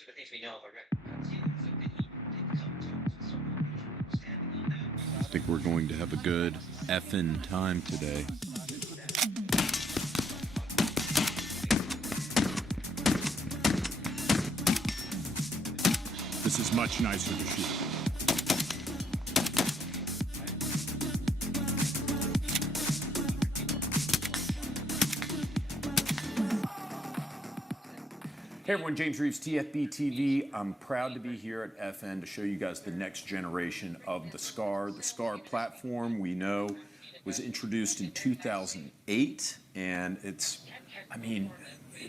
I think we're going to have a good effing time today. This is much nicer to shoot. Hey everyone, James Reeves, TFB TV. I'm proud to be here at FN to show you guys the next generation of the SCAR. The SCAR platform, we know, was introduced in 2008, and it's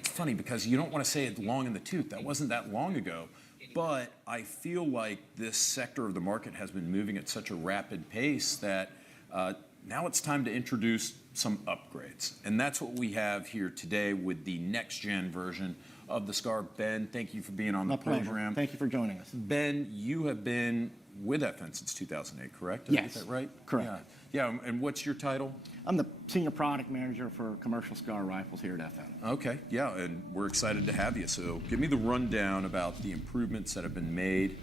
funny because you don't want to say it long in the tooth. That wasn't that long ago, but I feel like this sector of the market has been moving at such a rapid pace that now it's time to introduce some upgrades. And that's what we have here today with the next-gen version of the SCAR. Ben, thank you for being on the program. Thank you for joining us. Ben, you have been with FN since 2008, correct? Did I get that right? Correct. Yeah, and what's your title? I'm the Senior Product Manager for Commercial SCAR Rifles here at FN. Okay, yeah, and we're excited to have you. So give me the rundown about the improvements that have been made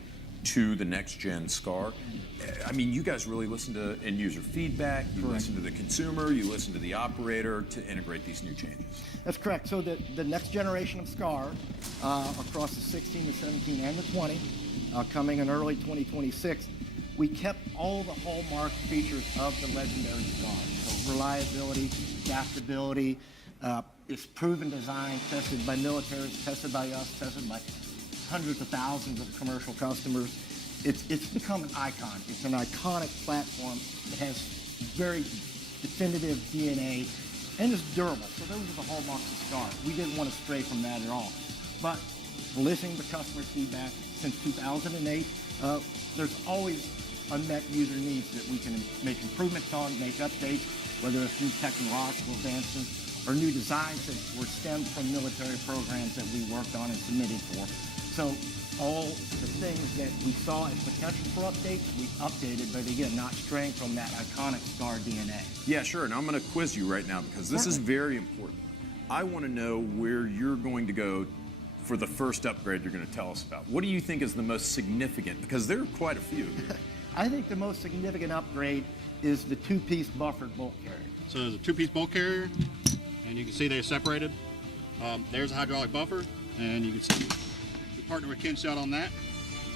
to the next-gen SCAR. I mean, you guys really listen to end-user feedback, you listen to the consumer, you listen to the operator to integrate these new changes. That's correct. So the next generation of SCAR, across the 16, the 17, and the 20, coming in early 2026, we kept all the hallmark features of the legendary SCAR. So reliability, adaptability, it's proven design, tested by militaries, tested by us, tested by hundreds of thousands of commercial customers. It's become an icon. It's an iconic platform. It has very definitive DNA, and it's durable. So those are the hallmarks of SCAR. We didn't want to stray from that at all. But listening to customer feedback since 2008, there's always unmet user needs that we can make improvements on, make updates, whether it's new technological advancements or new designs that were stemmed from military programs that we worked on and submitted for. So all the things that we saw as potential for updates, we updated, but again, not straying from that iconic SCAR DNA. Yeah, sure, and I'm going to quiz you right now because this is very important. I want to know where you're going to go for the first upgrade you're going to tell us about. What do you think is the most significant? Because there are quite a few here. I think the most significant upgrade is the two-piece buffered bolt carrier. So there's a two-piece bolt carrier, and you can see they're separated. There's a hydraulic buffer, and you can see we partner with Kinshot on that.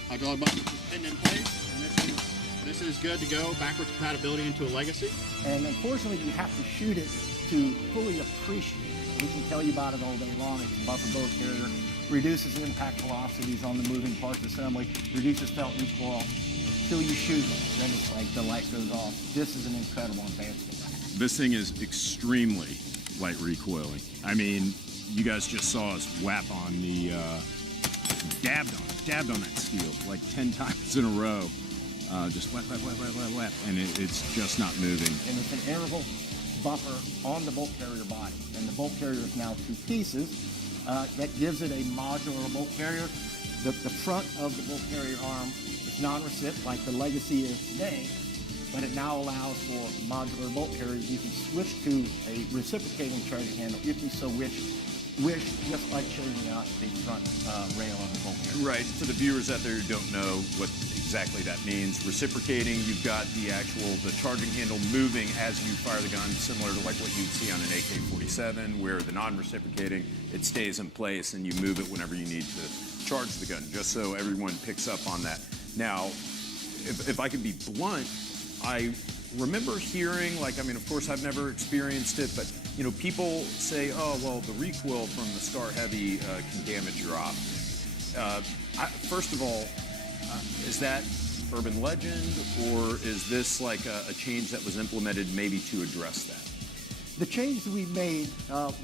Hydraulic buffer is pinned in place, and this is good to go backwards compatibility into a Legacy. And unfortunately, you have to shoot it to fully appreciate it. We can tell you about it all day long. It's a buffer bolt carrier, reduces impact velocities on the moving parts assembly, reduces felt recoil. Until you shoot it, then it's like the light goes off. This is an incredible advancement. This thing is extremely light recoiling. I mean, you guys just saw us whap on the, dabbed on that steel like 10 times in a row. Just whap, and it's just not moving. And it's an interval buffer on the bolt carrier body. And the bolt carrier is now two pieces. That gives it a modular bolt carrier. The front of the bolt carrier arm is non-recip like the Legacy is today, but it now allows for modular bolt carriers. You can switch to a reciprocating charging handle if you so wish, just like changing out the front rail of the bolt carrier. Right, for the viewers out there who don't know what exactly that means, reciprocating, you've got the charging handle moving as you fire the gun, similar to like what you'd see on an AK-47, where the non-reciprocating, it stays in place and you move it whenever you need to charge the gun, just so everyone picks up on that. Now, if I can be blunt, I remember hearing, of course I've never experienced it, but people say, oh, well, the recoil from the SCAR Heavy can damage your optics. First of all, is that urban legend, or is this like a change that was implemented maybe to address that? The changes we made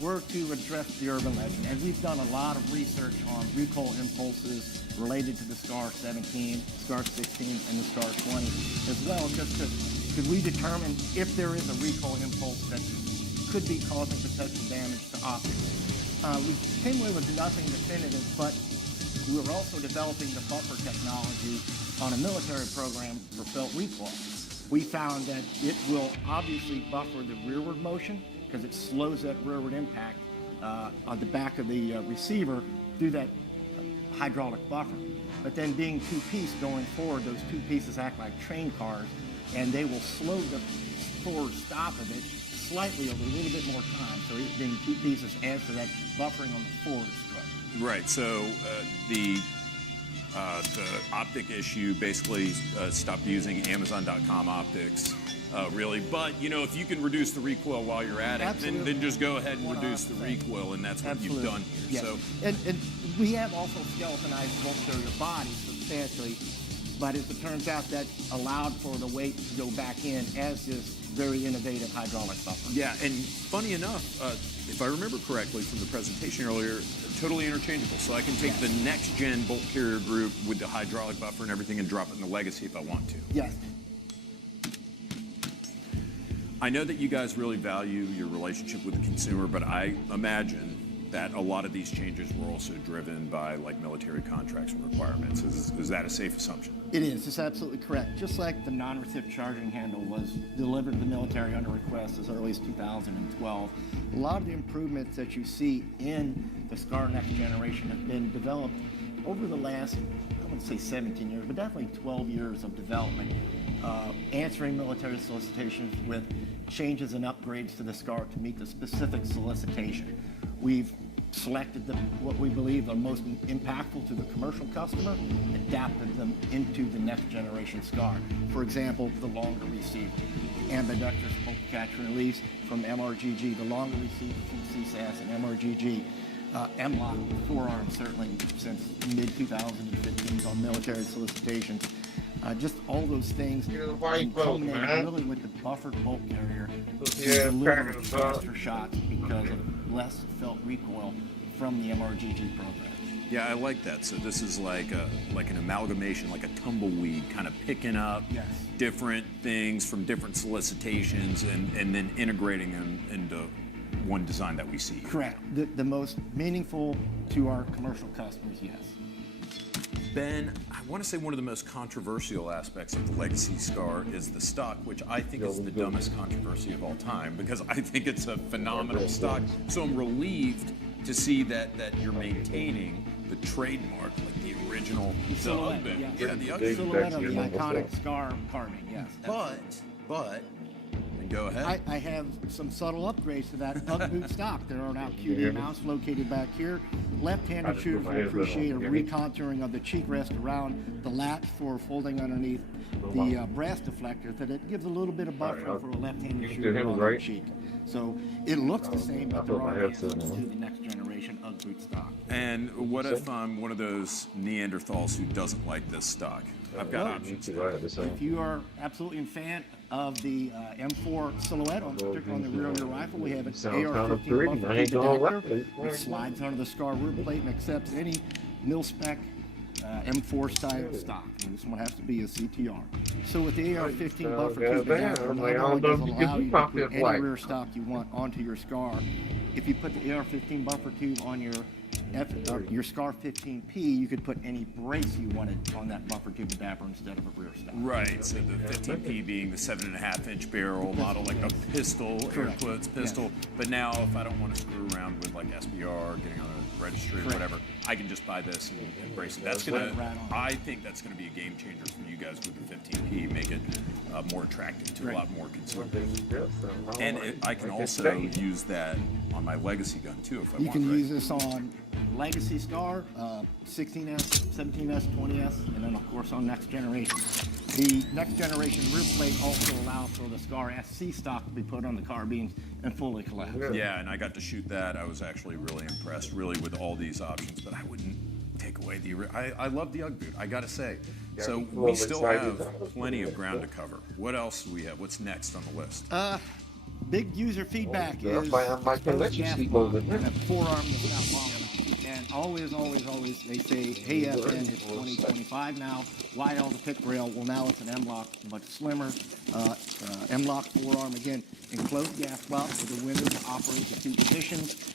were to address the urban legend, and we've done a lot of research on recoil impulses related to the SCAR 17, SCAR 16, and the SCAR 20 as well, just because we determined if there is a recoil impulse that could be causing potential damage to optics. We came away with nothing definitive, but we were also developing the buffer technology on a military program for felt recoil. We found that it will obviously buffer the rearward motion because it slows that rearward impact on the back of the receiver through that hydraulic buffer. But then being two-piece going forward, those two pieces act like train cars, and they will slow the forward stop of it slightly over a little bit more time. So it being two pieces adds to that buffering on the forward stroke. Right. So the optic issue basically stopped using Amazon.com optics. Really, but you know, if you can reduce the recoil while you're at it, then just go ahead and reduce the recoil, and that's what you've done here. Yes. So, and we have also skeletonized bolt carrier bodies substantially, but as it turns out, that allowed for the weight to go back in as this very innovative hydraulic buffer. yeah, and funny enough, if I remember correctly from the presentation earlier, totally interchangeable. So I can take the next gen bolt carrier group with the hydraulic buffer and everything and drop it in the Legacy if I want to. Yes. I know that you guys really value your relationship with the consumer, but I imagine that a lot of these changes were also driven by like military contracts and requirements. Is that a safe assumption? It is. It's absolutely correct. Just like the non-recip charging handle was delivered to the military under request as early as 2012, a lot of the improvements that you see in the SCAR Next Generation have been developed over the last, I wouldn't say 17 years, but definitely 12 years of development, answering military solicitations with changes and upgrades to the SCAR to meet the specific solicitation. We've selected what we believe are most impactful to the commercial customer, adapted them into the next generation SCAR. For example, the longer receiver, ambidextrous bolt catch and release from MRGG, the longer receiver from CSAS and MRGG, M-LOK forearm certainly since mid-2015 on military solicitations. Just all those things, and culminating really with the buffered bolt carrier to deliver faster shots because of less felt recoil from the MRGG program. Yeah, I like that. So this is like an amalgamation, like a tumbleweed, kind of picking up different things from different solicitations and then integrating them into one design that we see. Correct. The most meaningful to our commercial customers, yes. Ben, I want to say one of the most controversial aspects of the Legacy SCAR is the stock, which I think is the dumbest controversy of all time because I think it's a phenomenal stock. So I'm relieved to see that you're maintaining the trademark, like the original silhouette, yeah, the silhouette of the iconic SCAR carving, yes. But, go ahead. I have some subtle upgrades to that UGG boot stock. There are now QD mounts located back here. Left-handed shooters will appreciate a recontouring of the cheek rest around the latch for folding underneath the brass deflector, that it gives a little bit of buffer for a left-handed shooter on the cheek. So it looks the same, but there are enhancements to the next generation UGG boot stock. And what if I'm one of those Neanderthals who doesn't like this stock? I've got options. If you are absolutely a fan of the M4 silhouette, particularly on the rear of your rifle, we have an AR-15 buffer detector, which slides under the SCAR roof plate and accepts any mil-spec M4 style stock. And this one has to be a CTR. So with the AR-15 buffer tube adapter, not only does it allow you to put any rear stock you want onto your SCAR, if you put the AR-15 buffer tube on your SCAR 15P, you could put any brace you wanted on that buffer tube adapter instead of a rear stock. Right, so the 15P being the 7.5-inch barrel model, like a pistol, air quotes pistol. Yeah. But now if I don't want to screw around with like SBR, getting on a registry or whatever, I can just buy this and brace it. That's gonna, I think that's gonna be a game changer for you guys with the 15P, make it more attractive to a lot more consumers. And I can also use that on my Legacy gun too if I want. You can use this on Legacy SCAR, 16S, 17S, 20S, and then of course on Next Generation. The Next Generation rear plate also allows for the SCAR SC stock to be put on the carbines and fully collapse. Yeah, and I got to shoot that. I was actually really impressed, really, with all these options, but I wouldn't take away the... I love the UGG boot, I gotta say. So we still have plenty of ground to cover. What else do we have? What's next on the list? Big user feedback is that forearm is not long enough. And always, they say, hey, FN, it's 2025 now. Why all the pick rail? Well, now it's an M-LOK, much slimmer. M-LOK forearm, again, enclosed gas block with a window to operate the two positions.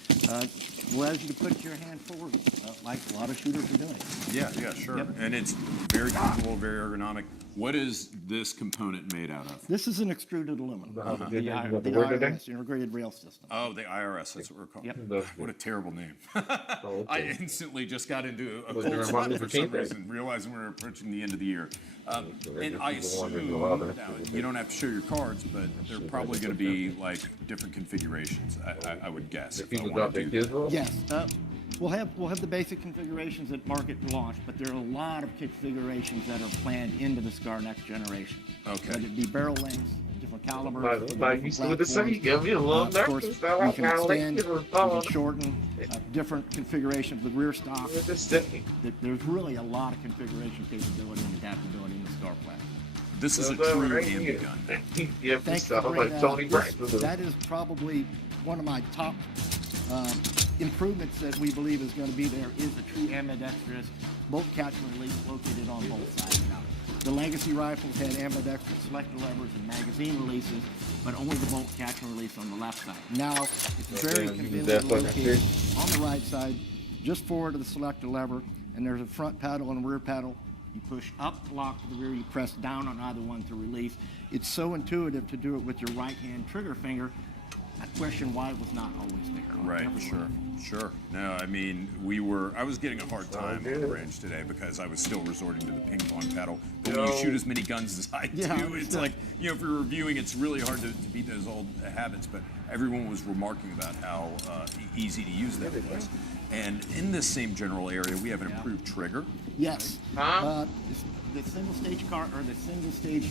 Allows you to put your hand forward, like a lot of shooters are doing. Yeah, sure. Yep. And it's very comfortable, very ergonomic. What is this component made out of? This is an extruded aluminum. Uh-huh. The What word today? IRS, Integrated Rail System. Oh, the IRS, that's what we're calling Yep. it. What a terrible name. okay. I instantly just got into a Was cold there a sweat Martin for Luther some King Day? reason, realizing we're approaching the end of the year. And Regular I people wonder assume, go out there. now, you don't have to show your cards, but they're probably going to be like different configurations, I would guess. If If I people wanted drop their to. kids off? Yes, we'll have the basic configurations at market launch, but there are a lot of configurations that are planned into the SCAR next generation. Okay. Whether it be barrel lengths, different calibers, Like different you see what they say, platforms. give me a little Of course, nervous. you can extend, you can shorten, different configurations with rear stock. There's really a lot of configuration capability and adaptability in the SCAR platform. This is a true handgun gun. Yeah, Thanks stuff for like bringing Tony that up. Braxton. That is probably one of my top improvements that we believe is going to be there is a true ambidextrous bolt catch and release located on both sides. Now, the legacy rifles had ambidextrous selector levers and magazine releases, but only the bolt catch and release on the left side. Now, it's very conveniently located on the right side, just forward of the selector lever, and there's a front paddle and a rear paddle. You push up to lock to the rear, you press down on either one to release. It's so intuitive to do it with your right hand trigger finger. I question why it was not always there. Right, sure. No, I mean, I was getting a hard time on the range today because I was still resorting to the ping pong paddle. But when you shoot as many guns as I do, it's like, if you're reviewing, it's really hard to beat those old habits. But everyone was remarking about how easy to use that was. And in this same general area, we have an improved trigger. Yes. The single stage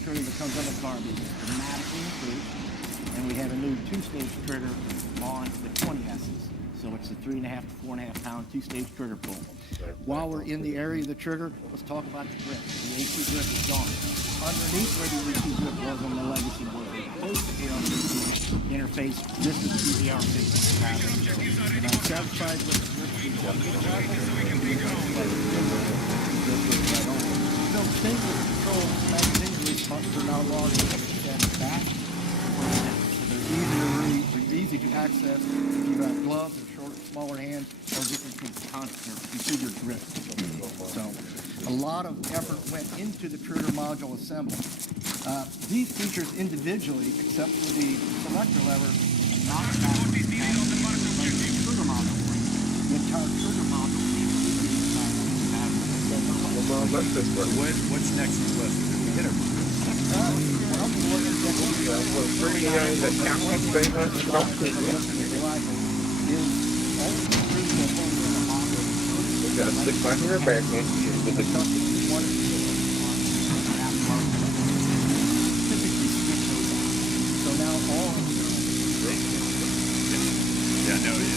trigger that comes on the car is dramatically improved. And we have a new two-stage trigger on the 20Ss. So it's a 3.5 to 4.5 pound two-stage trigger pull. While we're in the area of the trigger, let's talk about the grip. The AC grip is gone. Underneath where the AC grip was on the legacy board, close to the AR-15 interface, this is the AR-15 pattern. And I'm satisfied with the grip. So things with control, magazine release buttons are now larger than the extend back. They're easy to access if you've got gloves or smaller hands or different configured grip. So a lot of effort went into the trigger module assembly. These features individually, except for the selector lever, not have the trigger module. The entire trigger module What's next on the list? Did we hit everything? We got a 6x back man. With the So now all Yeah, no, it is.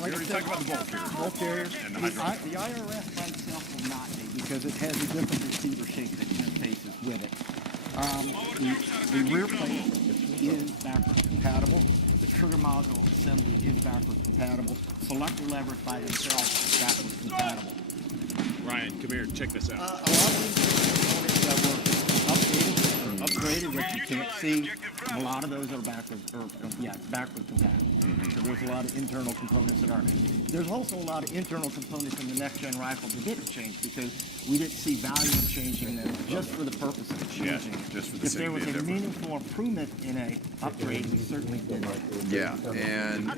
like I said, talked about the bolt carrier. And the The hydraulic. IRS by itself will not be because it has a different receiver shape that interfaces with it. The rear plate is backward compatible. The trigger module assembly is backward compatible. Selector levers by themselves are backward compatible. Ryan, come here, check this out. A lot of these components that were upgraded that you can't see, a lot of those are backward compatible. So there's a lot of internal components that aren't. There's also a lot of internal components in the next gen rifle that didn't change because we didn't see value in changing them just for the purpose of changing. just for the If sake there of was being a different. meaningful improvement in a upgrade, we certainly did that. Yeah, and I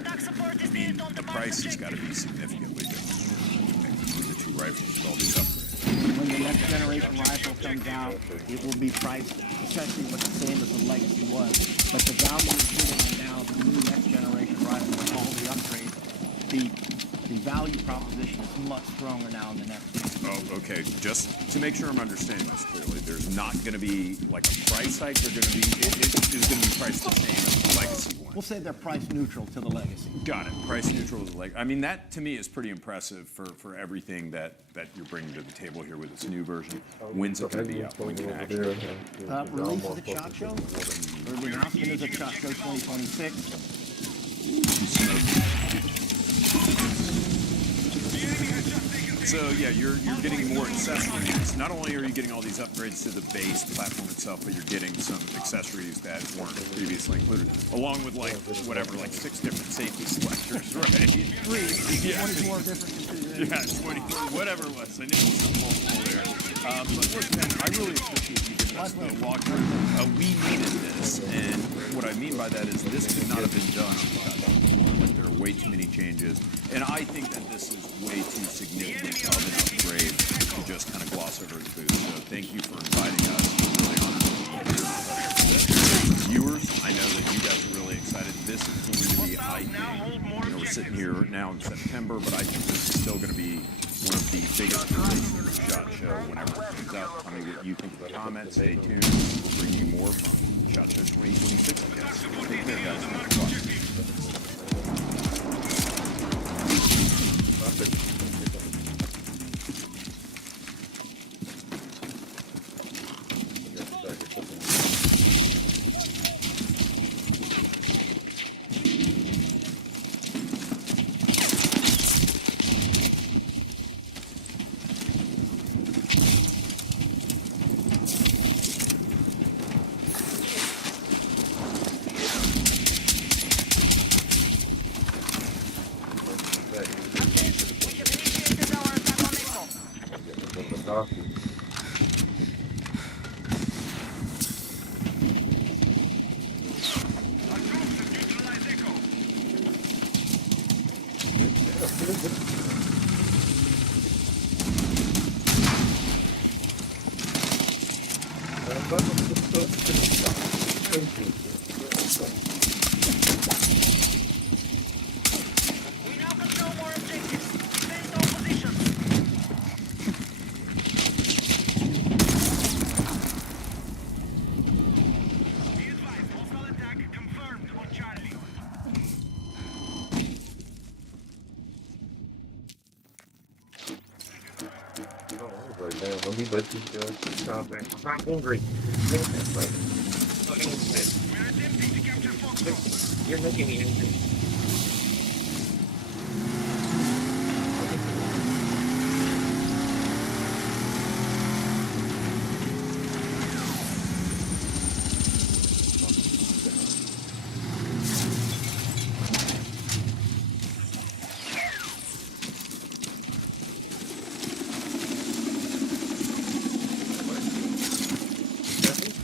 mean, the price has got to be significantly different between the two rifles with all these upgrades. When the next generation rifle comes out, it will be priced essentially the same as the legacy was. But the value is getting now, the new next generation rifle with all the upgrades, the value proposition is much stronger now in the next gen. Oh, okay. Just to make sure I'm understanding this clearly, there's not going to be like a price hike. They're going to be it is going to be priced the same as the legacy one. We'll say they're price neutral to the legacy. Got it. Price neutral is like. I mean, that to me is pretty impressive for everything that you're bringing to the table here with this new version. When's it going to be out? When can actually? Release is at SHOT Show, or the announcement is at SHOT Show 2026. So yeah, you're getting more accessories. Not only are you getting all these upgrades to the base platform itself, but you're getting some accessories that weren't previously included, along with like whatever, like 6 different safety selectors, right? 3, Yeah. 24 different configurations. Yeah, 24, whatever it was. I knew it was some multiple there. But look, Ben, I really appreciate you giving us the walkthrough. We needed this, and what I mean by that is this could not have been done on the platform. Like there are way too many changes, and I think that this is way too significant of an upgrade to just kind of gloss over the booth. So thank you for inviting us. We're really honored to be here. Viewers, I know that you guys are really excited. This is going to be, I think, we're sitting here now in September, but I think this is still going to be one of the biggest releases of the SHOT Show whenever it comes out. Tell me what you think in the comments. Stay tuned. We'll bring you more from SHOT Show 2026, I guess. Take care, guys. Bye. I'm hungry. You're making me angry.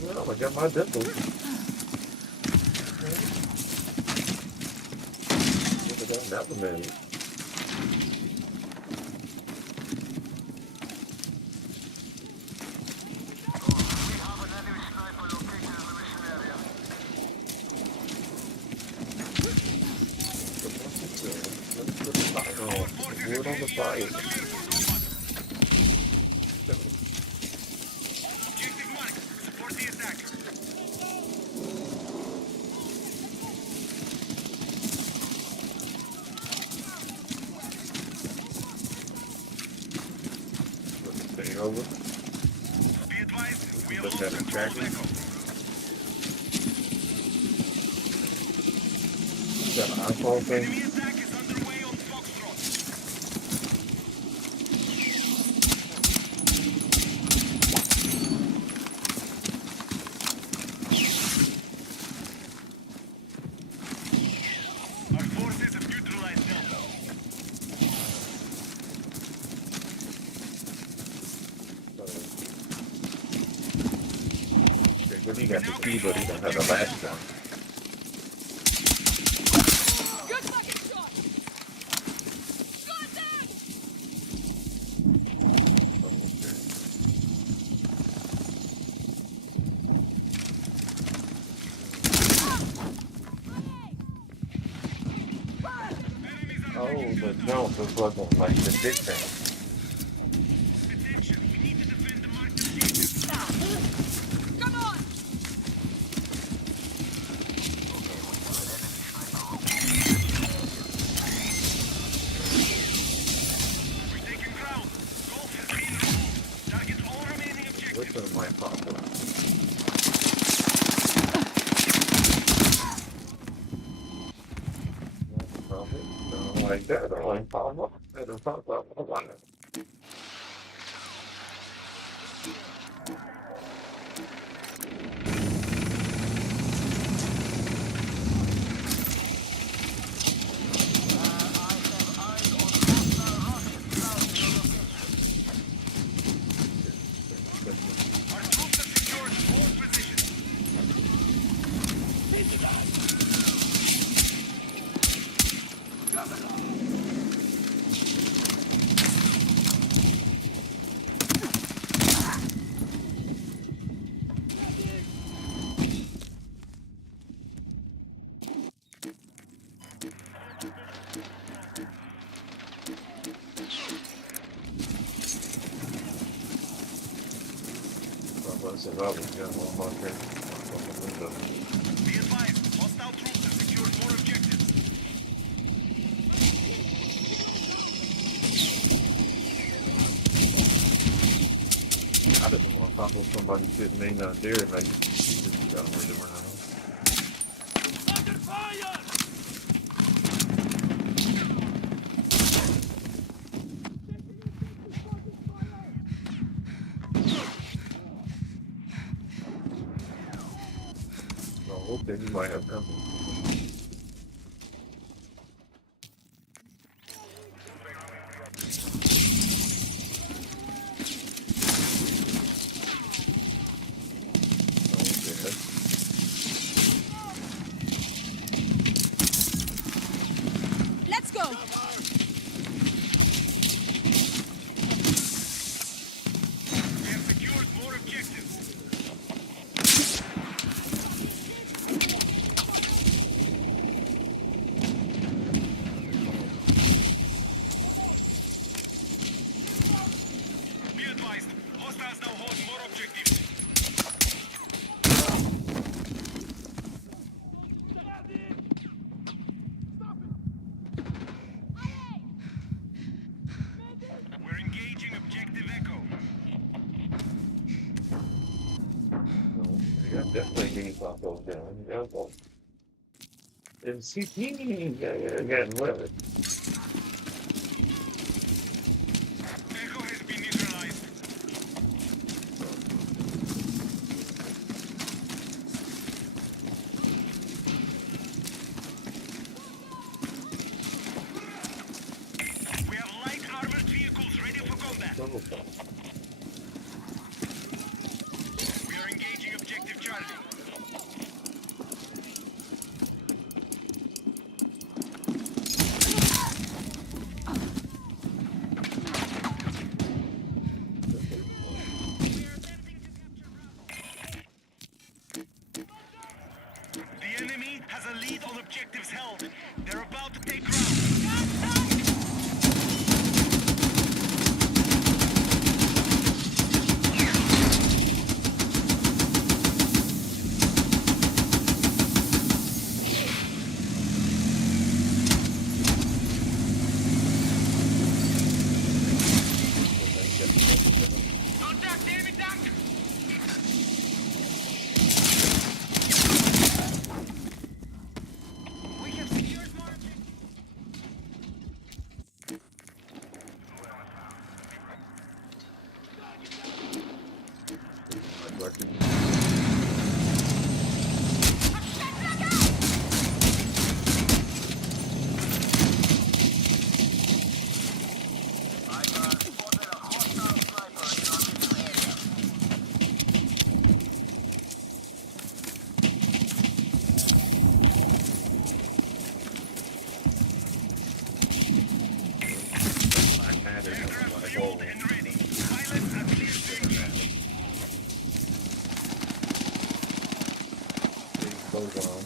Well, I got my dental. That was man. Let's put the fire on. Wood on the fire. Stay over. Be advised, we Put have that in tracking. Got an iPhone thing. enemy attack is underway on Foxtrot. Our forces have neutralized Delta. Okay, but he got the key, but he don't have the last one. Good fucking shot! Contact! Oh, the jump was wasn't like the big thing. Attention, we need to defend the marked objective. Come on! We're taking ground. Golf has been removed. Target all remaining objectives. Which one might pop up? Probably. Don't like that. I don't like pop up. I don't pop up. I want it. Our troops have secured all positions. Be advised, hostile troops have secured more objectives. I didn't want to talk with somebody sitting me not there, and like, you just got to read around. Under fire! So I hope that he might have company. Let's go. We have secured more objectives. Be advised, hostiles now hold more objectives. We're engaging objective Echo. I got definitely need to go down. Yeah, well. And CP, again, what? Echo has been neutralized. We have light armored vehicles ready for combat. We are engaging objective Charlie. The enemy has a lead on objectives held. They're about to take ground. Contact, enemy tank! We have secured more objectives. Aircraft fueled and ready. Pilots are clear to engage. Goes on.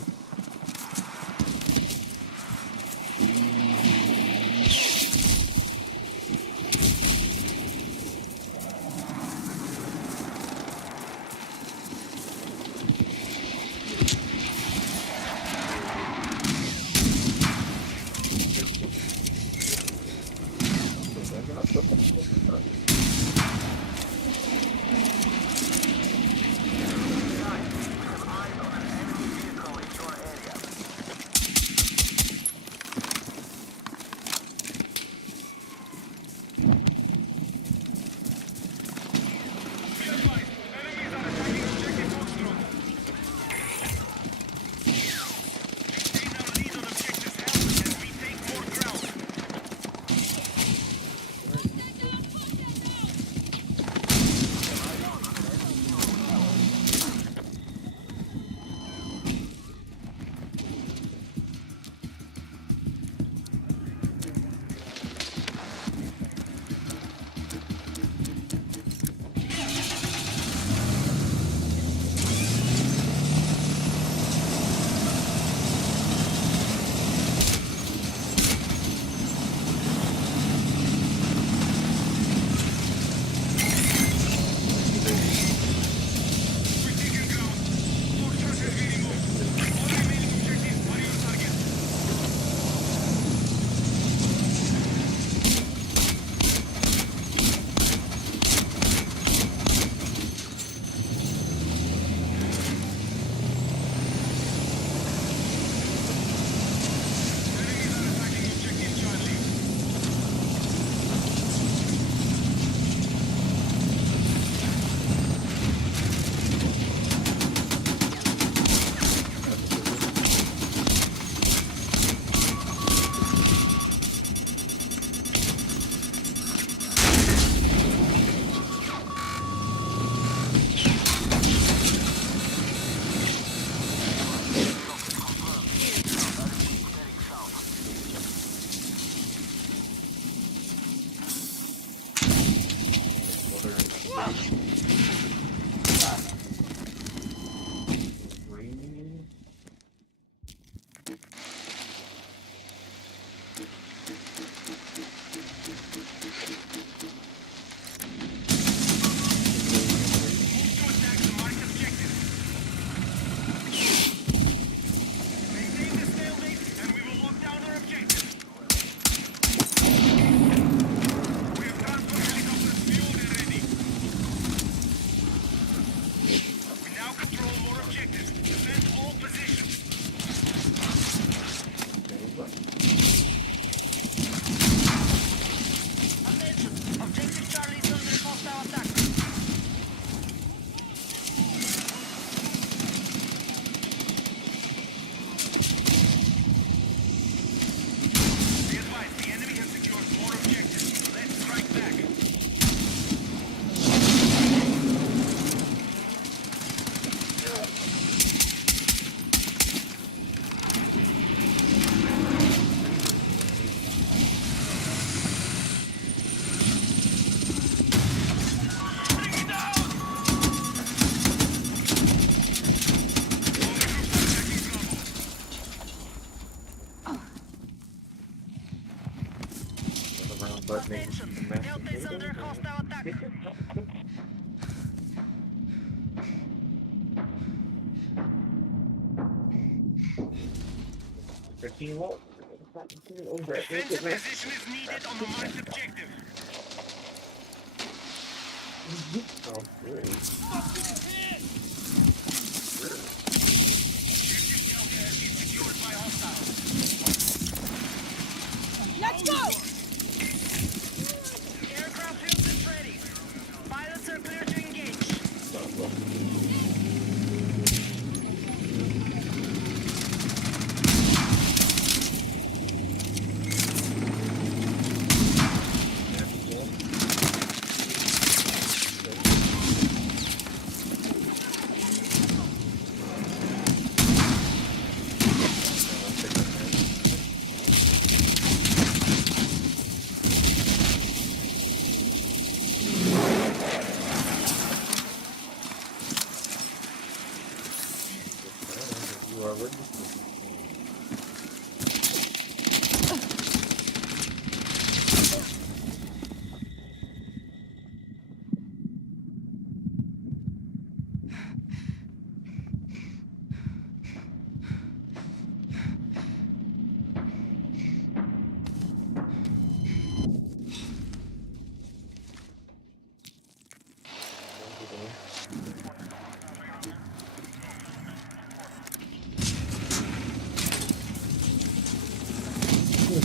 15 volt. Defensive position is needed on the marked objective. Oh, great. Secured by hostiles. Let's go! Aircraft field is ready. Pilots are clear to engage. You are witnessing.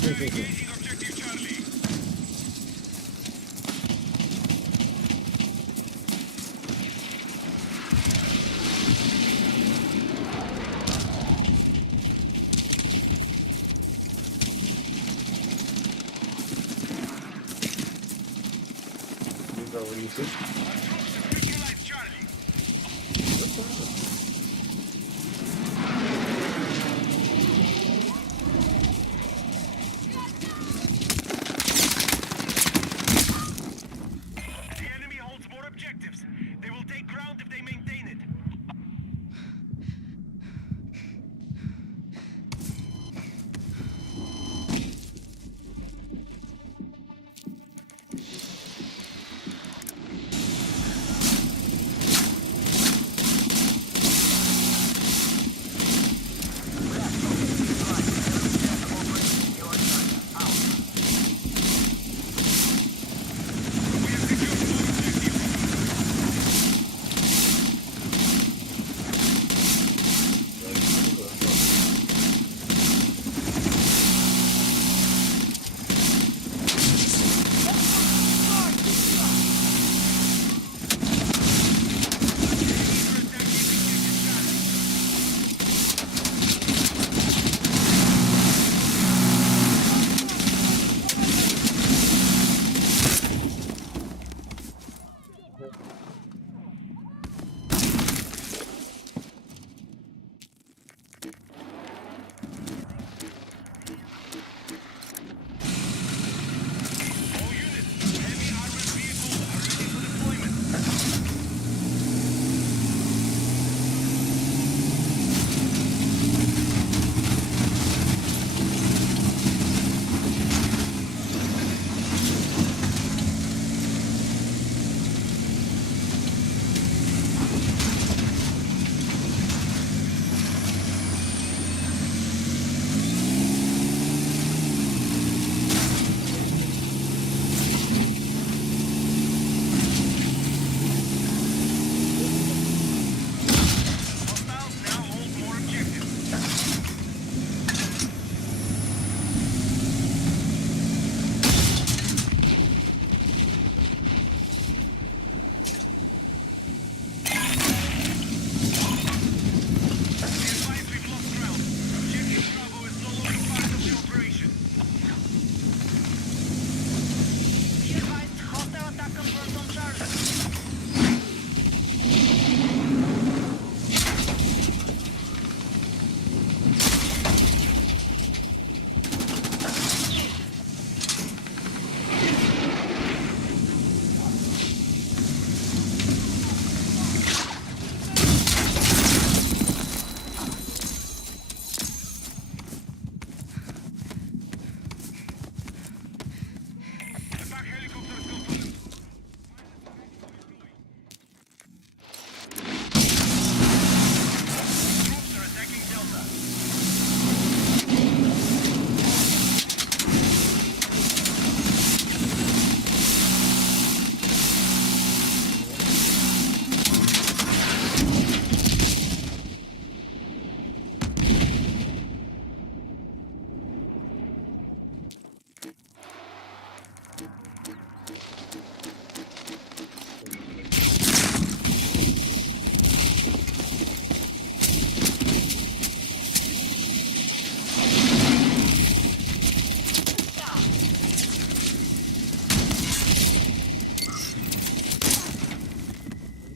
Engaging objective Charlie. You know what you see? Neutralize Charlie. The enemy holds more objectives. They will take ground if they maintain it.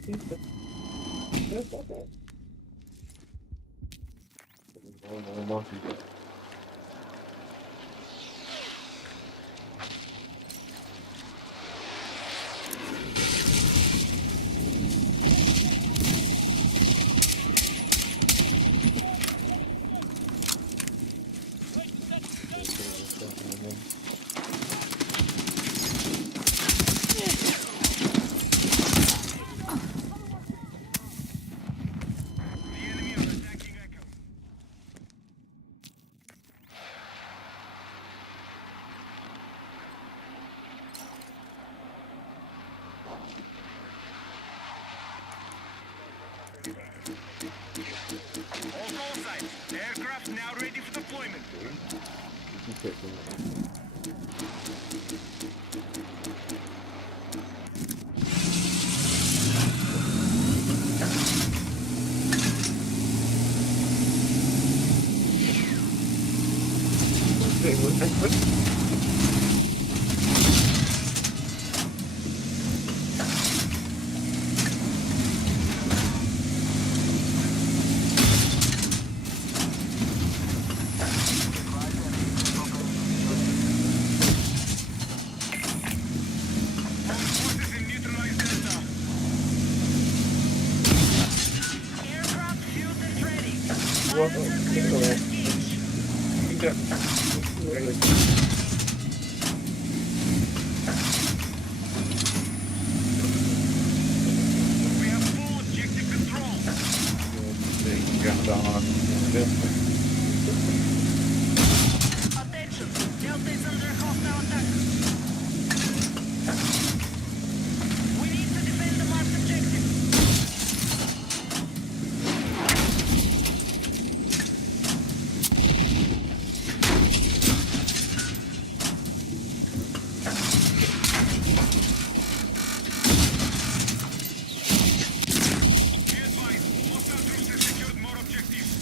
The enemy are attacking Echo. All call sites. Aircraft now ready for deployment. All forces in neutralized Delta. Aircraft fueled and ready. Pilots are cleared to engage. We have full objective control. Attention, Delta is under hostile attack. We need to defend the marked objective. Be advised, hostile troops have secured more objectives.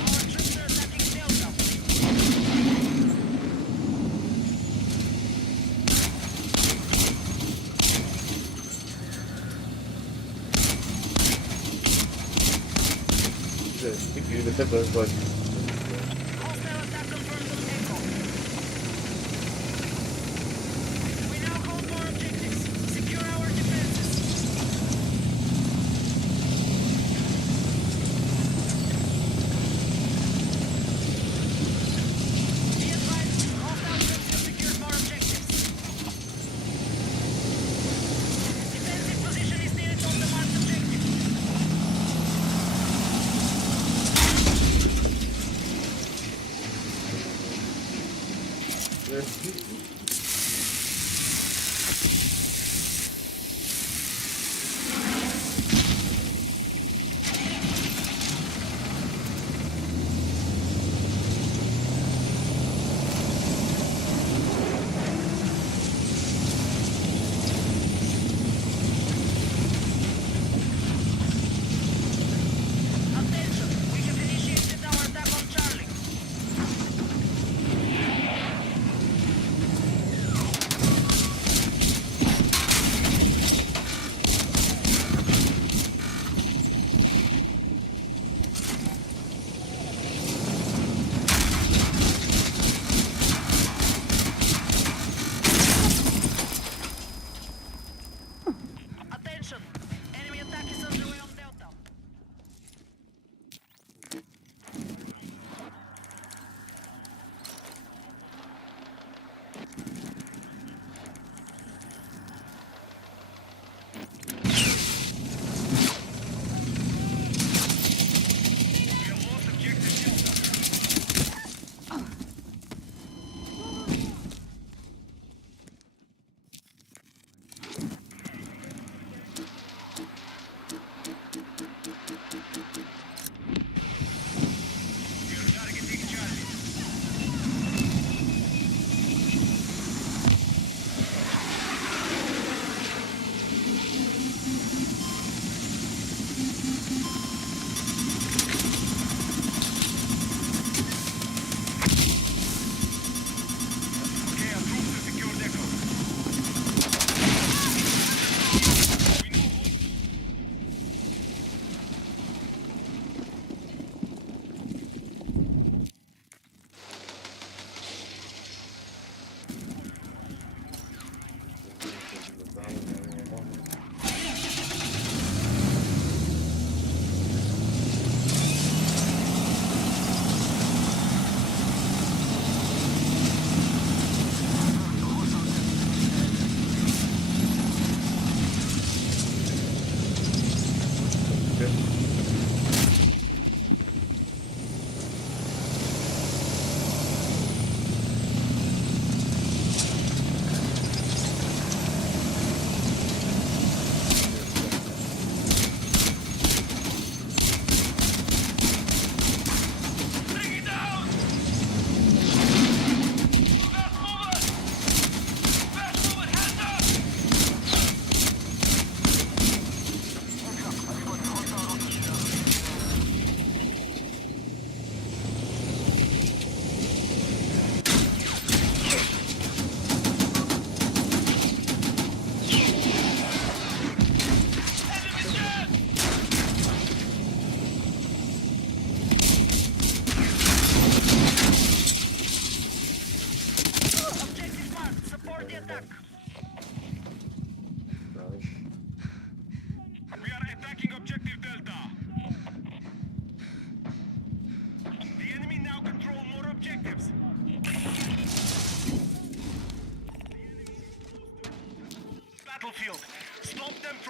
Our troops are attacking Delta. Hostile attack confirmed on Echo. We now hold more objectives. Secure our defenses. Be advised, hostile troops have secured more objectives. Defensive position is needed on the marked objective. Attention, we have initiated our attack on Charlie.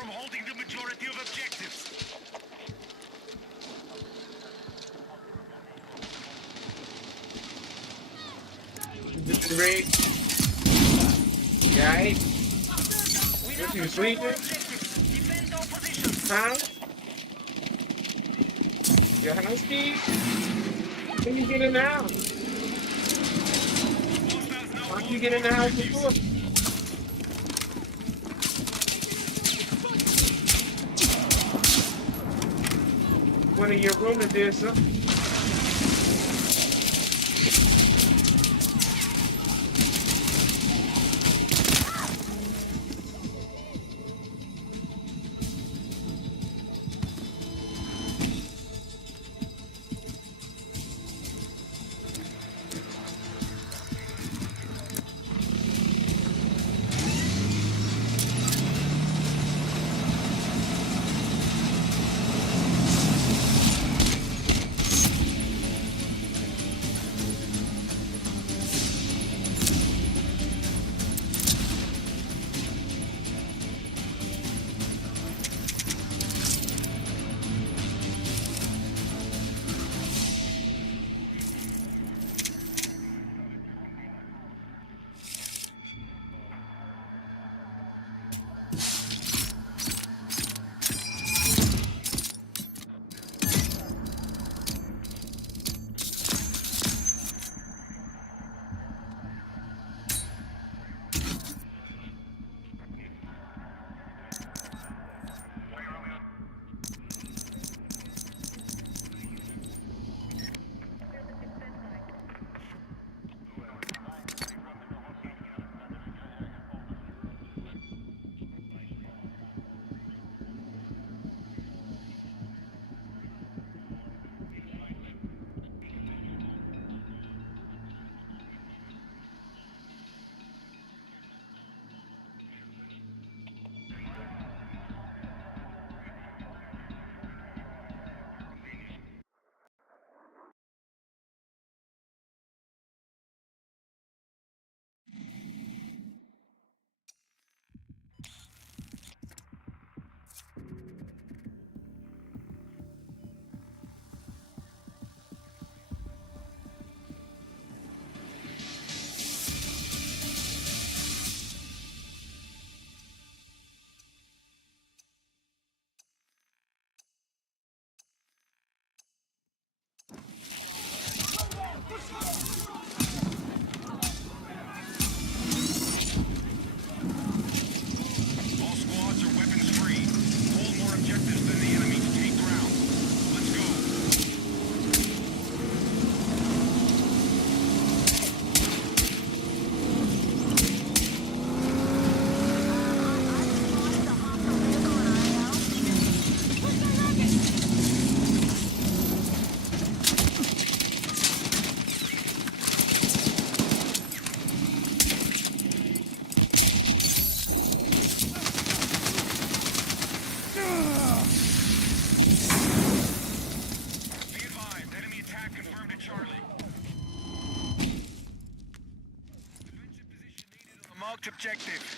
from holding the majority of objectives. Rick. Right? What you sleeping? Defend all positions. Huh? Your husky? When you get in the house? Hostiles now Why don't you get in the house before? One of your roomers did something. All squads are weapons free. Hold more objectives than the enemy to take ground. Let's go. Be advised, enemy attack confirmed at Charlie. Defensive position needed on the marked objective.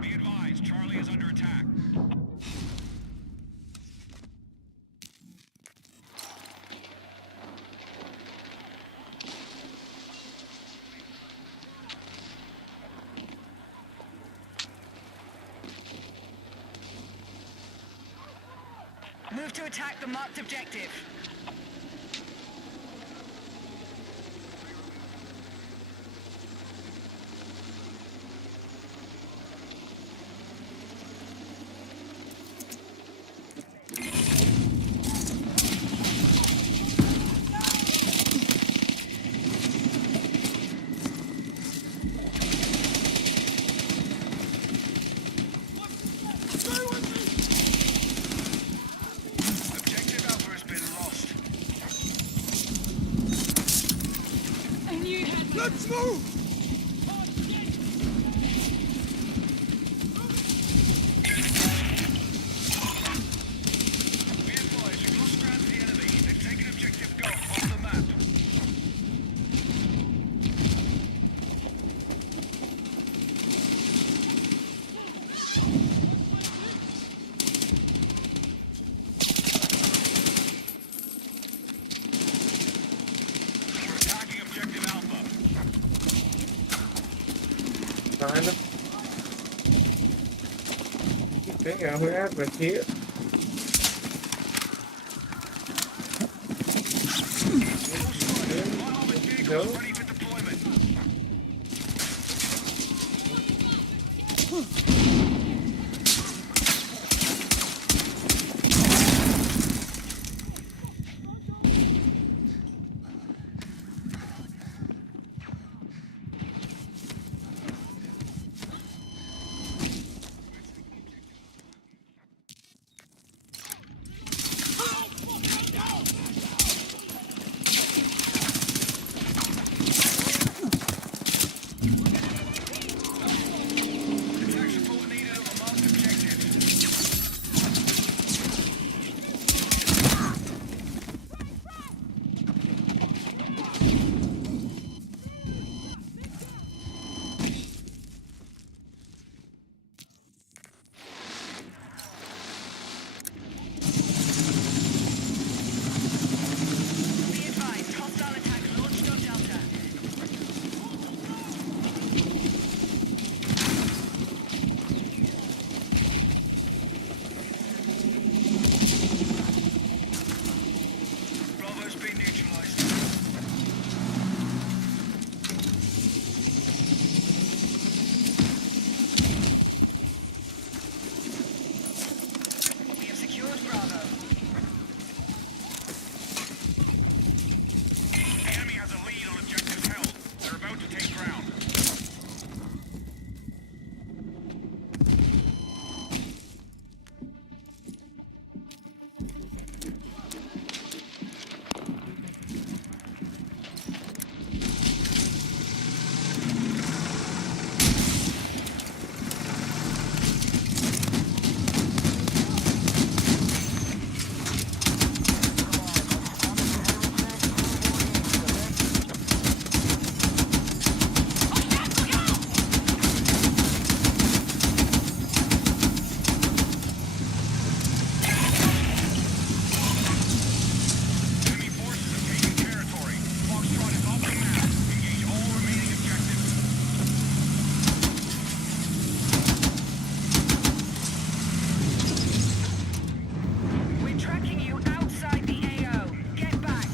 Be advised, Charlie is under attack. Move to attack the marked objective. Objective Alpha has been lost. I knew you had my... Let's move! Be advised, you've lost ground to the enemy. They've taken objective Golf off the map. We're attacking objective Alpha. Kind of. Think I have a here. No. Ready for deployment. Attack support needed on the marked objective. Be advised, hostile attack launched on Delta. Bravo's been neutralized. We have secured Bravo. The enemy has a lead on objective held. They're about to take ground. Enemy forces have taken territory. Foxtrot is off the map. Engage all remaining objectives. We're tracking you outside the AO. Get back.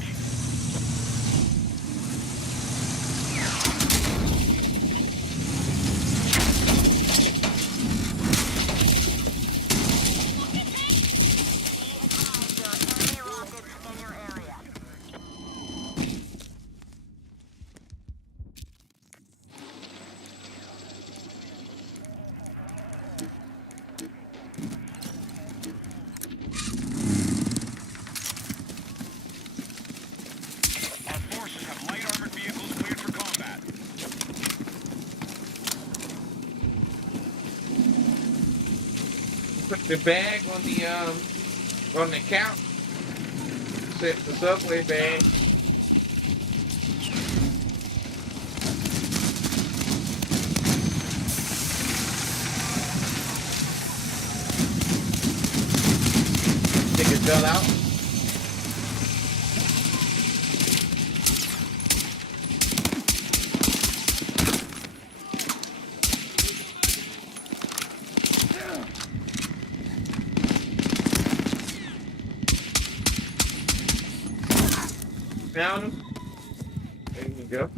Our forces have light armored vehicles cleared for combat. Put the bag on the couch. Set the subway bag. Think it fell out. Found him. There you go.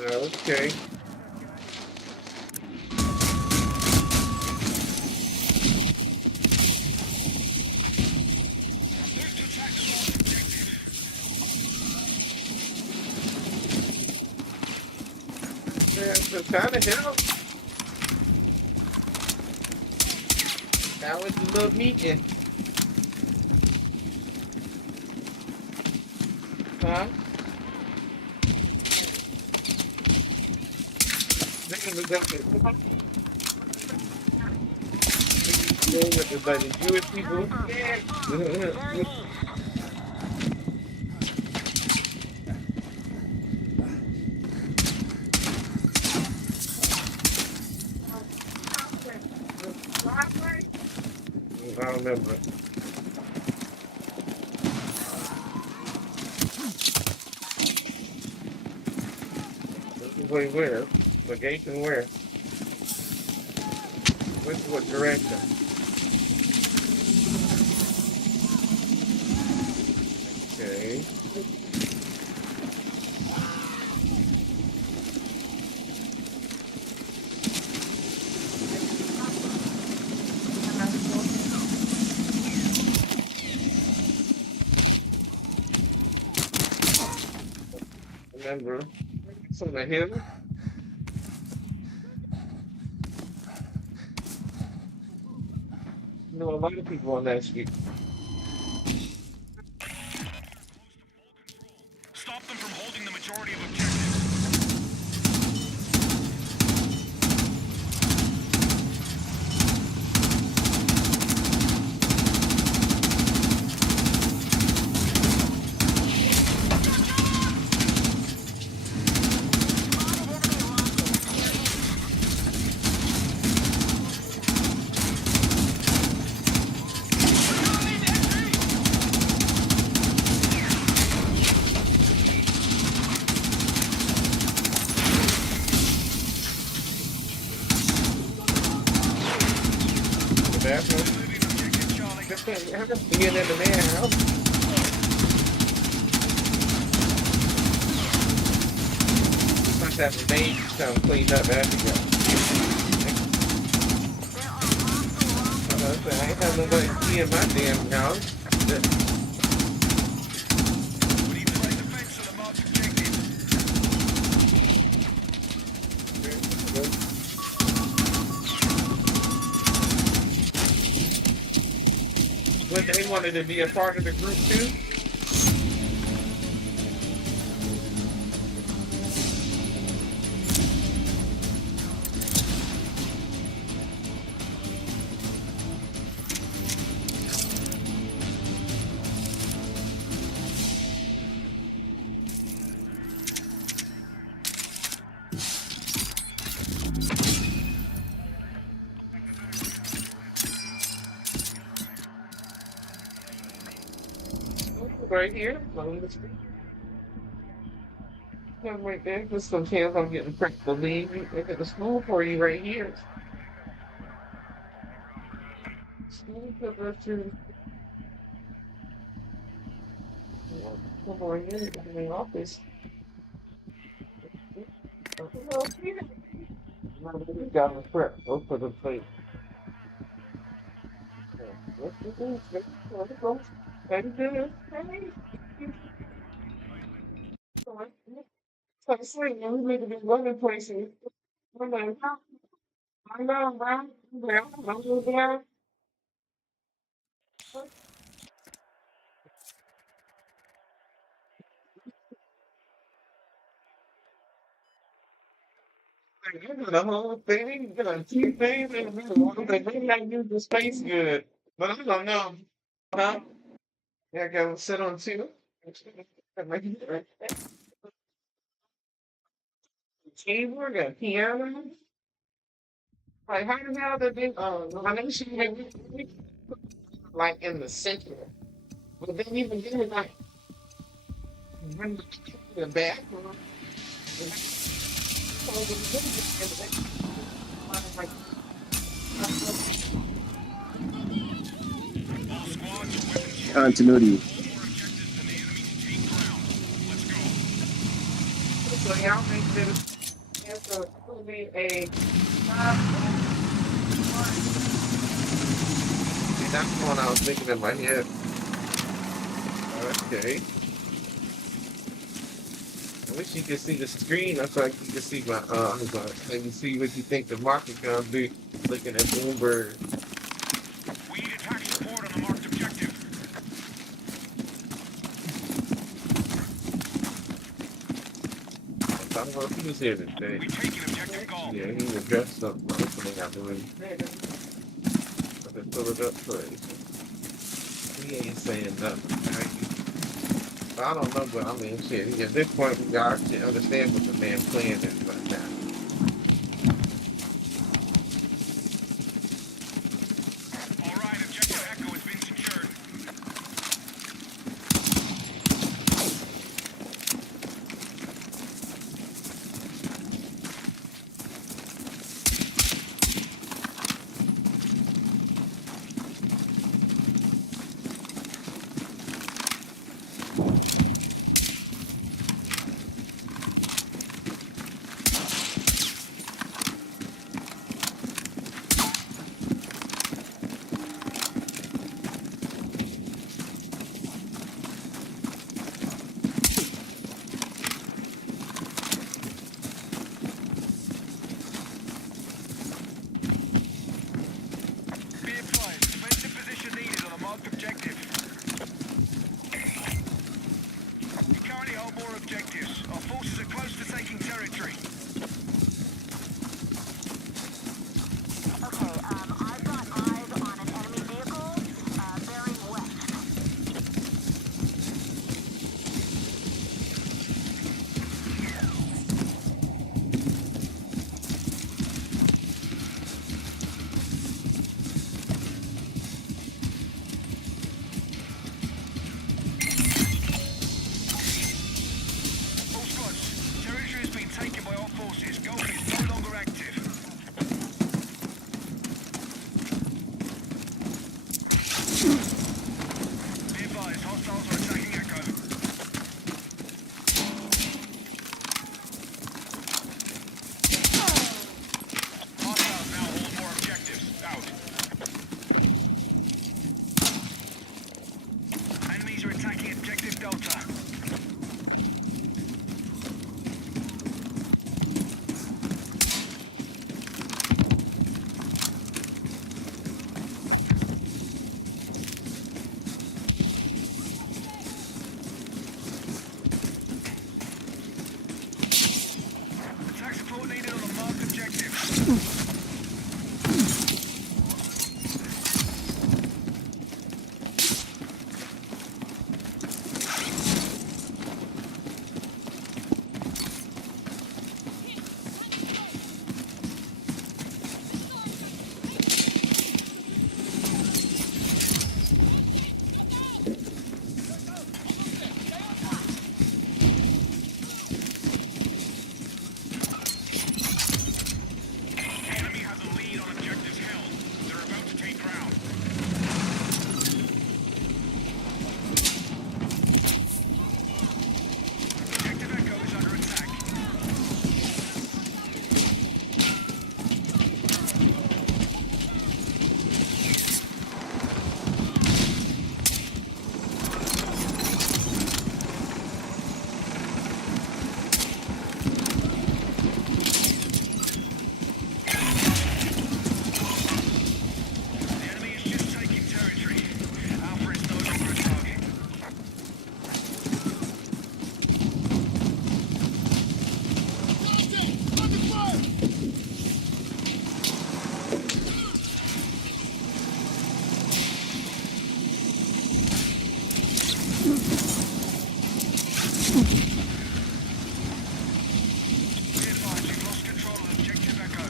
Okay. Move to attack the marked objective. to try to help. That was a little meeting. Huh? Nigga was up there. With the like the Jewish people. I remember. Wait, where? Location where? What direction? Okay. Remember? It's on the hill. You know a lot of people on that street. Stop them from holding the majority of objectives. The bathroom. I can see it in the man house. Must have the maid come cleaned up after you. I ain't have nobody see in my damn house. We need the right defense of the marked objective. But they wanted to be a part of the group too. Right here, along the street. Come right there. Just some chance I'm getting pricked to leave. Look at the school for you right here. School put us to come on here in the office. We got a prep. Go for the plate. What's the thing? Let it go. Let it do it. So I say, we need to be running places. I'm like, I know, bro. I'm there. You got the whole thing, you got two things, and one thing, maybe I use the space good. But I don't know. Huh? Yeah, I gotta sit on two. Keyboard, got a piano. Like, how the hell did they, I know she had like in the center. But then even then, like, bring the bathroom. All squads are weapons. Continuity. More objectives than the enemy to take ground. Let's go. So y'all make this answer to be a See, that's the one I was thinking in my head. Okay. wish you could see the screen. I thought you could see my so you see what you think the market gonna be looking at Bloomberg. We need attack support on the marked objective. I don't know if he was here today. We taking objective goal. Yeah, he was dressed up. I don't think I doing. I can pull it up for you. He ain't saying nothing. Right? I don't know, but I mean, shit. At this point, we got to understand what the man plan is right now. All right, objective Echo has been secured. Be advised, defensive position needed on the marked objective. We currently hold more objectives. Our forces are close to taking territory. Okay, I've got eyes on an enemy vehicle, bearing west. All squads, territory has been taken by our forces. Golf is no longer active. Be advised, hostiles are attacking Echo. Hostiles now hold more objectives. Out. Enemies are attacking objective Delta. Attack support needed on the marked objective. Enemy has a lead on objectives held. They're about to take ground. Objective Echo is under attack. The enemy is just taking territory. Alpha is no longer a target. Be advised, you've lost control of objective Echo.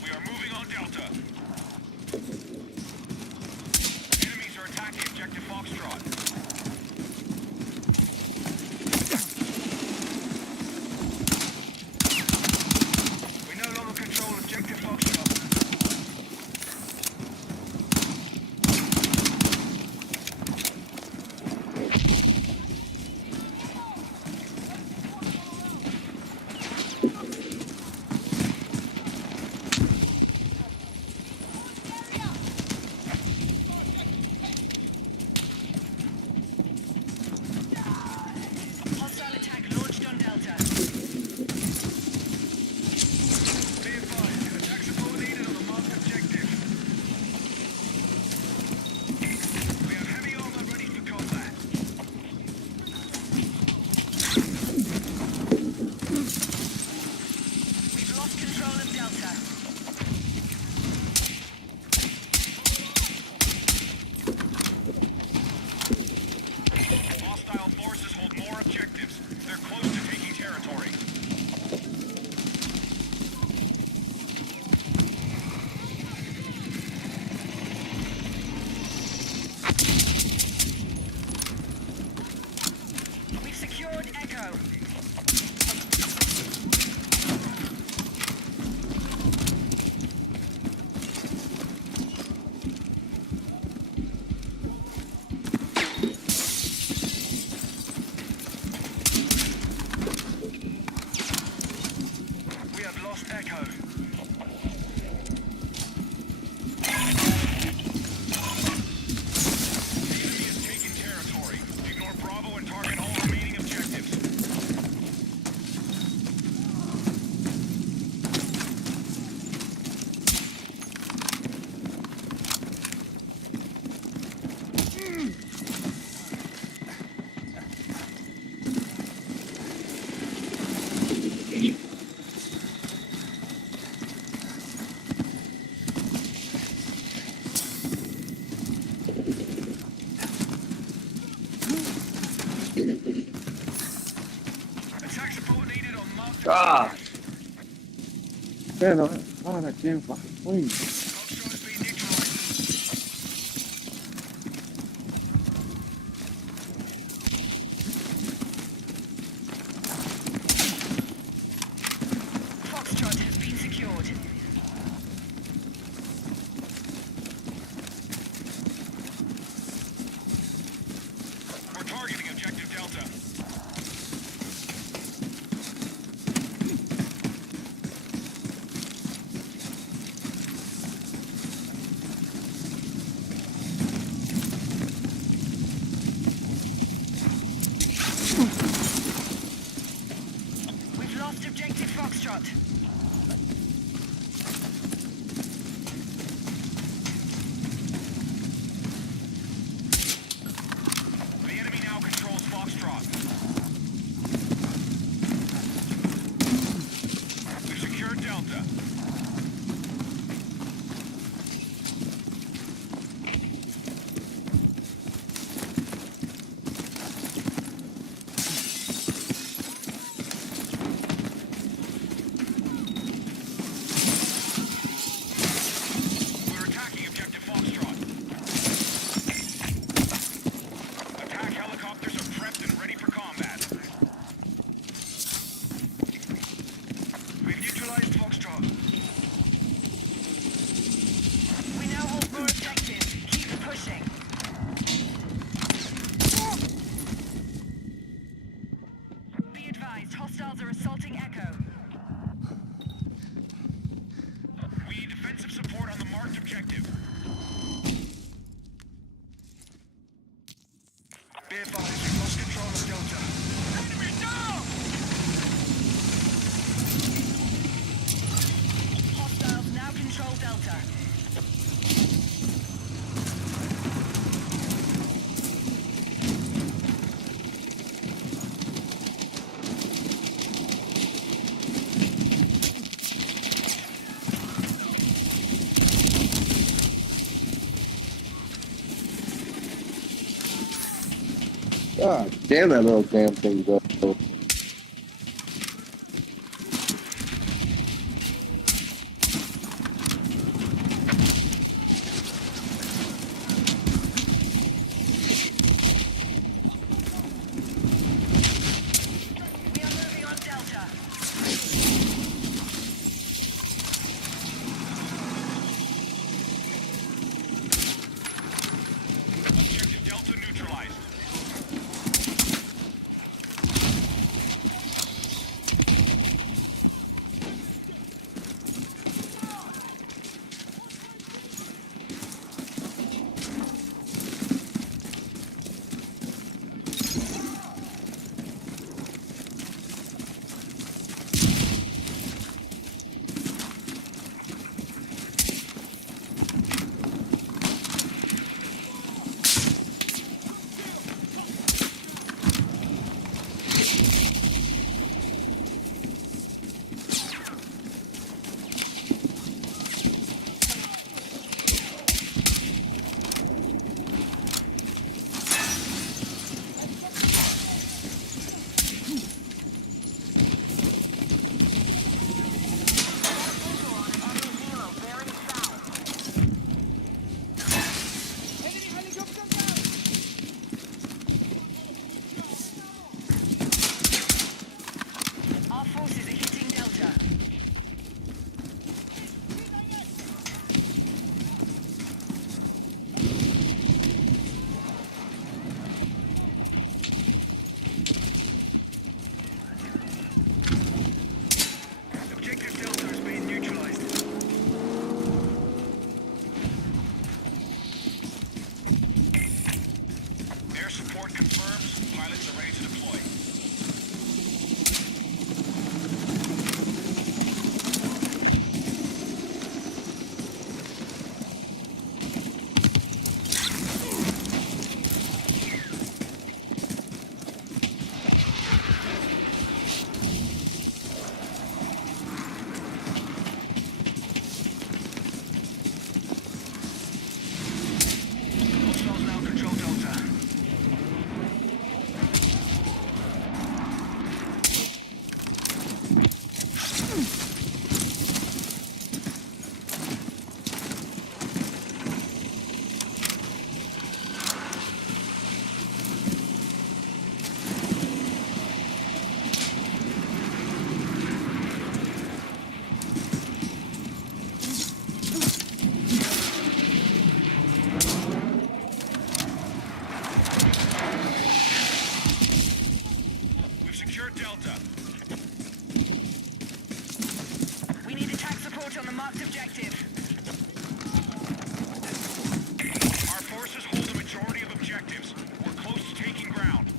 We are moving on Delta. Enemies are attacking objective Foxtrot. Attack support needed on marked Ah. objectives. Man, oh, that damn fucking plane. Foxtrot has been neutralized. Foxtrot has been secured. We're targeting objective Delta. We've lost objective Foxtrot. The enemy now controls Foxtrot. We've secured Delta. We're attacking objective Foxtrot. Attack helicopters are prepped and ready for combat. We've neutralized Foxtrot. We now hold more objectives. Keep pushing. Be advised, hostiles are assaulting Echo. We need defensive support on the marked objective. Be advised, we've lost control of Delta. Enemy down! Hostiles now control Delta. God damn, that little damn thing go. We are moving on Delta. Objective Delta neutralized. Secure Delta. We need attack support on the marked objective. Our forces hold the majority of objectives. We're close to taking ground.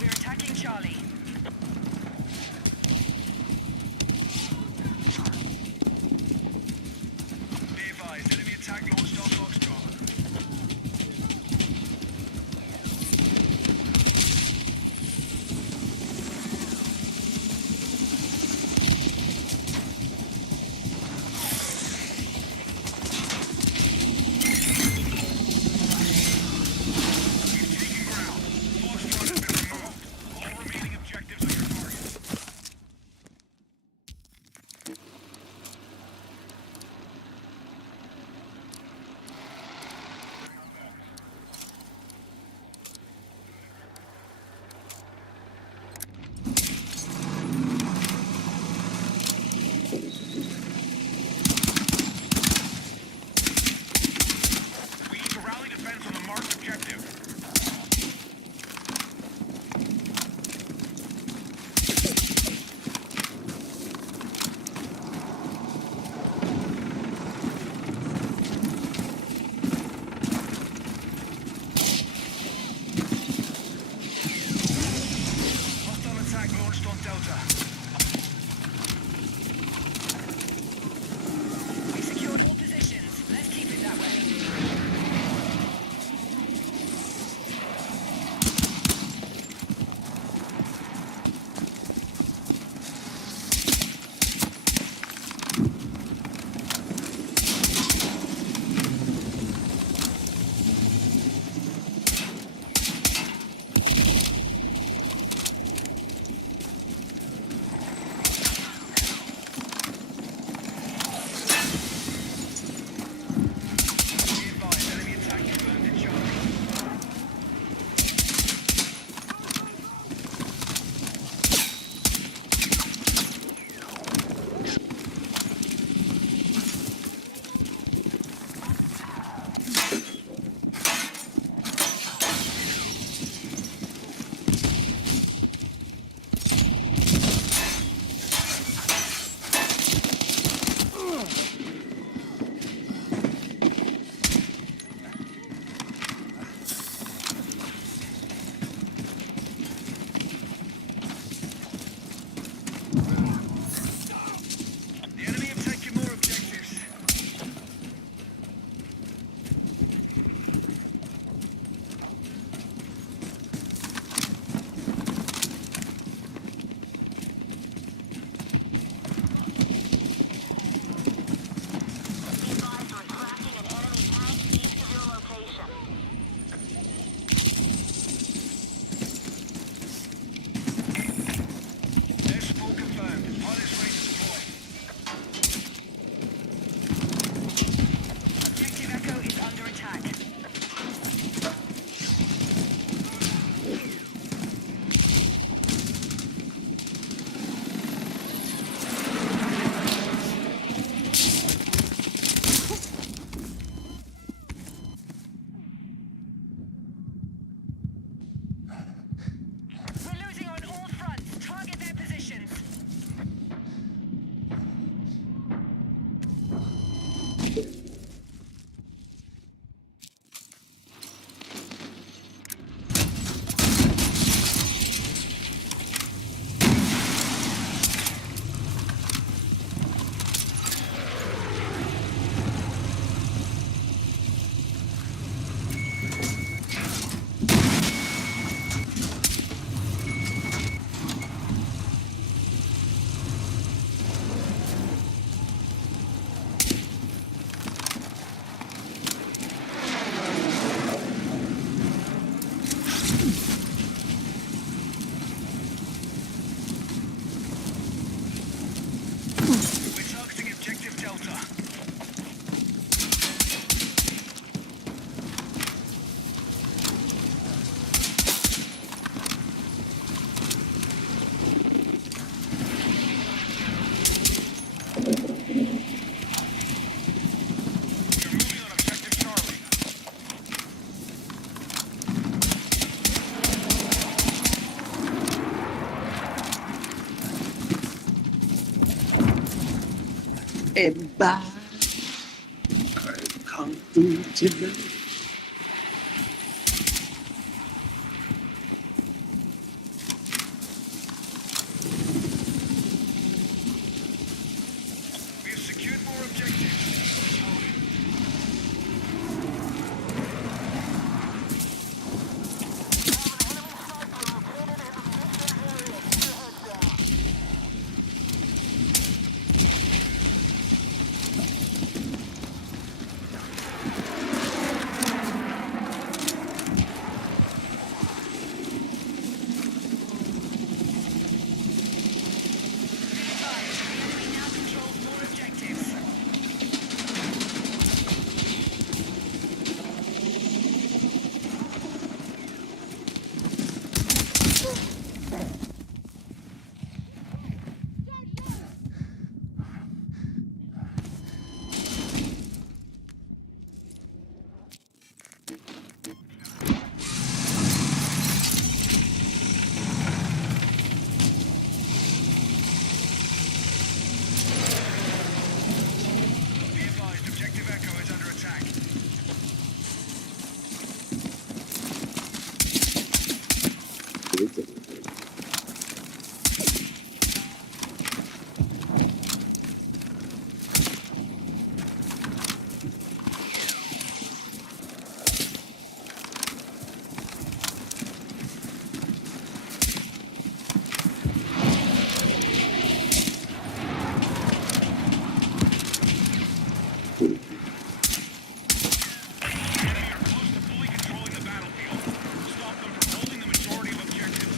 We're attacking Charlie. Be advised, enemy attack launched on Foxtrot. And by Kung Fu Timber. We have secured more objectives. Be advised, objective Echo is under attack. Enemy are close to fully controlling the battlefield. Stop them from holding the majority of objectives.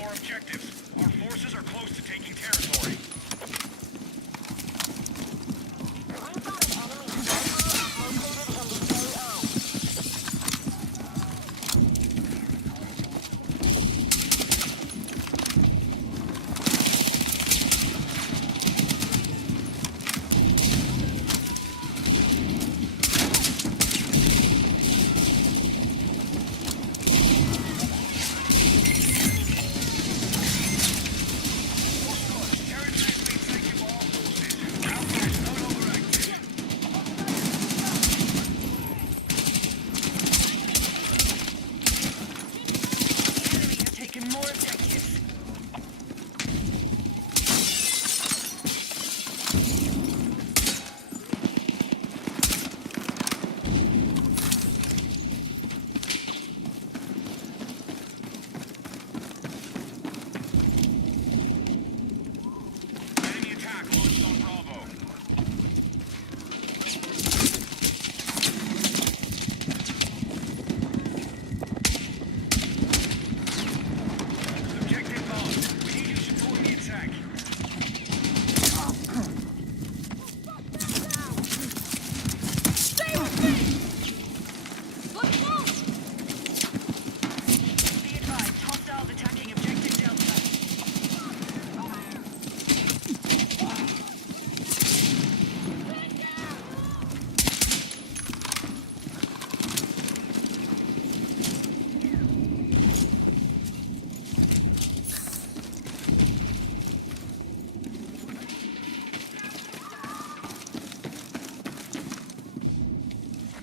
more objectives. Our forces are close to taking territory. We've got an enemy sniper located in the AO. Enemy attack launched on Bravo. Objective lost. We need you supporting the attack. Be advised, hostiles attacking objective Delta.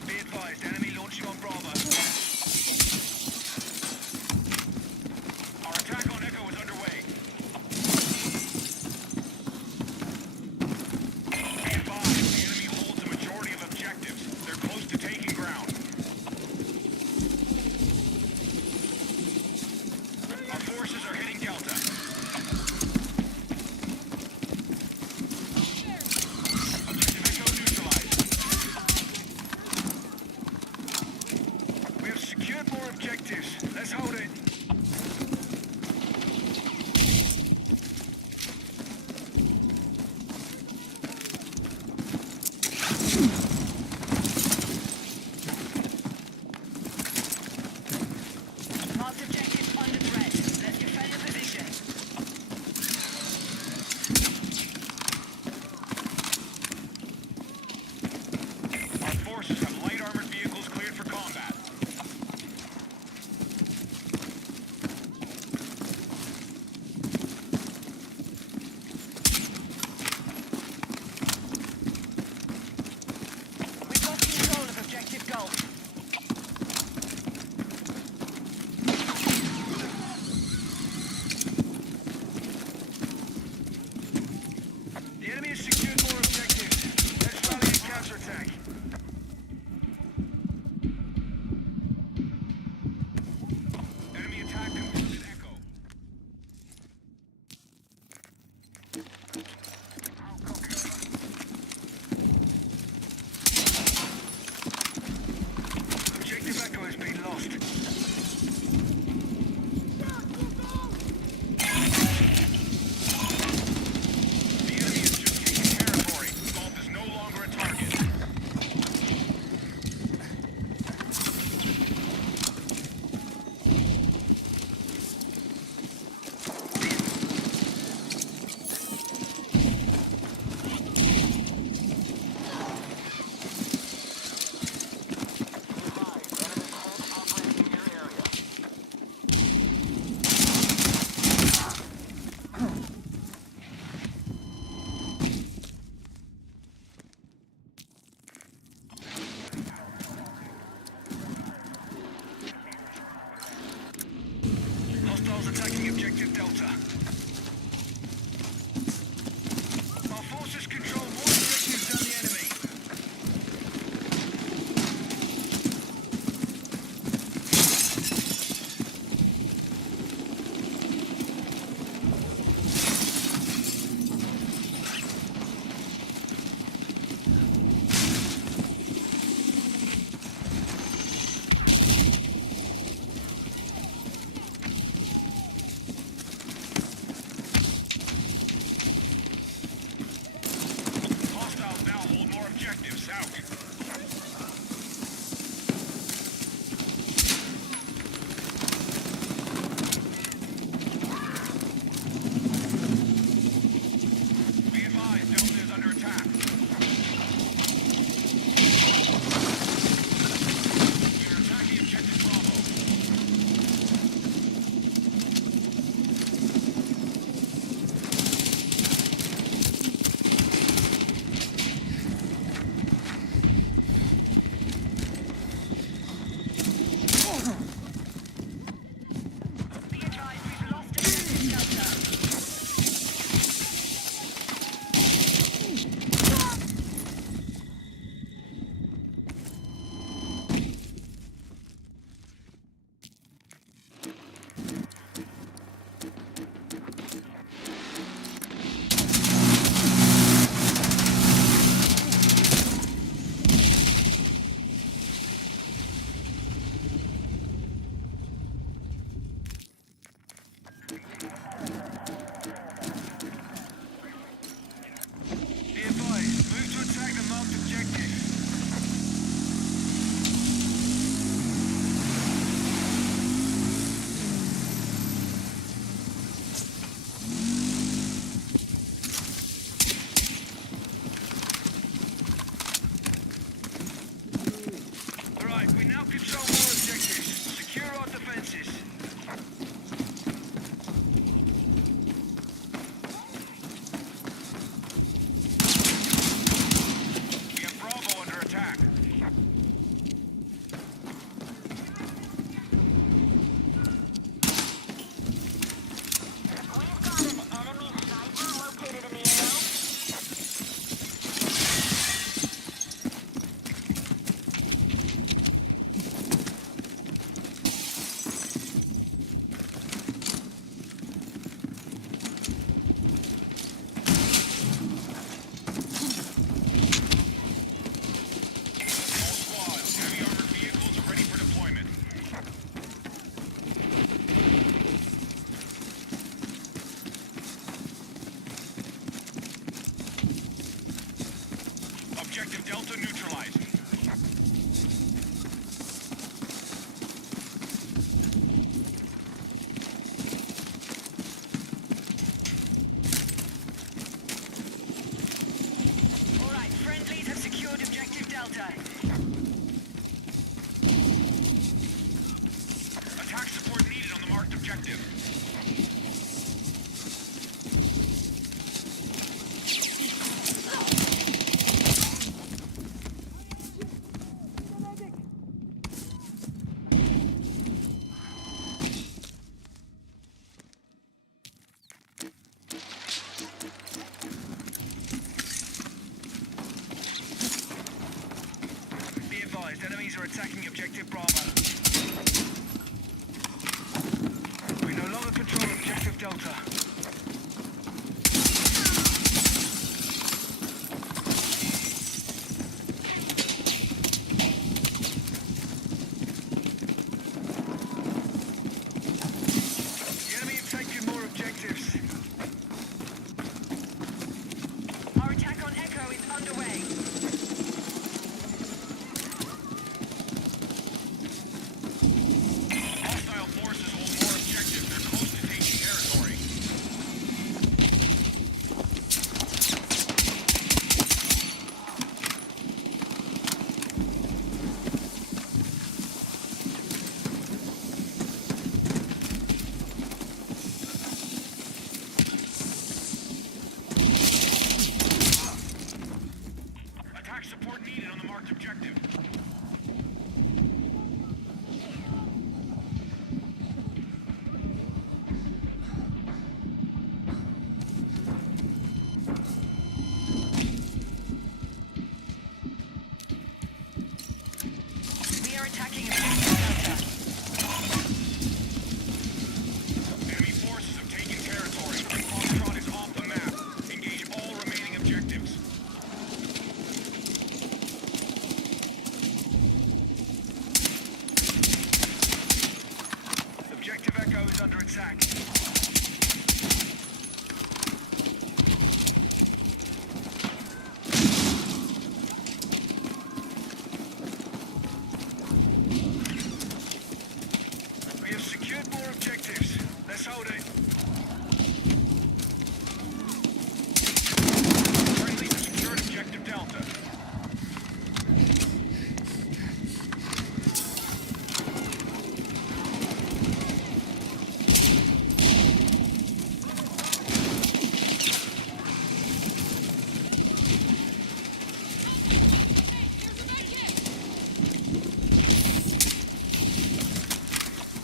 Be advised, enemy launching on Bravo. Our attack on Echo is underway. Be advised, the enemy holds a majority of objectives. They're close to taking ground. Our forces are hitting Delta. Objective Echo neutralized. We have secured more objectives. Let's hold it. Marked objective under threat. Let's defend the position. Our forces have light armored vehicles cleared for combat. We've got control of objective Gulf. The enemy has secured more objectives. Let's rally and counterattack. Enemy attack confirmed at Echo. Objective Echo has been lost. The enemy is just taking territory. Gulf is no longer a target. Hostiles attacking objective Delta. Our forces control more objectives than the enemy. are attacking objective Bravo. We no longer control objective Delta. The enemy have taken more objectives. Our attack on Echo is underway. Hostile forces hold more objectives. They're close to taking territory. Attack support needed on the marked objective. We are attacking objective Delta. Enemy forces have taken territory. Foxtrot is off the map. Engage all remaining objectives. Objective Echo is under attack. We have secured more objectives. Let's hold it. Friendly to secured objective Delta.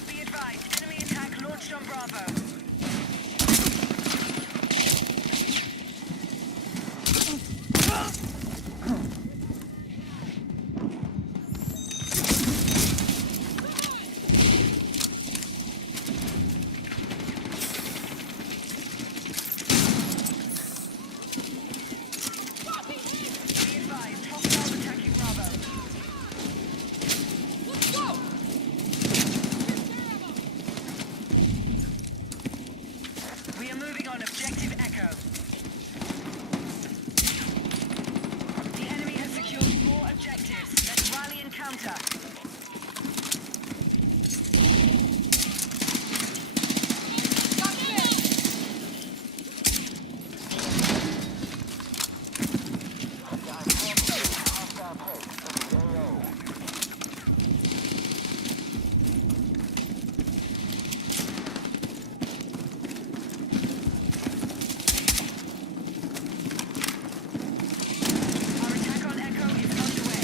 Be advised, enemy attack launched on Bravo. Be advised, hostiles attacking Bravo. We are moving on objective Echo. The enemy has secured more objectives. Let's rally and counter. Our attack on Echo is underway.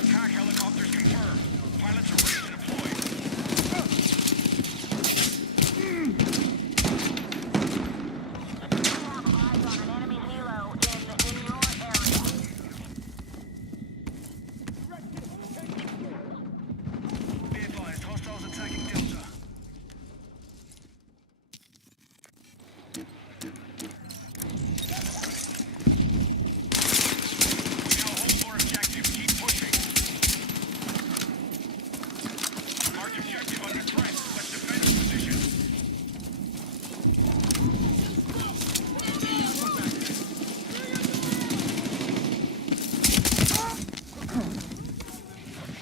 Attack helicopters confirmed. Pilots are ready to deploy. Have eyes on an enemy helo in your area. Be advised, hostiles attacking Delta. We now hold more objectives. Keep pushing. Marked objective under threat. Let's defend the position.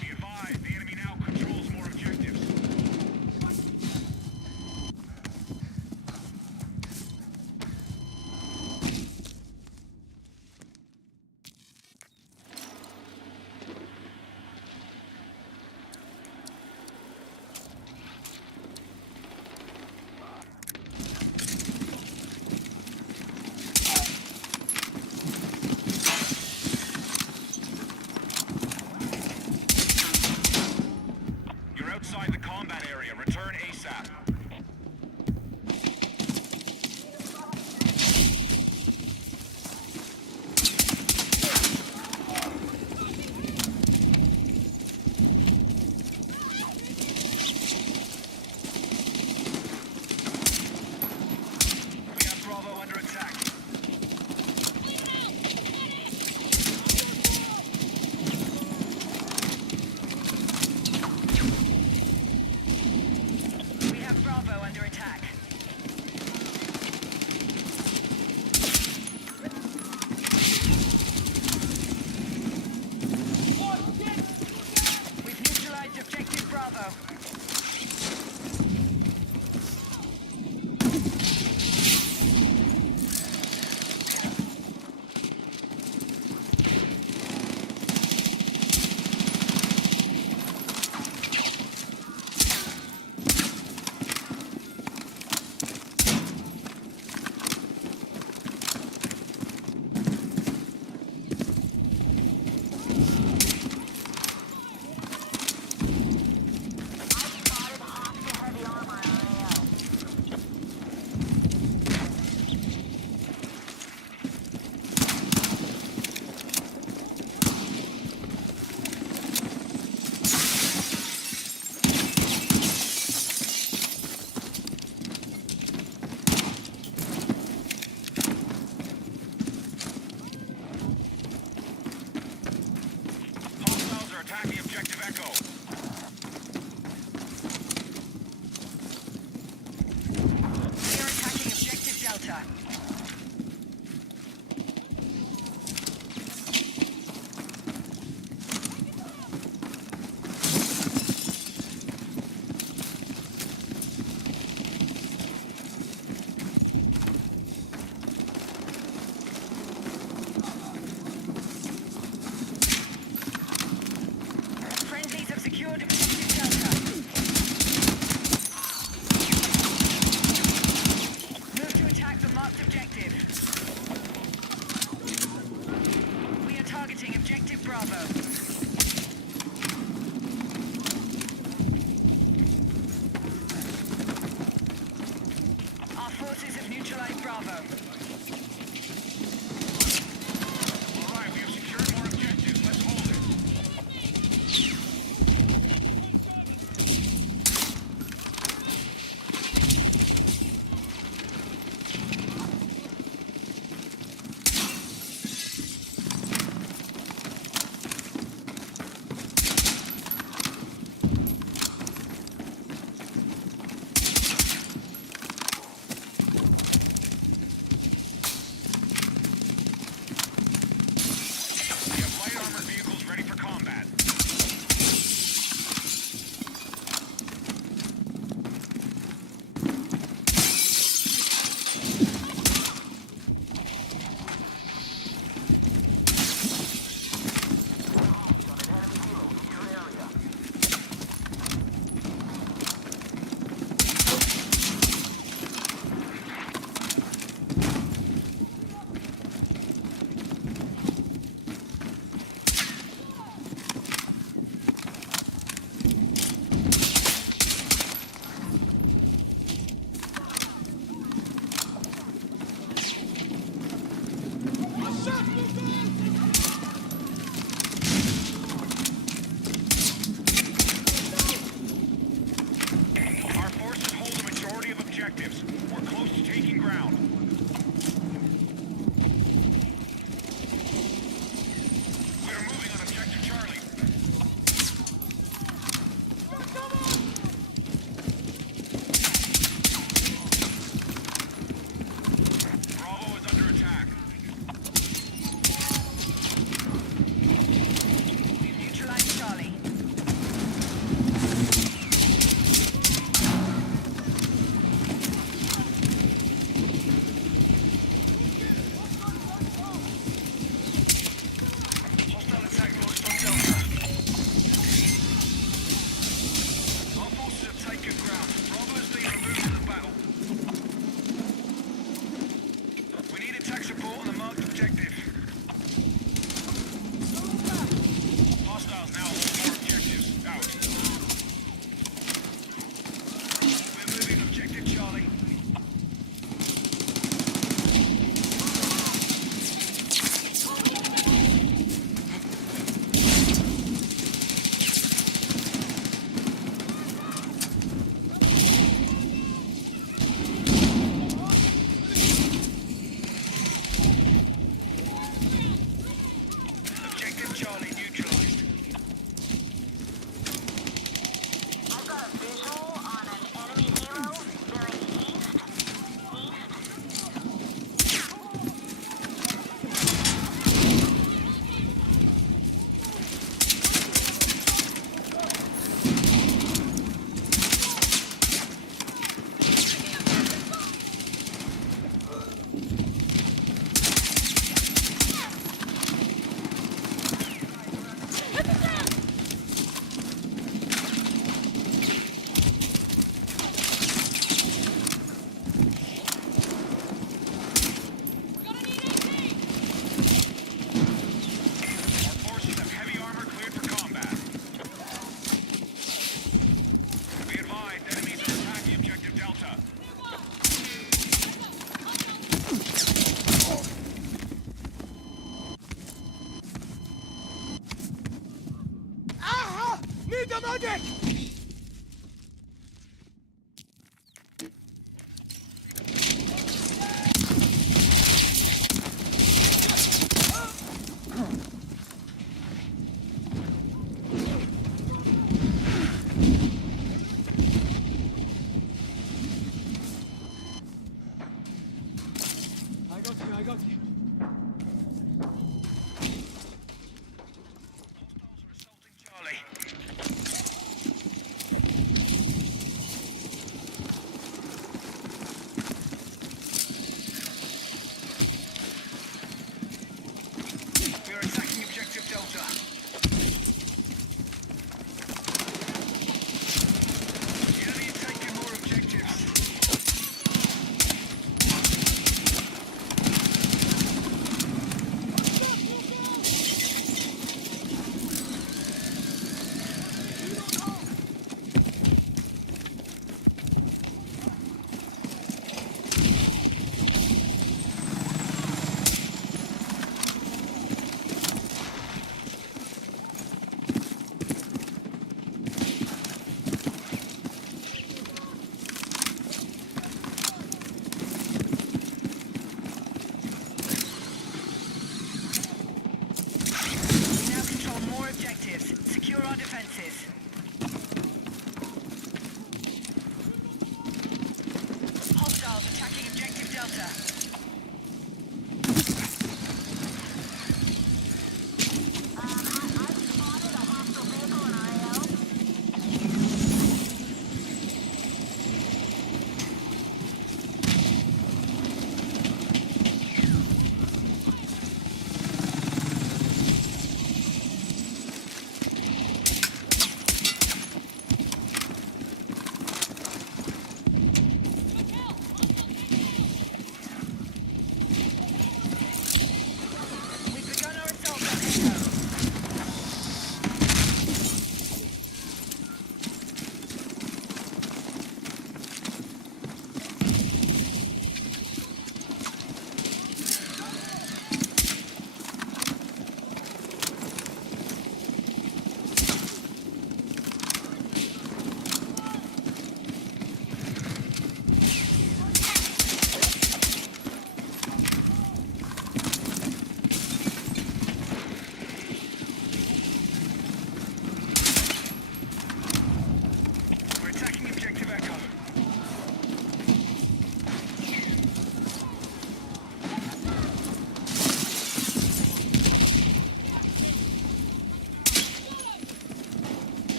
Be advised, the enemy now controls more objectives. You're outside the combat area. Return ASAP. Neutralize Bravo. All right, we have secured more objectives. Let's hold it. We have light armored vehicles ready for combat. Our forces hold the majority of objectives. We're close to taking ground. We are moving on objective Charlie. Bravo is under attack. We've neutralized Charlie. Hostile attack launched on Delta. Our forces have taken ground. Bravo is being removed from the battle. We need attack support on the marked objective. Hostiles now hold more objectives. Out. We're moving objective Charlie. Objective Charlie neutralized. I've got a visual on an enemy helo bearing east. Our forces have heavy armor cleared for combat. Be advised, enemies are attacking objective Delta. Hostiles are assaulting Charlie.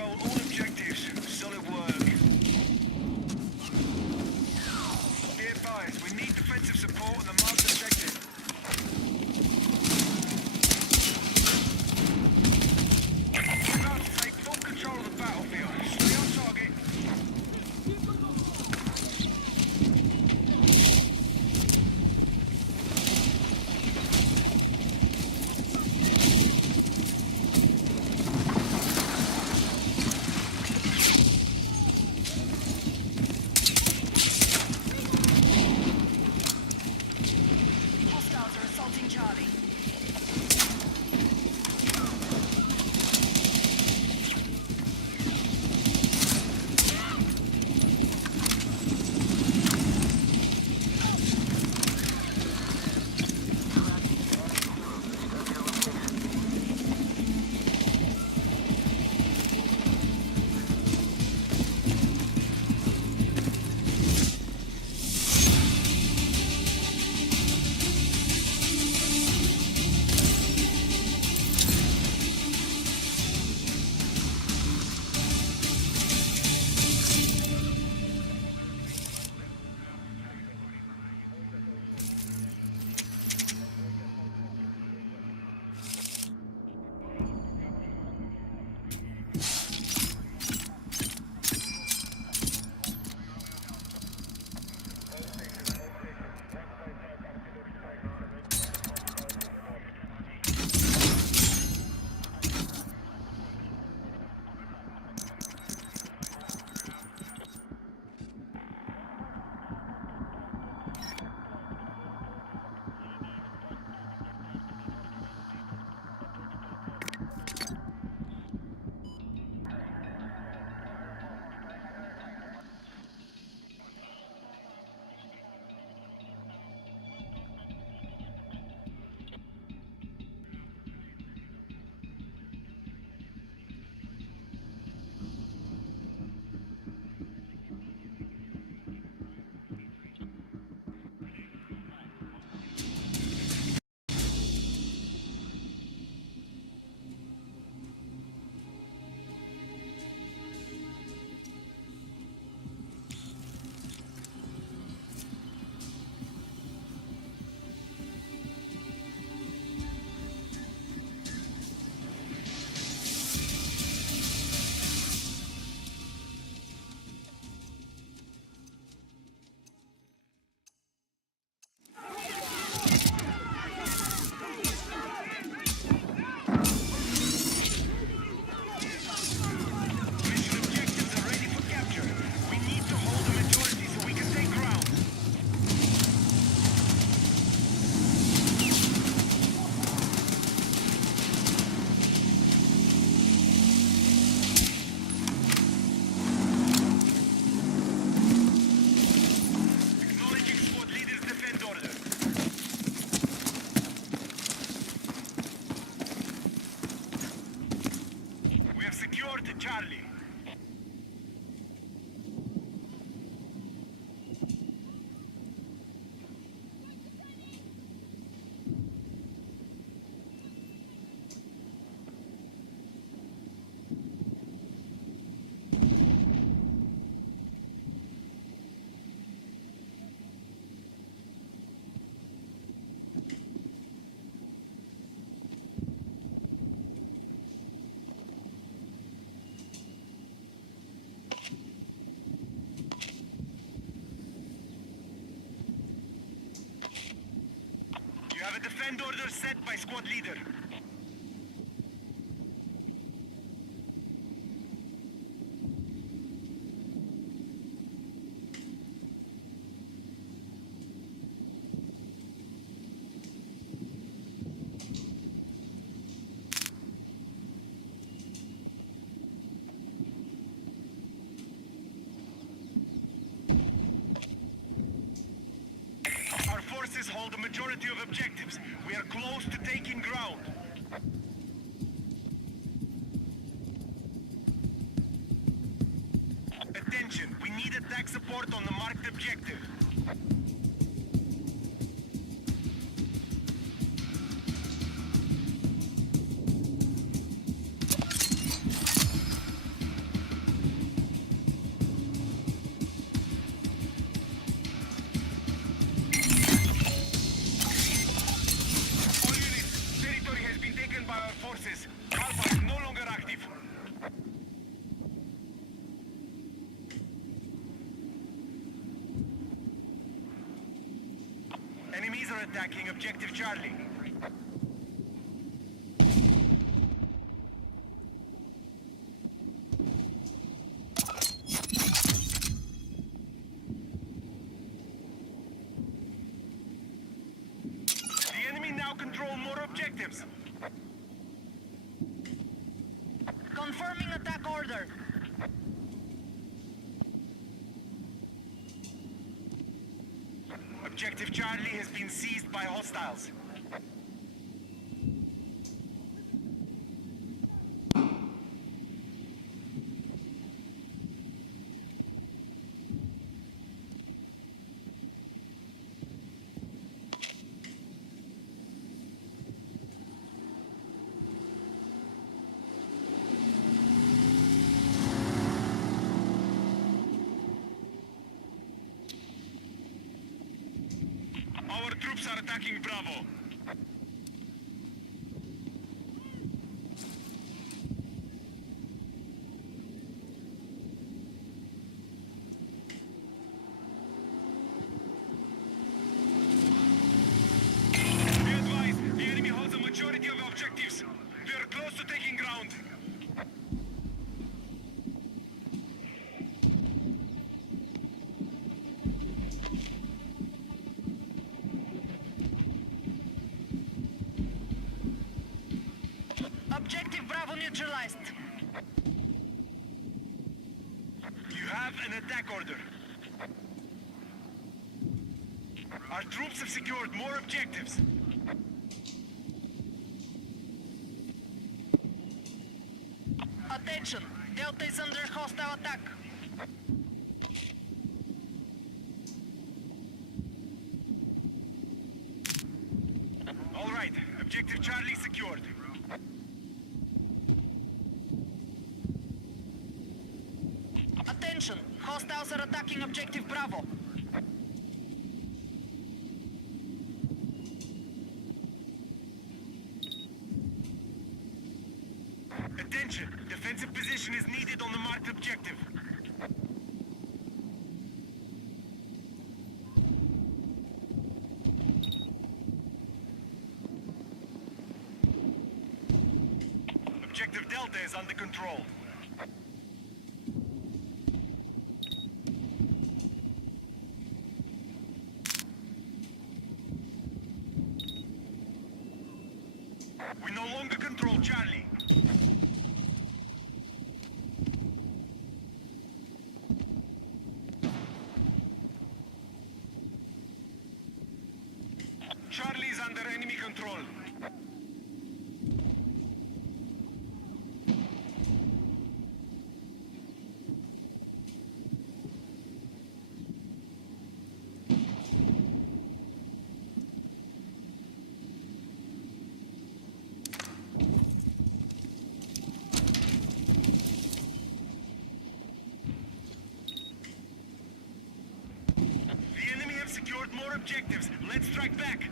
control all objectives. Solid work. Be advised, we need defensive support on the marked objective. We're about to take full control of the battlefield. Stay on target. Hostiles are assaulting Charlie. Mission objectives are ready for capture. We need to hold the majority so we can take ground. Acknowledging squad leader's defend order. We have secured Charlie. You have a defend order set by squad leader. Our forces hold the majority of objectives. We are close to taking ground. Attention, we need attack support on the marked objective. are attacking Objective Charlie. The enemy now control more objectives. Confirming attack order. Objective Charlie has been seized by hostiles. Our troops are attacking Bravo. Be advised, the enemy holds a majority of objectives. We are close to taking ground. Objective Bravo neutralized. You have an attack order. Our troops have secured more objectives. Attention, Delta is under hostile attack. All right, Objective Charlie secured. Attention, hostiles are attacking Objective Bravo. Attention, defensive position is needed on the marked objective. Objective Delta is under control. We no longer control Charlie. Charlie is under enemy control. The enemy have secured more objectives. Let's strike back.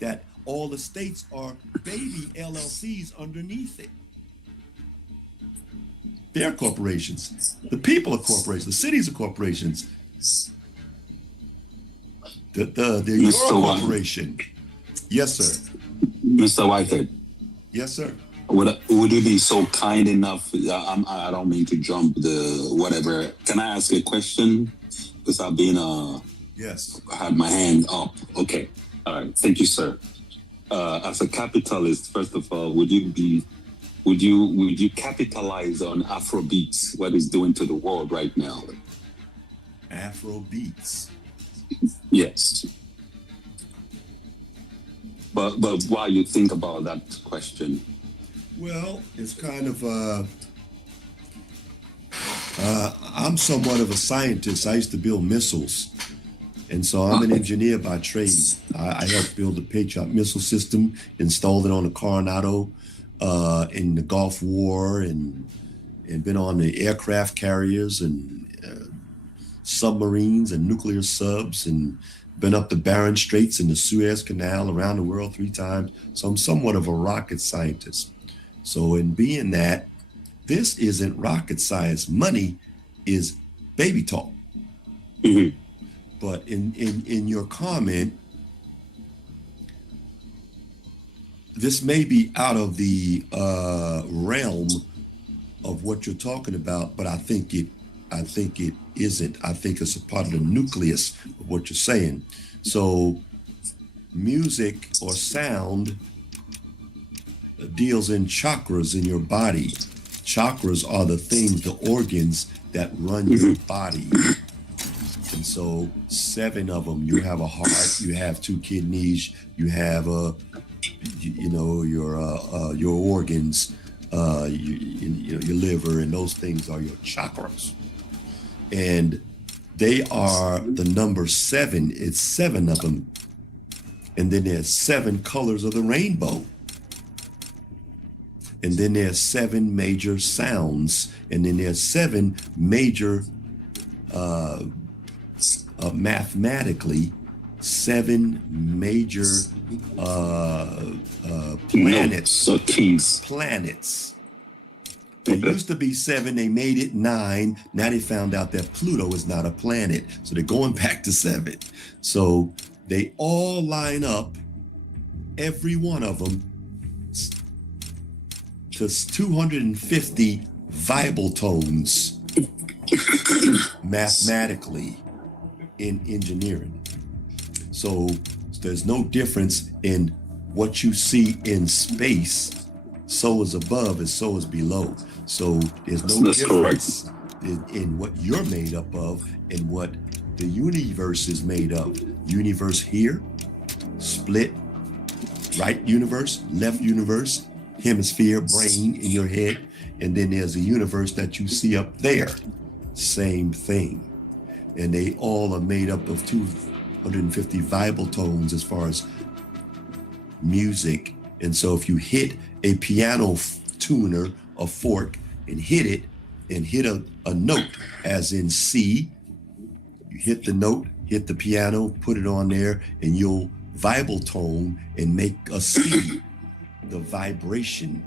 That all the states are baby LLCs underneath it. They're corporations. The people are corporations. The cities are corporations. They're your corporation. Yes, sir. Mr. Whitehead, Yes, sir. would you be so kind enough? I don't mean to jump the whatever. Can I ask a question? Because I've been Yes. had my hand up. Okay. All right. Thank you, sir. As a capitalist, first of all, would you capitalize on Afrobeats, what it's doing to the world right now? Afro beats. Yes. But while you think about that question, Well, it's kind of I'm somewhat of a scientist. I used to build missiles, and so I'm an engineer by trade. I helped build the Patriot missile system, installed it on the Coronado in the Gulf War, and been on the aircraft carriers and submarines and nuclear subs, and been up the Barren Straits and the Suez Canal, around the world 3 times. So I'm somewhat of a rocket scientist. So in being that, this isn't rocket science. Money is baby talk. Mm-hmm. But in your comment, this may be out of the realm of what you're talking about, but I think it isn't. I think it's a part of the nucleus of what you're saying. So music or sound deals in chakras in your body. Chakras are the things, the organs that run your body. And so 7 of them. You have a heart, you have 2 kidneys, you have your organs, your liver, and those things are your chakras. And they are the number 7. It's 7 of them. And then there's 7 colors of the rainbow. And then there's 7 major sounds. And then there's 7 major, mathematically, 7 major planets. So keys. Planets. There used to be 7, they made it 9. Now they found out that Pluto is not a planet. So they're going back to 7. So they all line up, every one of them, to 250 Bible tones mathematically in engineering. So there's no difference in what you see in space. So is above and so is below. So there's no difference in what you're made up of and what the universe is made of. Universe here, split, right universe, left universe, hemisphere, brain in your head, and then there's a universe that you see up there. Same thing. And they all are made up of 250 Bible tones as far as music. And so if you hit a piano tuner, a fork, and hit it, and hit a note, as in C, you hit the note, hit the piano, put it on there, and you'll Bible tone and make a C, the vibration.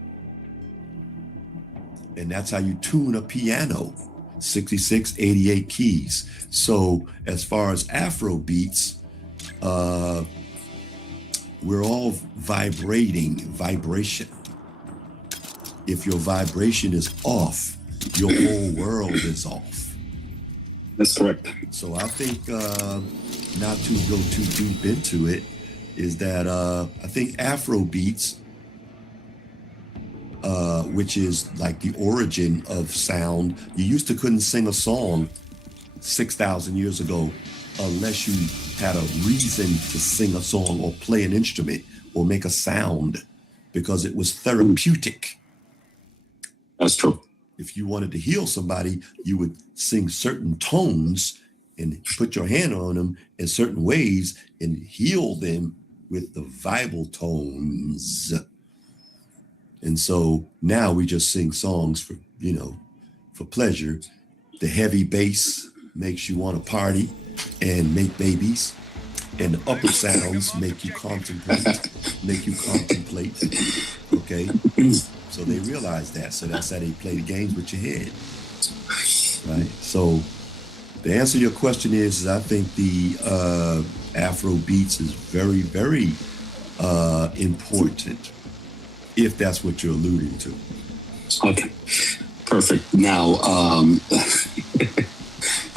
And that's how you tune a piano, 66, 88 keys. So as far as Afro beats, we're all vibration. If your vibration is off, your whole world is off. That's correct. So I think, not to go too deep into it, is that I think Afro beats, which is like the origin of sound. You used to couldn't sing a song 6,000 years ago unless you had a reason to sing a song or play an instrument or make a sound, because it was therapeutic. That's true. If you wanted to heal somebody, you would sing certain tones and put your hand on them in certain ways and heal them with the Bible tones. And so now we just sing songs for, for pleasure. The heavy bass makes you want to party and make babies. And the upper sounds make you contemplate. Okay? So they realize that. So that's how they play the games with your head. Right? So the answer to your question is I think the Afro beats is very, very important, if that's what you're alluding to. Okay, perfect. Now,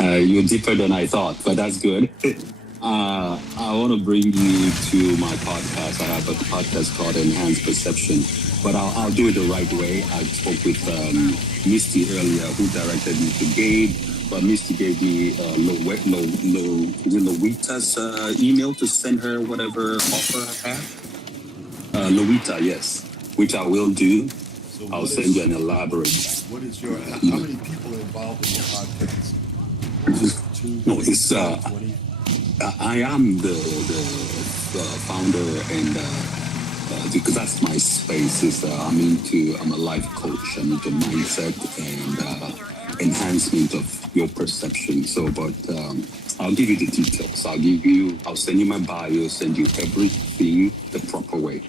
you're deeper than I thought, but that's good. I want to bring you to my podcast. I have a podcast called Enhanced Perception, but I'll do it the right way. I spoke with Misty earlier, who directed me to Gabe, Misty gave me is it Lowita's email to send her whatever offer I have. Lowita, yes, which I will do. So I'll what send is- you an elaborate. What is your? How many people are involved in your podcast? Two, No, it's 20? I am the founder and because that's my space. Is I'm a life coach. I'm into mindset and enhancement of your perception. So, but I'll give you the details. I'll send you my bio, send you everything the proper way.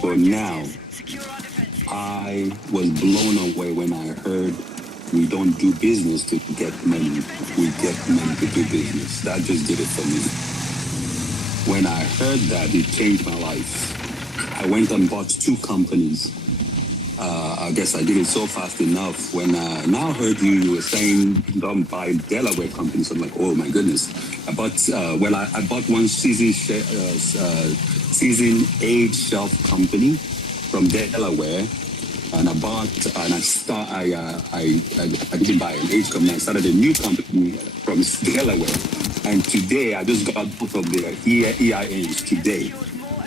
For now, I was blown away when I heard we don't do business to get money. We get money to do business. That just did it for me. When I heard that, it changed my life. I went and bought 2 companies. I guess I did it so fast enough. When I now heard you were saying don't buy Delaware companies, I'm like, oh my goodness. I bought one season age shelf company from Delaware. And I didn't buy an age company. I started a new company from Delaware. And today, I just got both of their EINs today.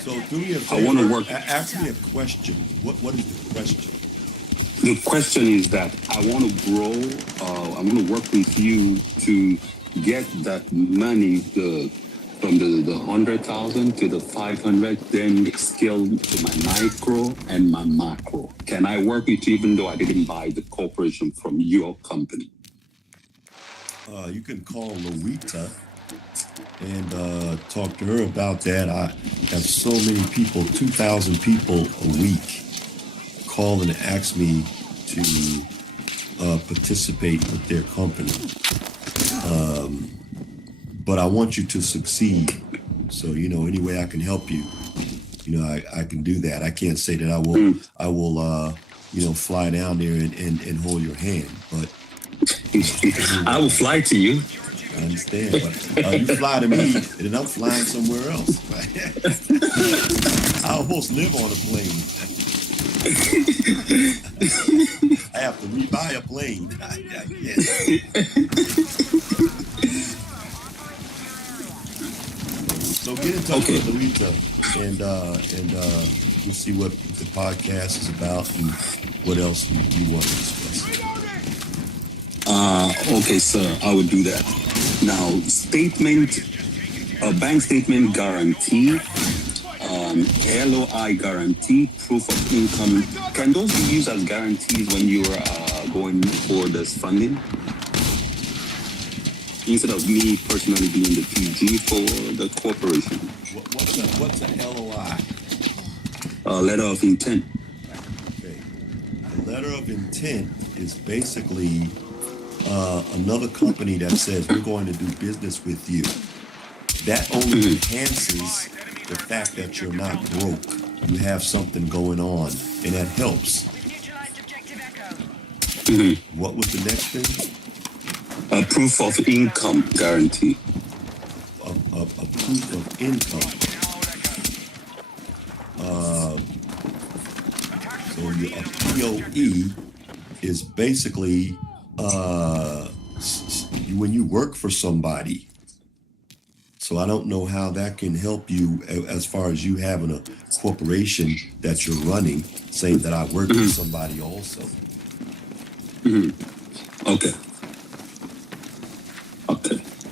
So do me a favor. I want to work. Ask me a question. What is the question? The question is that I want to grow. I want to work with you to get that money from the 100,000 to the 500, then scale to my micro and my macro. Can I work with you even though I didn't buy the corporation from your company? You can call Lowita and talk to her about that. I have so many people, 2,000 people a week, call and ask me to participate with their company. But I want you to succeed. So, any way I can help you, I can do that. I can't say that I will fly down there and hold your hand, but I will fly to you. I understand, but you fly to me, and then I'm flying somewhere else. I almost live on a plane. I have to rebuy a plane. I can't. So get in touch with Lowita, and we'll see what the podcast is about and what else you want to discuss. Okay, sir, I would do that. Now, bank statement guarantee, LOI guarantee, proof of income. Can those be used as guarantees when you are going for this funding? Instead of me personally being the PG for the corporation. What's a LOI? Letter of intent. Okay. A letter of intent is basically another company that says we're going to do business with you. That only enhances the fact that you're not broke. You have something going on, and that helps. What was the next thing? A proof of income guarantee. A proof of income. So your POE is basically when you work for somebody. So I don't know how that can help you as far as you having a corporation that you're running, saying that I work for somebody also. Okay.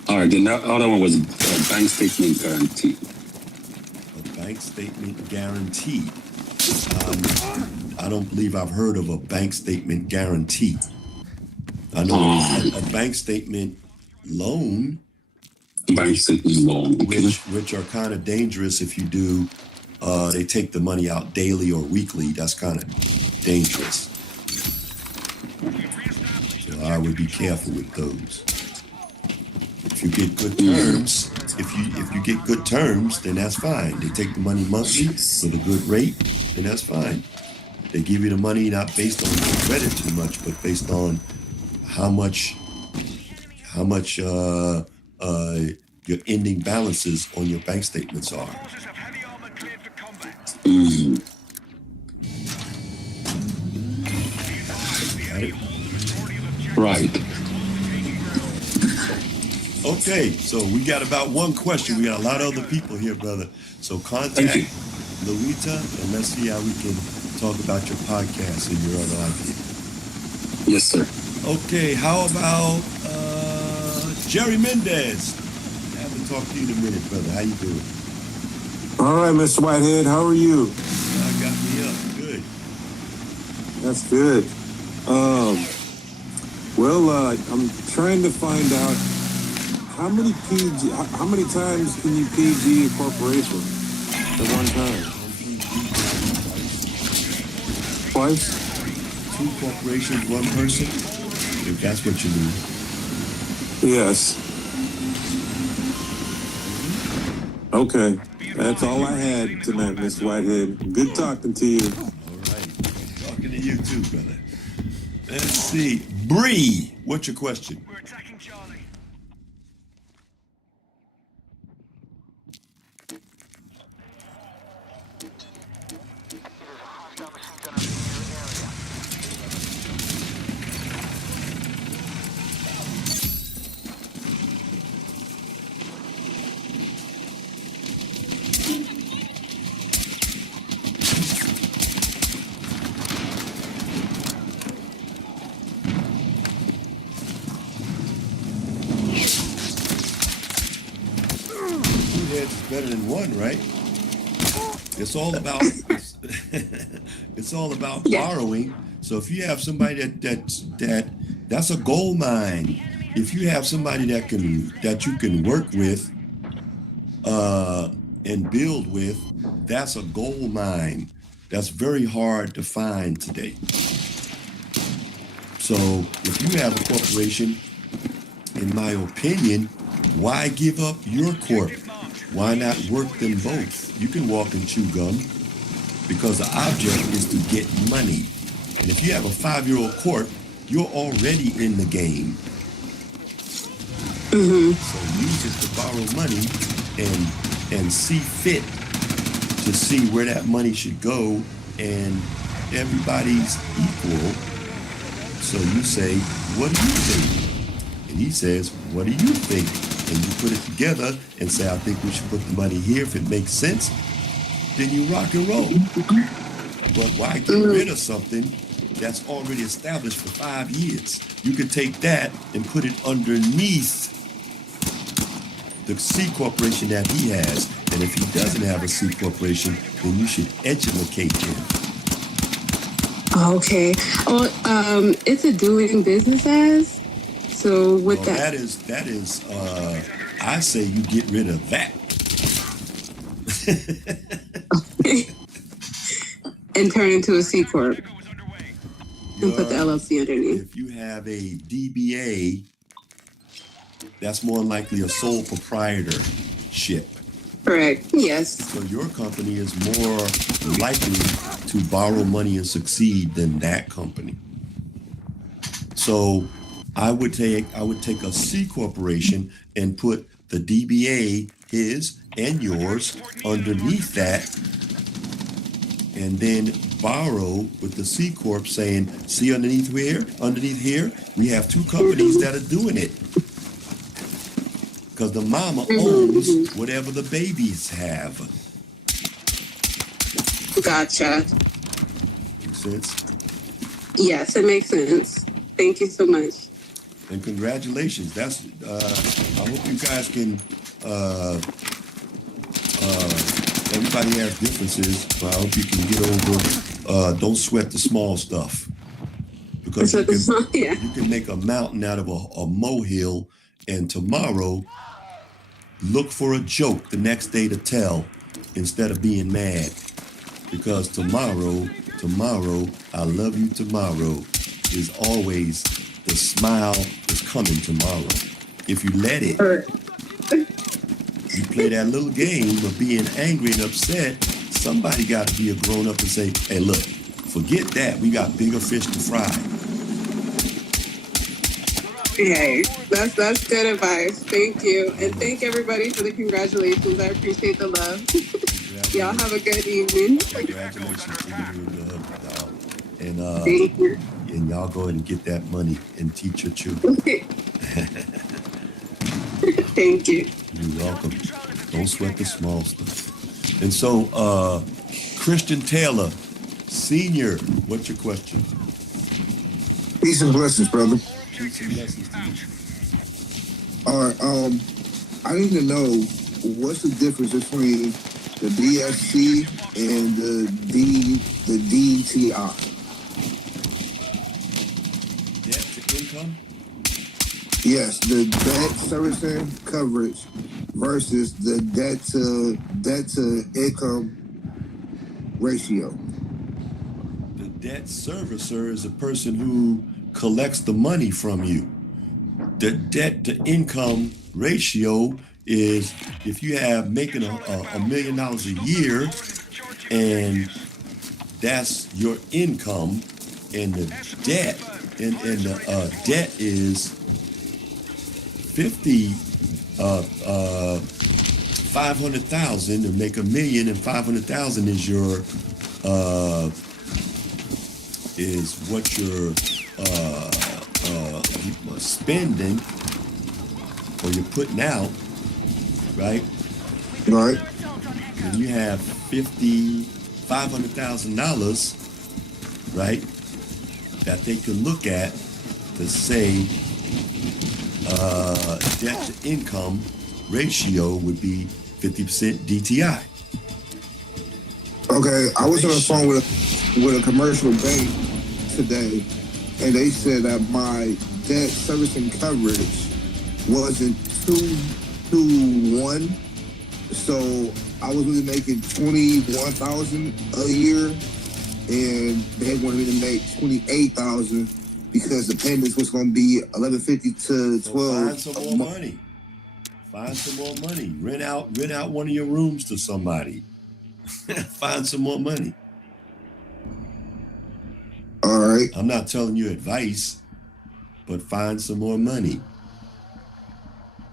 All right, then the other one was a bank statement guarantee. A bank statement guarantee. I don't believe I've heard of a bank statement guarantee. I know a bank statement loan. Bank statement loan. Which are kind of dangerous if you do. They take the money out daily or weekly. That's kind of dangerous. So I would be careful with those. If you get good terms, if you get good terms, then that's fine. They take the money monthly with a good rate, then that's fine. They give you the money not based on your credit too much, but based on how much your ending balances on your bank statements are. Right. Okay, so we got about one question. We got a lot of other people here, brother. So contact Thank you. Louita, and let's see how we can talk about your podcast and your other idea. Yes, sir. Okay, how about Jerry Mendez? I haven't talked to you in a minute, brother. How you doing? All right, Mr. Whitehead, how are you? Got me up. Good. That's good. I'm trying to find out how many times can you PG a corporation at one time? Twice? 2 corporations, 1 person? If that's what you mean. Yes. Okay. That's all I had tonight, Mr. Whitehead. Good talking to you. All right. Talking to you too, brother. Let's see. Bree, what's your question? We're attacking Charlie. Two heads is better than one, right? It's all about it's all about borrowing. So if you have somebody that's a gold mine. If you have somebody that you can work with and build with, that's a gold mine. That's very hard to find today. So if you have a corporation, in my opinion, why give up your corp? Why not work them both? You can walk and chew gum because the object is to get money. And if you have a 5-year-old corp, you're already in the game. So use it to borrow money and see fit to see where that money should go, and everybody's equal. So you say, what do you think? And he says, what do you think? And you put it together and say, I think we should put the money here if it makes sense. Then you rock and roll. But why get rid of something that's already established for 5 years? You could take that and put it underneath the C corporation that he has. And if he doesn't have a C corporation, then you should educate him. Okay. Well, it's a doing business as. So with Well, that is, I say you get rid of that. And turn into a C corp and put the LLC underneath. If you have a DBA, that's more likely a sole proprietorship. Correct. Yes. So your company is more likely to borrow money and succeed than that company. So I would take a C corporation and put the DBA, his and yours, underneath that, and then borrow with the C corp saying, see underneath here, we have 2 companies that are doing it. Because the mama owns whatever the babies have. Gotcha. Makes sense? Yes, it makes sense. Thank you so much. And congratulations. That's I hope you guys can everybody has differences, but I hope you can get over don't sweat the small stuff. Because you can make a mountain out of a molehill, and tomorrow look for a joke the next day to tell instead of being mad. Because tomorrow, I love you tomorrow is always the smile is coming tomorrow. If you let it, you play that little game of being angry and upset, somebody got to be a grown up and say, hey, look, forget that. We got bigger fish to fry. Hey, that's good advice. Thank you. And thank everybody for the congratulations. I appreciate the love. Y'all have a good evening. Congratulations to you and dog. And thank you. And y'all go ahead and get that money and teach your children. Thank you. You're welcome. Don't sweat the small stuff. And so, Christian Taylor, Senior, what's your question? Peace and blessings, brother. Peace and blessings to you. All right. I need to know what's the difference between the DSC and the DTI. Debt to income? Yes, the debt servicing coverage versus the debt to income ratio. The debt servicer is a person who collects the money from you. The debt to income ratio is if you have making $1 million a year and that's your income, and the debt and the debt is 500,000 to make $1 million, and 500,000 is your is what you're spending or you're putting out, right? Right. And you have $500,000, right? That they can look at to say debt to income ratio would be 50% DTI. Okay, I was on the phone with a commercial bank today, and they said that my debt servicing coverage wasn't 2 to 1, so I was really making $21,000 a year, and they wanted me to make $28,000 because the payments was going to be $11.50 to $12. Find some more money. Find some more money. Rent out one of your rooms to somebody. Find some more money. All right. I'm not telling you advice, but find some more money.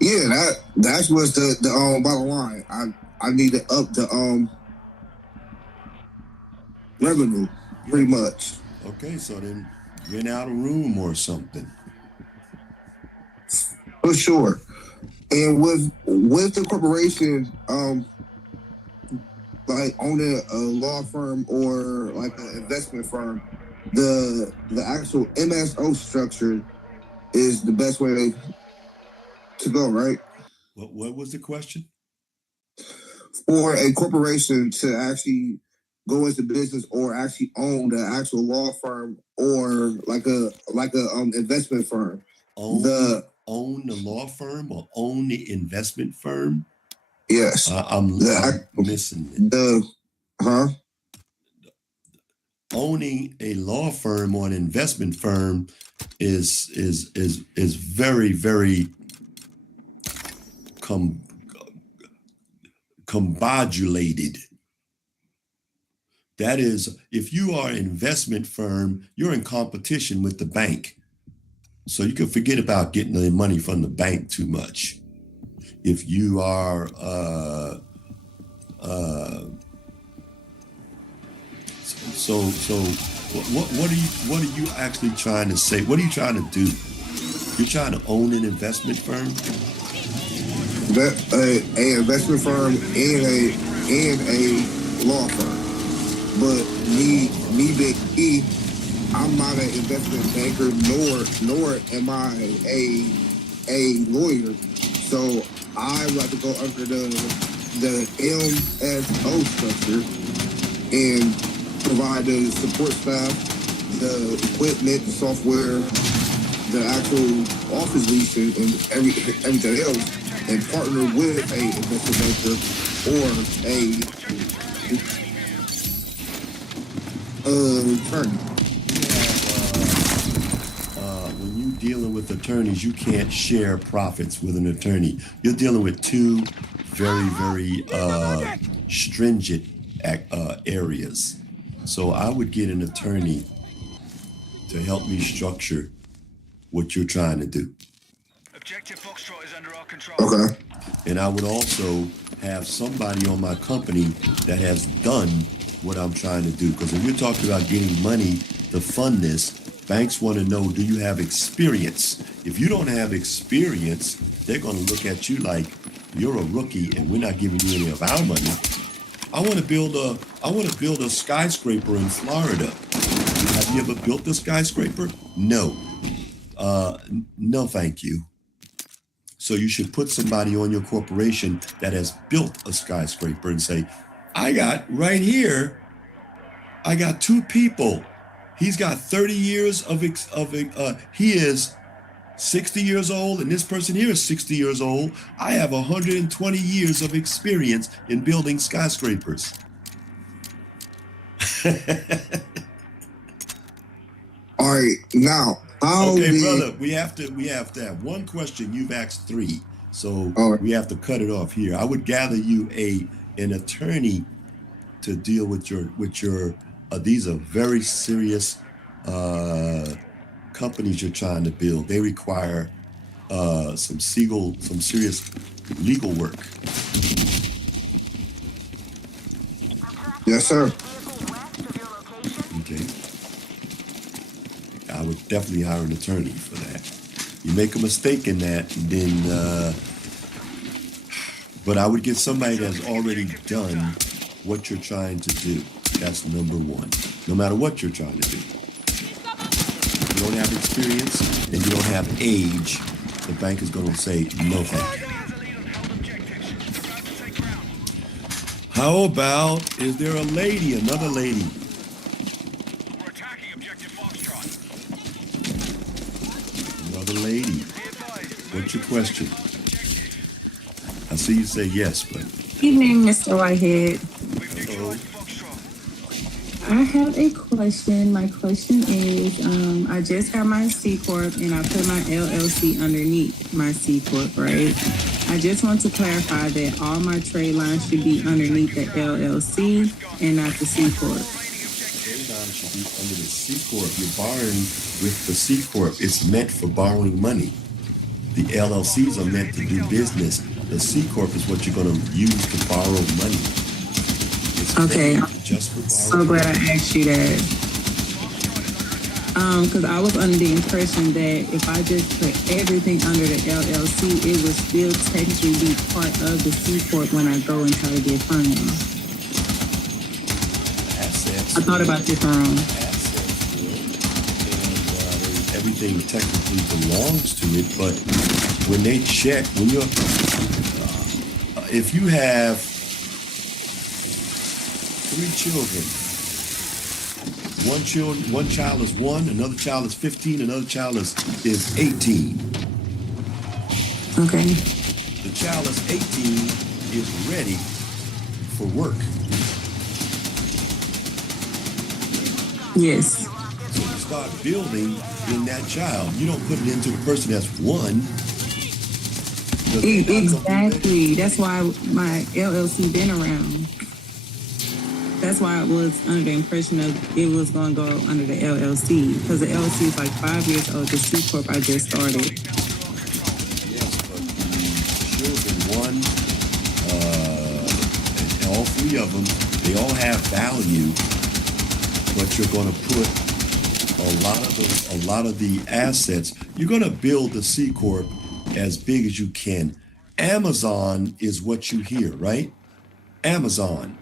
Yeah, that's what's the bottom line. I need to up the revenue, pretty much. Okay, so then rent out a room or something. For sure. And with the corporation, like owning a law firm or like an investment firm, the actual MSO structure is the best way to go, right? What was the question? For a corporation to actually go into business or actually own the actual law firm or like a investment firm. Own the law firm or own the investment firm? Yes. I'm missing it. Owning a law firm or an investment firm is very, very combobulated. That is, if you are an investment firm, you're in competition with the bank. So you can forget about getting the money from the bank too much. If you are so what are you actually trying to say? What are you trying to do? You're trying to own an investment firm? A investment firm and a law firm. But me being me, I'm not an investment banker, nor am I a lawyer. So I like to go under the MSO structure and provide the support staff, the equipment, the software, the actual office leasing, and everything else, and partner with a investment banker or attorney. When you're dealing with attorneys, you can't share profits with an attorney. You're dealing with two very, very stringent areas. So I would get an attorney to help me structure what you're trying to do. Objective Foxtrot is under our control. Okay. And I would also have somebody on my company that has done what I'm trying to do. Because when we're talking about getting money to fund this, banks want to know, do you have experience? If you don't have experience, they're going to look at you like you're a rookie and we're not giving you any of our money. I want to build a skyscraper in Florida. Have you ever built a skyscraper? No. No, thank you. So you should put somebody on your corporation that has built a skyscraper and say, I got right here, I got two people. He's got 30 years he is 60 years old, and this person here is 60 years old. I have 120 years of experience in building skyscrapers. All right, now okay, brother, we have to have one question. You've asked three, so we have to cut it off here. I would gather you an attorney to deal with your these are very serious companies you're trying to build. They require some serious legal work. Yes, sir. Okay. I would definitely hire an attorney for that. You make a mistake in that, and then but I would get somebody that's already done what you're trying to do. That's number one. No matter what you're trying to do. If you don't have experience and you don't have age, the bank is going to say no thank you. How about, is there a lady, another lady? We're attacking objective Foxtrot. Another lady. What's your question? I see you say yes, but... Evening, Mr. Whitehead. Hello. I have a question. My question is, I just got my C Corp and I put my LLC underneath my C Corp, right? I just want to clarify that all my trade lines should be underneath the LLC and not the C Corp. Trade lines should be under the C Corp. You're borrowing with the C Corp. It's meant for borrowing money. The LLCs are meant to do business. The C Corp is what you're going to use to borrow money. It's okay. Just for so glad I asked you that. Because I was under the impression that if I just put everything under the LLC, it would still technically be part of the C Corp when I go and try to get funding. Assets. I thought about this wrong. Assets and everything technically belongs to it, but when they check, when you're, if you have 3 children, one child is 1, another child is 15, another child is 18. Okay. The child is 18 is ready for work. Yes. So you start building in that child. You don't put it into the person that's 1. Exactly. That's why my LLC been around. That's why I was under the impression of it was going to go under the LLC, because the LLC is like 5 years old. The C Corp I just started. Yes, but the children, and all 3 of them, they all have value, but you're going to put a lot of the assets. You're going to build the C Corp as big as you can. Amazon is what you hear, right? Amazon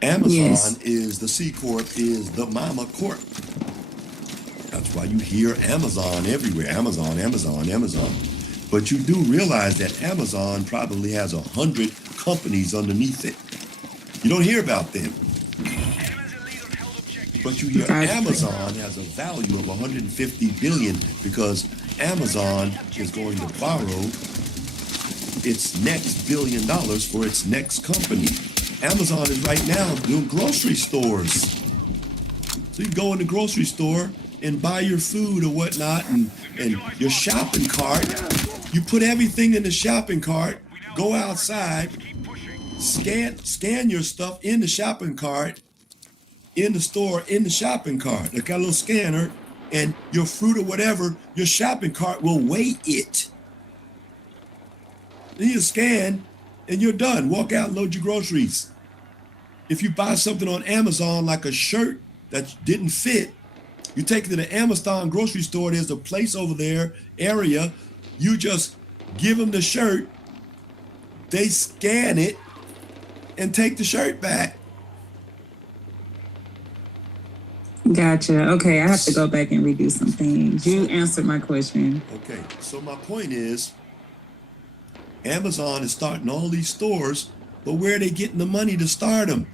yes. Is the C Corp, is the Mama Corp. That's why you hear Amazon everywhere. Amazon. But you do realize that Amazon probably has 100 companies underneath it. You don't hear about them. But you hear Amazon has a value of 150 billion because Amazon is going to borrow its next $1 billion for its next company. Amazon is right now doing grocery stores. So you go in the grocery store and buy your food or whatnot and your shopping cart. You put everything in the shopping cart, go outside, scan your stuff in the shopping cart, in the store, in the shopping cart. They got a little scanner, and your fruit or whatever, your shopping cart will weigh it. Then you scan, and you're done. Walk out and load your groceries. If you buy something on Amazon, like a shirt that didn't fit, you take it to the Amazon grocery store. There's a place over there, area, You just give them the shirt, they scan it, and take the shirt back. Gotcha. Okay, I have to go back and redo some things. You answered my question. Okay, so my point is, Amazon is starting all these stores, but where are they getting the money to start them?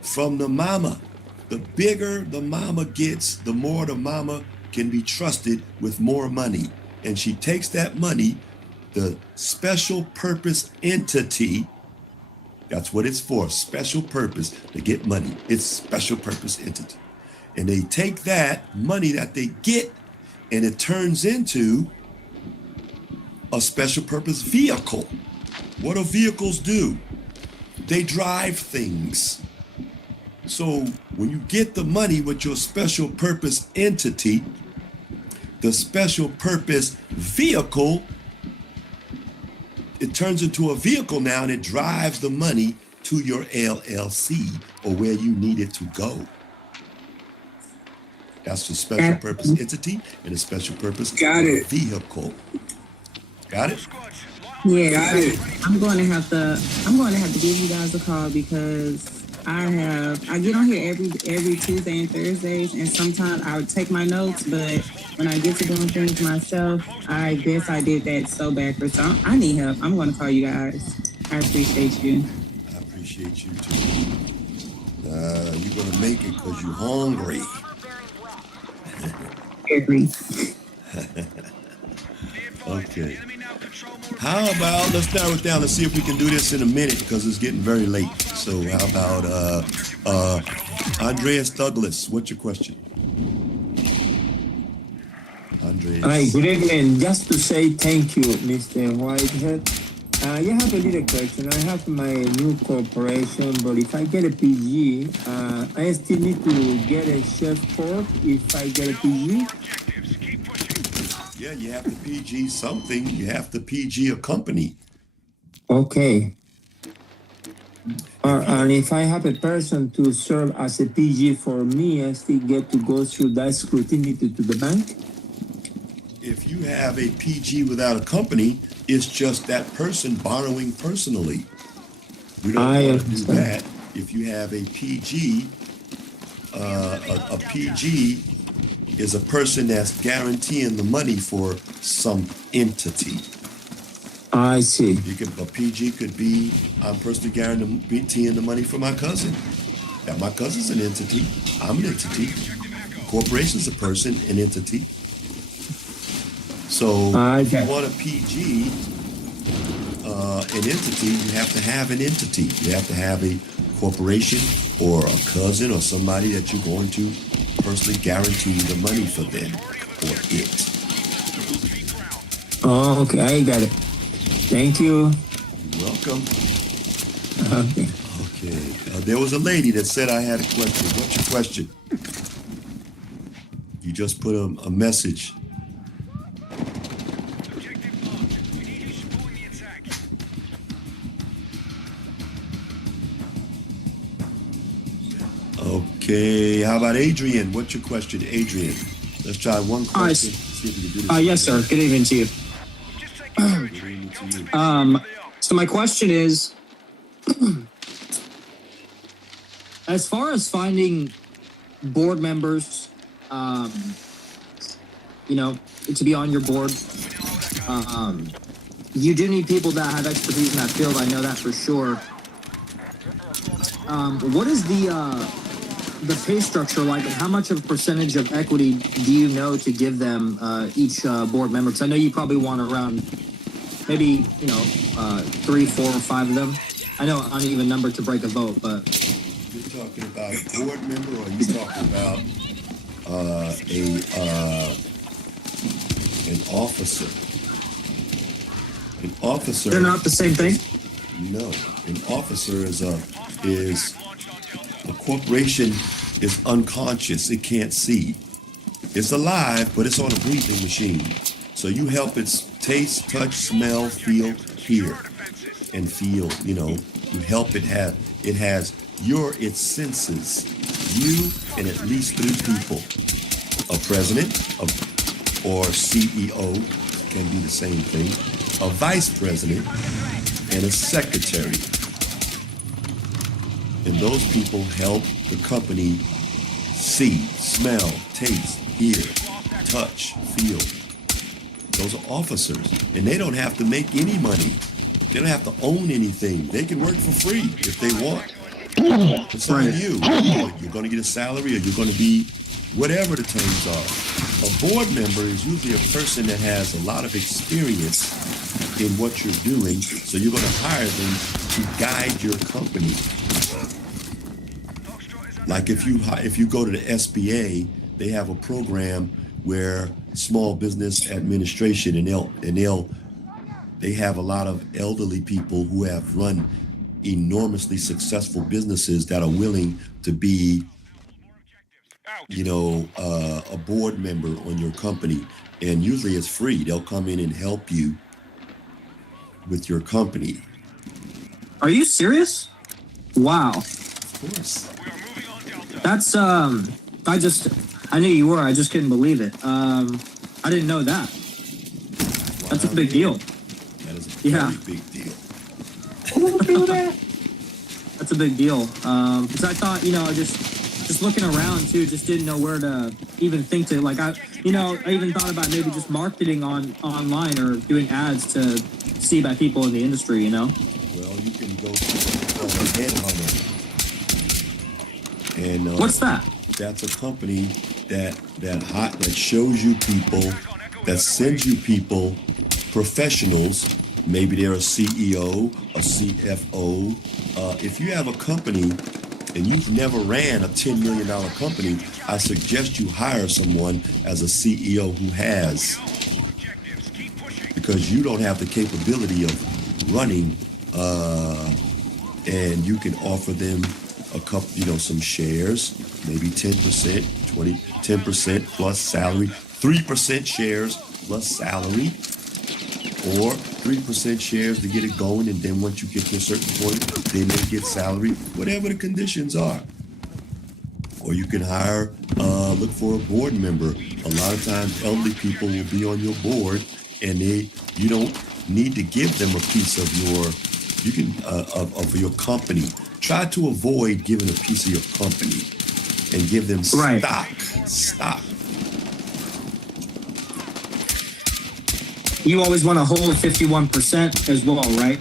From the mama. The bigger the mama gets, the more the mama can be trusted with more money. And she takes that money, the special purpose entity, that's what it's for, special purpose, to get money. It's special purpose entity. And they take that money that they get and it turns into a special purpose vehicle. What do vehicles do? They drive things. So when you get the money with your special purpose entity, the special purpose vehicle, it turns into a vehicle now and it drives the money to your LLC or where you need it to go. That's the special purpose entity and the special purpose vehicle. Got it? Yeah, got it. I'm going to have to give you guys a call because I get on here every Tuesday and Thursdays, and sometimes I would take my notes, but when I get to doing things myself, I guess I did that so backwards. So I need help. I'm going to call you guys. I appreciate you. I appreciate you too. You're going to make it because you're hungry. Okay. How about, let's narrow it down. Let's see if we can do this in a minute because it's getting very late. So how about Andreas Douglas? What's your question? Andreas. Hi, good evening. Just to say thank you, Mr. Whitehead. I have a little question. I have my new corporation, but if I get a PG, I still need to get a chef corp if I get a PG. Yeah, you have to PG something. You have to PG a company. Okay. And if I have a person to serve as a PG for me, I still get to go through that scrutiny to the bank? If you have a PG without a company, it's just that person borrowing personally. We don't want to do that. If you have a PG, a PG is a person that's guaranteeing the money for some entity. I see. A PG could be, I'm personally guaranteeing the money for my cousin. That my cousin's an entity. I'm an entity. Corporation's a person, an entity. So if you want a PG, an entity, you have to have an entity. You have to have a corporation or a cousin or somebody that you're going to personally guarantee the money for them or it. Oh, okay, I got it. Thank you. You're welcome. Okay. Okay. There was a lady that said I had a question. What's your question? You just put a message. Okay, how about Adrian? What's your question, Adrian? Let's try one question. See if we can do this. Yes, sir. Good evening to you. Good evening to you. So my question is, as far as finding board members, to be on your board, you do need people that have expertise in that field. I know that for sure. What is the pay structure like, and how much of a percentage of equity do you know to give them each board member? Because I know you probably want around maybe 3, 4, or 5 of them. I know an uneven number to break a vote, but you're talking about a board member, or are you talking about an officer? An officer. They're not the same thing. No, an officer is a corporation is unconscious. It can't see. It's alive, but it's on a breathing machine. So you help it taste, touch, smell, feel, hear, and feel. You help it have. It has its senses. You and at least 3 people: a president, or CEO, can do the same thing, a vice president, and a secretary. And those people help the company see, smell, taste, hear, touch, feel. Those are officers, and they don't have to make any money. They don't have to own anything. They can work for free if they want. It's on you. You're going to get a salary, or you're going to be whatever the terms are. A board member is usually a person that has a lot of experience in what you're doing, so you're going to hire them to guide your company. Like if you go to the SBA, they have a program where Small Business Administration, and they have a lot of elderly people who have run enormously successful businesses that are willing to be, a board member on your company. And usually it's free. They'll come in and help you with your company. Are you serious? Wow. Of course. That's I knew you were. I just couldn't believe it. I didn't know that. That's a big deal. That is a very big deal. That's a big deal. Because I thought, just looking around too, just didn't know where to even think to, like, I even thought about maybe just marketing online or doing ads to see by people in the industry, Well, you can go to Headhunter. And what's that? That's a company that shows you people, that sends you people, professionals. Maybe they're a CEO, a CFO. If you have a company and you've never ran a $10 million company, I suggest you hire someone as a CEO who has, because you don't have the capability of running, and you can offer them a couple, some shares, maybe 10%, 10% plus salary, 3% shares plus salary, or 3% shares to get it going, and then once you get to a certain point, then they get salary, whatever the conditions are. Or you can hire, look for a board member. A lot of times elderly people will be on your board, and you don't need to give them a piece of your company. Try to avoid giving a piece of your company and give them stock. You always want to hold 51% as well, right?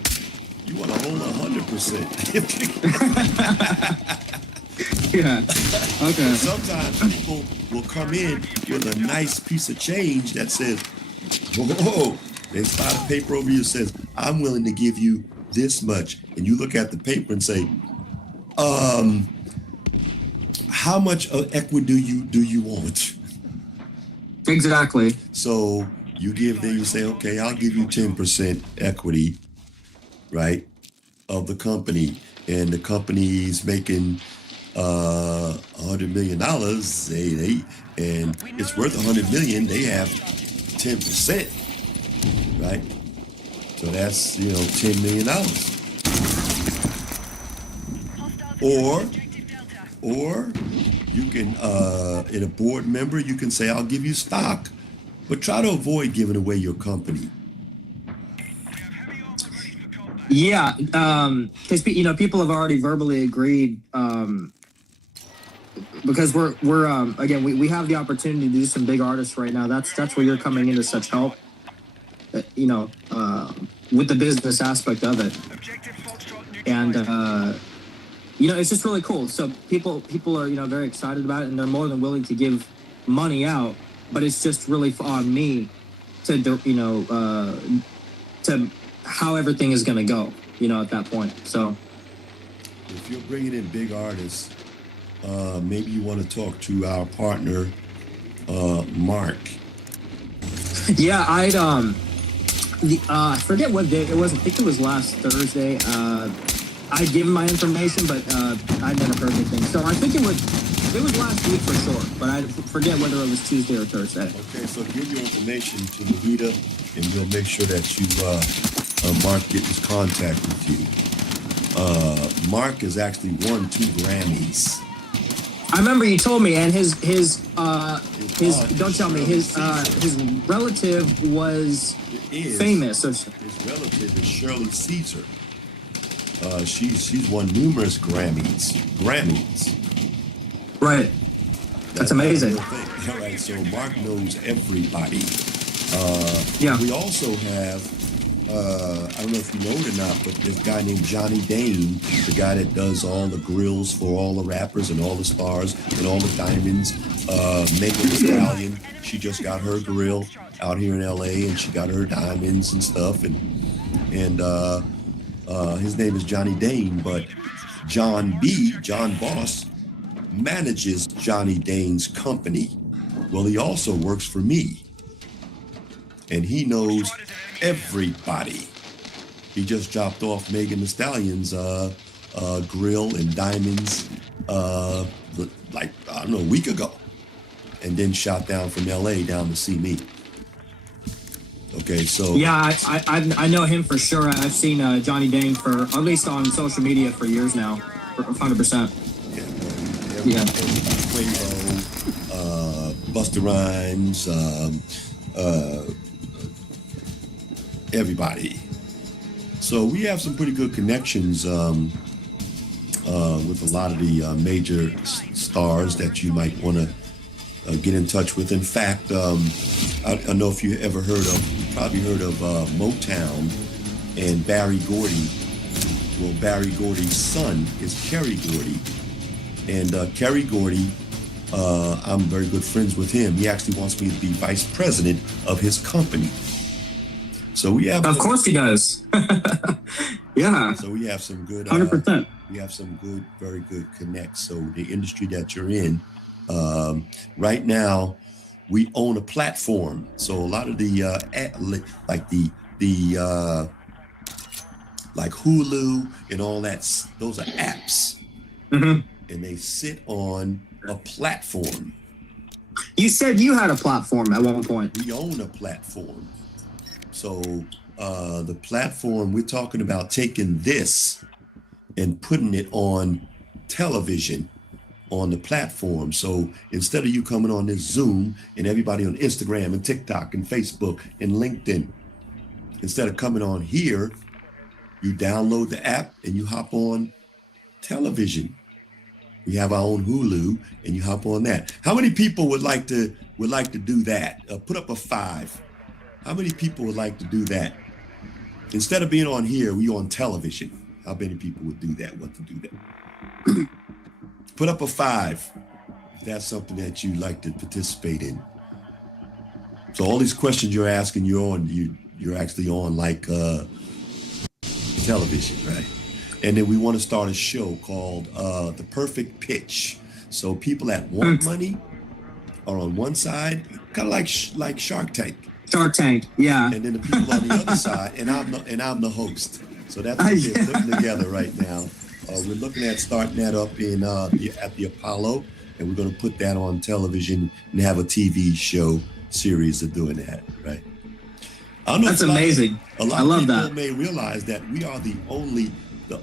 You want to hold 100%. Yeah. Okay. Sometimes people will come in with a nice piece of change that says, whoa, they slide a paper over you that says, I'm willing to give you this much. And you look at the paper and say, how much equity do you want? Exactly. So you say, okay, I'll give you 10% equity, right, of the company, and the company's making $100 million, and it's worth $100 million. They have 10%, right? So that's $10 million. Or you can, in a board member, you can say, I'll give you stock, but try to avoid giving away your company. Yeah, because people have already verbally agreed, because we're again we have the opportunity to do some big artists right now. That's where you're coming into such help, with the business aspect of it, and it's just really cool. So people are very excited about it, and they're more than willing to give money out. But it's just really on me to to how everything is going to go, at that point. So if you're bringing in big artists, maybe you want to talk to our partner, Mark. Yeah, I forget what day it was. I think it was last Thursday. I gave him my information, but I never heard anything. So I think it was last week for sure, but I forget whether it was Tuesday or Thursday. Okay, so give your information to Mahita, and we'll make sure that Mark gets his contact with you. Mark has actually won 2 Grammys. I remember you told me, and his his don't tell me his relative was famous. So his relative is Shirley Caesar. She's won numerous Grammys. Right. That's amazing. All right, so Mark knows everybody. Yeah. We also have, I don't know if you know it or not, but this guy named Johnny Dane, the guy that does all the grills for all the rappers and all the stars and all the diamonds. Megan Thee Stallion, she just got her grill out here in LA, and she got her diamonds and stuff. And his name is Johnny Dane, but John Boss, manages Johnny Dane's company. Well, he also works for me, and he knows everybody. He just dropped off Megan Thee Stallion's grill and diamonds like, I don't know, a week ago, and then shot down from LA down to see me. Okay, so yeah, I know him for sure. I've seen Johnny Dane for at least on social media for years now, 100%. Yeah. Quavo, Busta Rhymes, everybody. So we have some pretty good connections with a lot of the major stars that you might want to get in touch with. In fact, I don't know if you ever heard of, you probably heard of Motown and Barry Gordy. Well, Barry Gordy's son is Kerry Gordy. And Kerry Gordy, I'm very good friends with him. He actually wants me to be vice president of his company. So we have... Of course he does. Yeah. So we have some good... 100%. We have some good, very good connects. So the industry that you're in, right now, we own a platform. So a lot of the, like Hulu and all that, those are apps. Mm-hmm. And they sit on a platform. You said you had a platform at one point. We own a platform. So the platform, we're talking about taking this and putting it on television on the platform. So instead of you coming on this Zoom and everybody on Instagram and TikTok and Facebook and LinkedIn, instead of coming on here, you download the app and you hop on television. We have our own Hulu, and you hop on that. How many people would like to do that? Put up a 5. How many people would like to do that? Instead of being on here, we on television. How many people would do that? Want to do that? Put up a 5. If that's something that you like to participate in. So all these questions you're asking, you're actually on like television, right? And then we want to start a show called The Perfect Pitch. So people that want money are on one side, kind of like Shark Tank. Shark Tank, yeah. And then the people on the other side, and I'm the host. So that's what we're putting together right now. We're looking at starting that up in at the Apollo, and we're going to put that on television and have a TV show series of doing that, right? I don't know. That's amazing. A lot I love of people that. may realize that we are the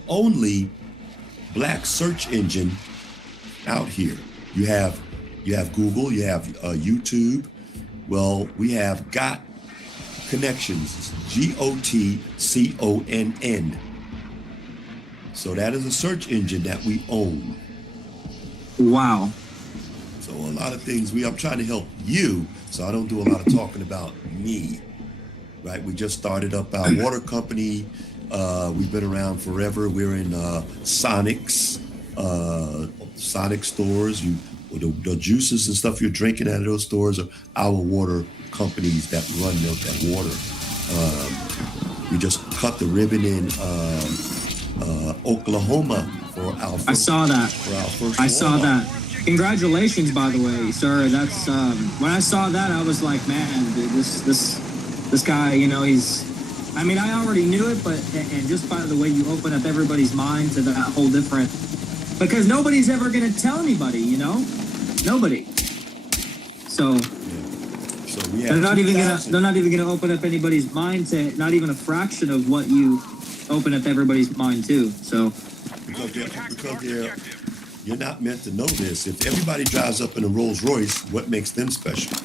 only black search engine out here. You have Google, you have YouTube. Well, we have Got Connections, GOTCONN. So that is a search engine that we own. Wow. So a lot of things I'm trying to help you, so I don't do a lot of talking about me, right? We just started up our water company. We've been around forever. We're in Sonic stores. The juices and stuff you're drinking out of those stores are our water companies that run that water. We just cut the ribbon in Oklahoma for our first, I saw that. For our first I saw water. that. Congratulations, by the way, sir. That's when I saw that, I was like, man, dude, this guy, he's. I mean, I already knew it, but and just by the way you open up everybody's mind to that whole different, because nobody's ever going to tell anybody, nobody. So we have they're not even gonna open up anybody's mind to not even a fraction of what you open up everybody's mind to. So you're not meant to know this. If everybody drives up in a Rolls Royce, what makes them special?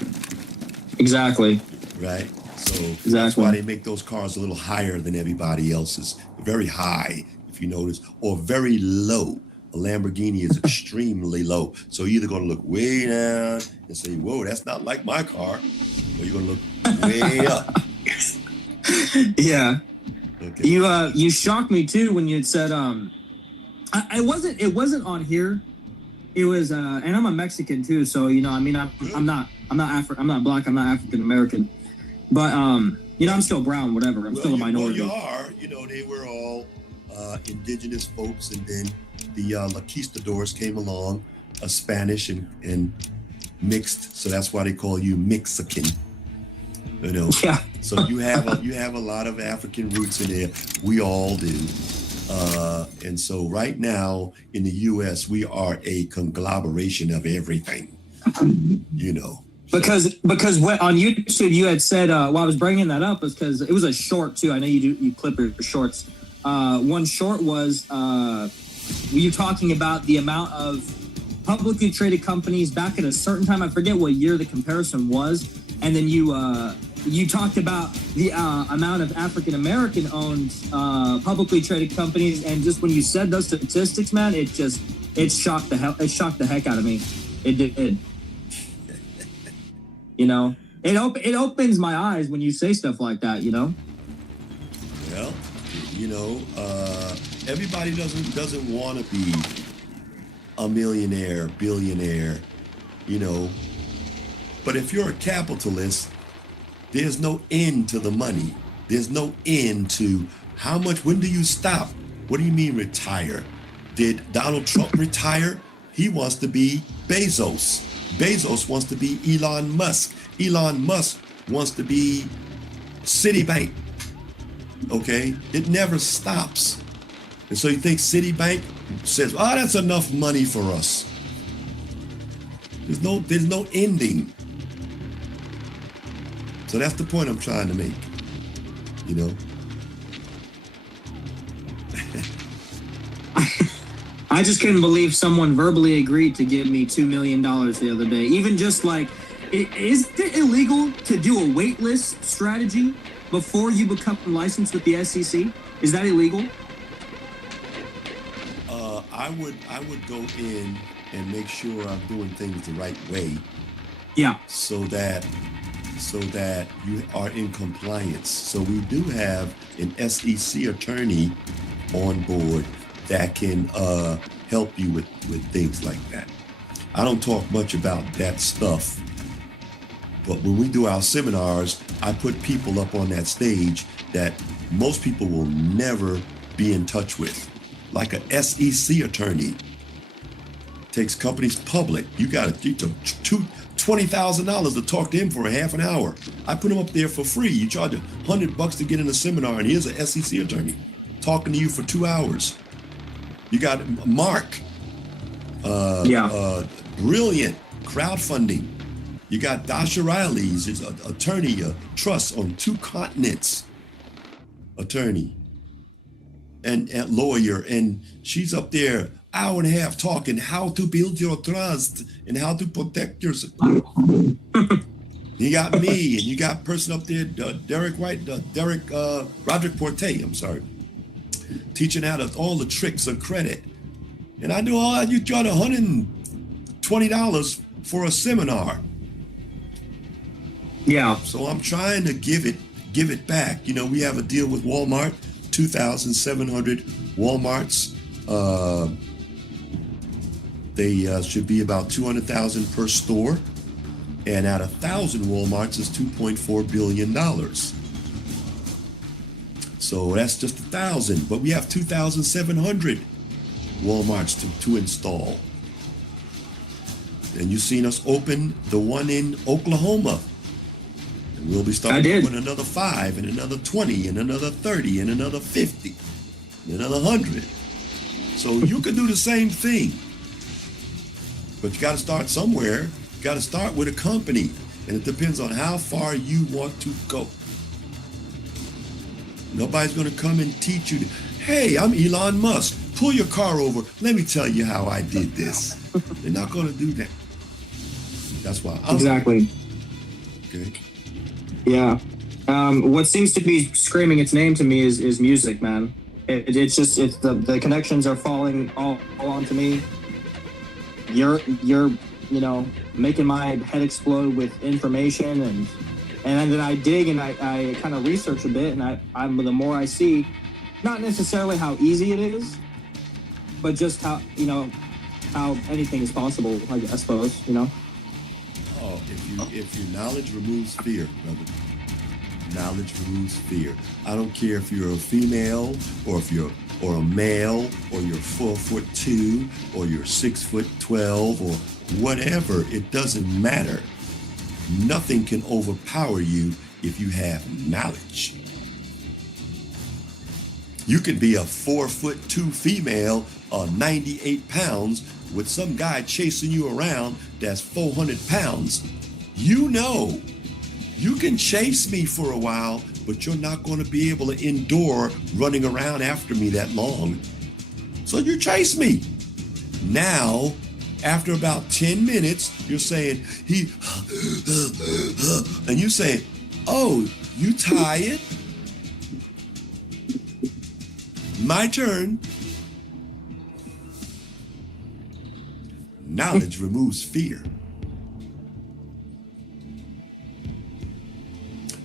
Exactly. Right? So that's why they make those cars a little higher than everybody else's. Very high, if you notice, or very low. A Lamborghini is extremely low. So you're either going to look way down and say, whoa, that's not like my car, or you're going to look way up. Yeah. Okay. You shocked me too when you said it wasn't on here. It was and I'm a Mexican too, so you know, I mean, I'm not black, I'm not African American. But you know, I'm still brown, whatever. I'm still a minority. Well, you are. You know, they were all indigenous folks, and then the conquistadors came along, Spanish and mixed. So that's why they call you Mexican. You know. Yeah. So you have a lot of African roots in there. We all do. And so right now in the U.S., we are a conglomeration of everything. You know. Because when on YouTube you had said why I was bringing that up is because it was a short too. I know you clip your shorts. One short was were you talking about the amount of publicly traded companies back at a certain time? I forget what year the comparison was, and then you talked about the amount of African American owned publicly traded companies, and just when you said those statistics, man, it shocked the heck out of me. It did. You know, it opens my eyes when you say stuff like that, you know? Well, you know, everybody doesn't want to be a millionaire, billionaire, you know. But if you're a capitalist, there's no end to the money. There's no end to how much, when do you stop? What do you mean retire? Did Donald Trump retire? He wants to be Bezos. Bezos wants to be Elon Musk. Elon Musk wants to be Citibank. Okay? It never stops. And so you think Citibank says, oh, that's enough money for us. There's no ending. So that's the point I'm trying to make. You know? I just couldn't believe someone verbally agreed to give me $2 million the other day. Even just like, is it illegal to do a waitlist strategy before you become licensed with the SEC? Is that illegal? I would go in and make sure I'm doing things the right way. Yeah. So that you are in compliance. So we do have an SEC attorney on board that can help you with things like that. I don't talk much about that stuff, but when we do our seminars, I put people up on that stage that most people will never be in touch with. Like a SEC attorney takes companies public. You got $20,000 to talk to him for a half an hour. I put him up there for free. You charge $100 to get in a seminar, and here's an SEC attorney talking to you for 2 hours. You got Mark, brilliant crowdfunding. You got Dasha Riley's is an attorney, trust on 2 continents, attorney and lawyer, and she's up there hour and a half talking how to build your trust and how to protect yourself. You got me, and you got person up there, Roderick Porte, I'm sorry, teaching how to all the tricks of credit. And I do all that. You charge $120 for a seminar. Yeah. So I'm trying to give it back. You know, we have a deal with Walmart, 2,700 Walmarts. They should be about 200,000 per store. And at 1,000 Walmarts is $2.4 billion. So that's just 1,000, but we have 2,700 Walmarts to install. And you've seen us open the one in Oklahoma. And we'll be starting with another 5 and another 20 and another 30 and another 50 and another 100. So you can do the same thing. But you got to start somewhere. You got to start with a company. And it depends on how far you want to go. Nobody's going to come and teach you. Hey, I'm Elon Musk. Pull your car over. Let me tell you how I did this. They're not going to do that. That's why. Exactly. Okay. Yeah. What seems to be screaming its name to me is music, man. It's just the connections are falling all onto me. You're making my head explode with information, and then I dig and I kind of research a bit, and I'm the more I see, not necessarily how easy it is, but just how anything is possible. I suppose. Oh, if your knowledge removes fear, brother. Knowledge removes fear. I don't care if you're a female or a male, or you're 4'2", or you're 6'12", or whatever. It doesn't matter. Nothing can overpower you if you have knowledge. You could be a 4'2" female, 98 pounds, with some guy chasing you around that's 400 pounds. You can chase me for a while, but you're not going to be able to endure running around after me that long. So you chase me. Now, after about 10 minutes, you're saying, and you say, oh, you tired? My turn. Knowledge removes fear.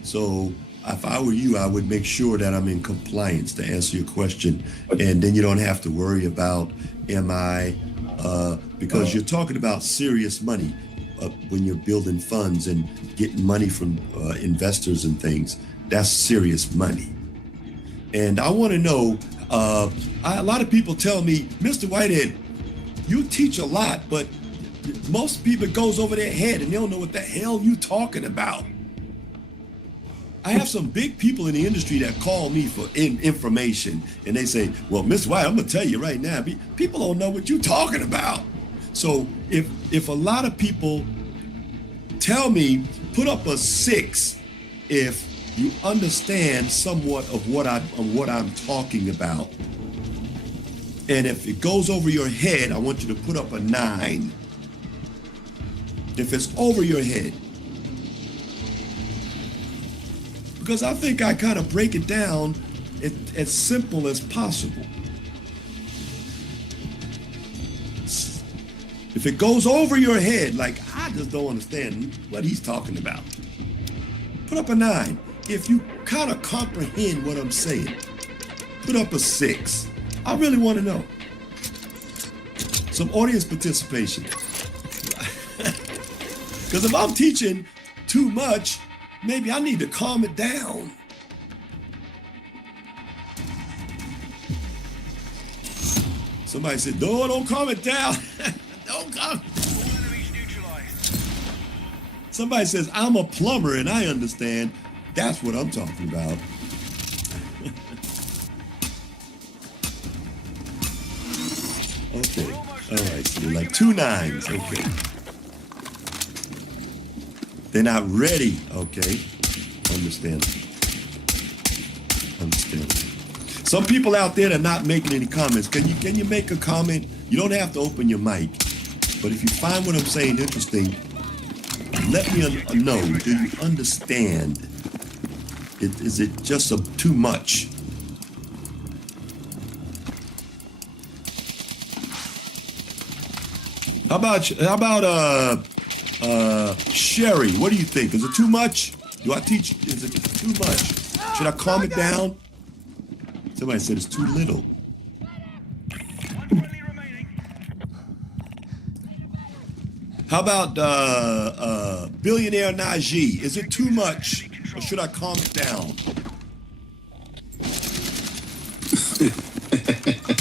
So if I were you, I would make sure that I'm in compliance, to answer your question. And then you don't have to worry about, because you're talking about serious money when you're building funds and getting money from investors and things. That's serious money. And I want to know, a lot of people tell me, Mr. Whitehead, you teach a lot, but most people, it goes over their head and they don't know what the hell you talking about. I have some big people in the industry that call me for information, and they say, well, Mr. White, I'm going to tell you right now, people don't know what you're talking about. So if a lot of people tell me, put up a 6 if you understand somewhat of what I'm talking about. And if it goes over your head, I want you to put up a 9. If it's over your head. Because I think I kind of break it down as simple as possible. If it goes over your head, like, I just don't understand what he's talking about, put up a 9. If you kind of comprehend what I'm saying, put up a 6. I really want to know. Some audience participation. Because if I'm teaching too much, maybe I need to calm it down. Somebody said, no, don't calm it down. Don't calm. Somebody says, I'm a plumber and I understand. That's what I'm talking about. Okay. All right. So you're like 2 9s. Okay. They're not ready. Okay. Understand. Some people out there are not making any comments. Can you make a comment? You don't have to open your mic. But if you find what I'm saying interesting, let me know. Do you understand? Is it just too much? How about Sherry? What do you think? Is it too much? Do I teach? Is it too much? Should I calm it down? Somebody said it's too little. How about Billionaire Najee? Is it too much, or should I calm it down?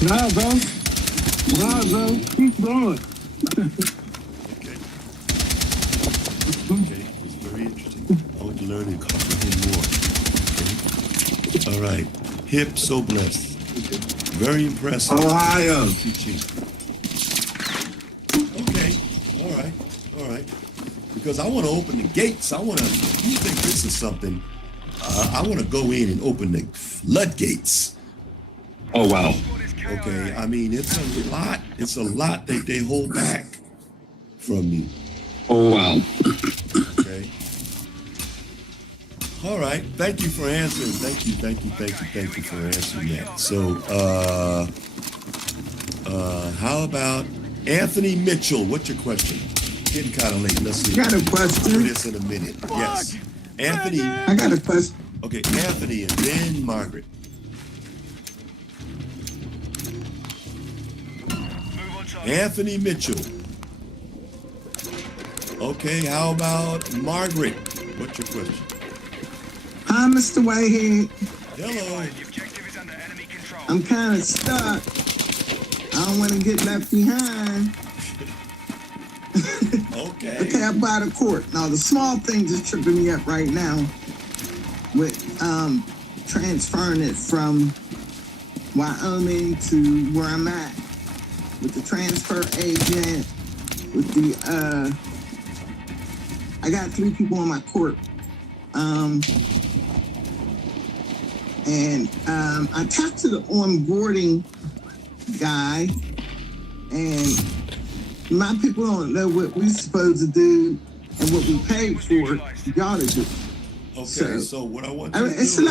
Nah, bro. Keep going. Okay, it's very interesting. I want to learn and comprehend more. Okay. All right. Hip, so blessed. Very impressive. Ohio. Teaching. Okay. All right. Because I want to open the gates. You think this is something? I want to go in and open the floodgates. Oh, wow. Okay, I mean, it's a lot. It's a lot that they hold back from you. Oh, wow. Okay. All right. Thank you for answering. Thank you for answering that. So, how about Anthony Mitchell? What's your question? Getting kind of late. Let's see. I got a question. Do this in a minute. Yes. Anthony. I got a question. Okay, Anthony and then Margaret. Anthony Mitchell. Okay, how about Margaret? What's your question? Hi, Mr. Whitehead. Hello. I'm kind of stuck. I don't want to get left behind. Okay. Okay, I buy the court. Now, the small things is tripping me up right now with transferring it from Wyoming to where I'm at with the transfer agent, with the, I got 3 people on my court. I talked to the onboarding guy, and my people don't know what we're supposed to do and what we paid for y'all to do. Okay, so what I want you to do it's a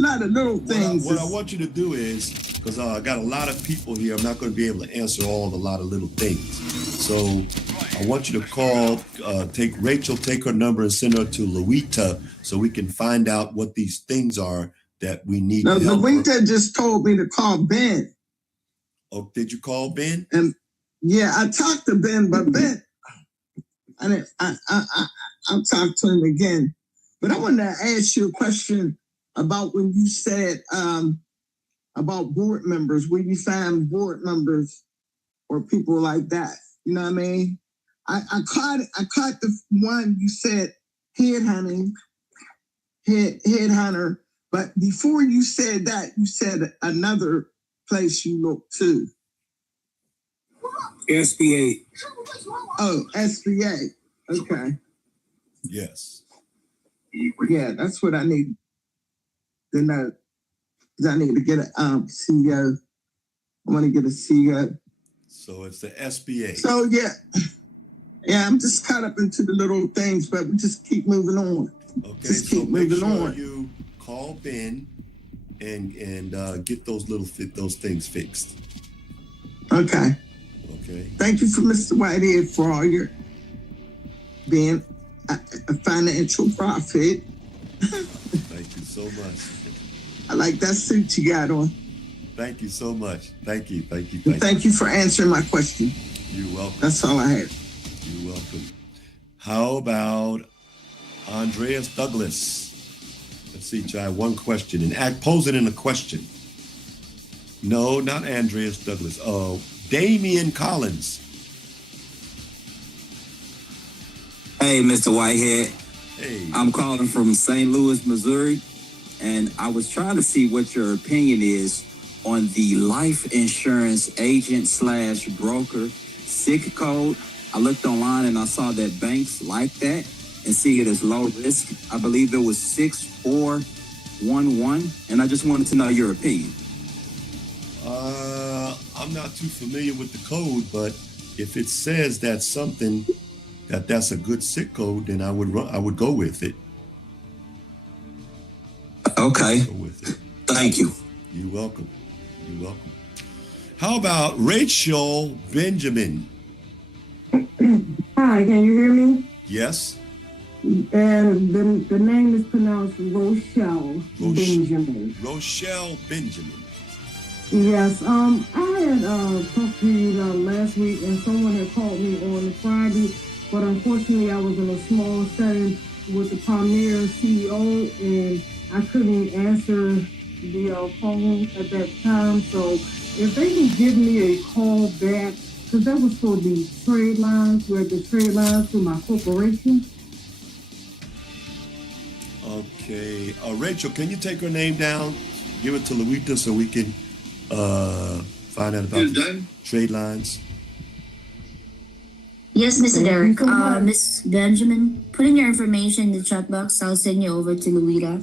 lot of little things. What I want you to do is, because I got a lot of people here, I'm not going to be able to answer all the lot of little things. So I want you to call, take her number and send her to Louita so we can find out what these things are that we need to help her. Louita just told me to call Ben. Oh, did you call Ben? And yeah, I talked to Ben, but Ben, I'll talk to him again. But I wanted to ask you a question about when you said about board members, where you find board members or people like that. You know what I mean? I caught the one you said headhunter. But before you said that, you said another place you looked to. SBA. Oh, SBA. Okay. Yes. Yeah, that's what I need to know. Because I need to get a CEO. I want to get a CEO. So it's the SBA. So yeah, I'm just caught up into the little things, but we just keep moving on. Okay, so make sure you call Ben and get those things fixed. Okay. Okay. Thank you for Mr. Whitehead for all your being a financial prophet. Thank you so much. I like that suit you got on. Thank you so much. Thank you. Thank you for answering my question. You're welcome. That's all I have. You're welcome. How about Andreas Douglas? Let's see, try one question and pose it in a question. No, not Andreas Douglas. Damian Collins. Hey, Mr. Whitehead. Hey. I'm calling from St. Louis, Missouri, and I was trying to see what your opinion is on the life insurance agent / broker SIC code. I looked online and I saw that banks like that and see it as low risk. I believe it was 6411, and I just wanted to know your opinion. I'm not too familiar with the code, but if it says that's something that's a good SIC code, then I would go with it. Okay. Go with it. Thank you. You're welcome. How about Rachel Benjamin? Hi, can you hear me? Yes. And the name is pronounced Rochelle Benjamin. Rochelle Benjamin. Yes. I had talked to you last week, and someone had called me on Friday, but unfortunately I was in a small setting with the Premier CEO, and I couldn't answer the phone at that time. So if they can give me a call back, because that was for the trade lines, to my corporation. Okay. Rachel, can you take her name down? Give it to Louita so we can find out about trade lines. Yes, Mr. Derek. Miss Benjamin, put in your information in the chat box. I'll send you over to Louita.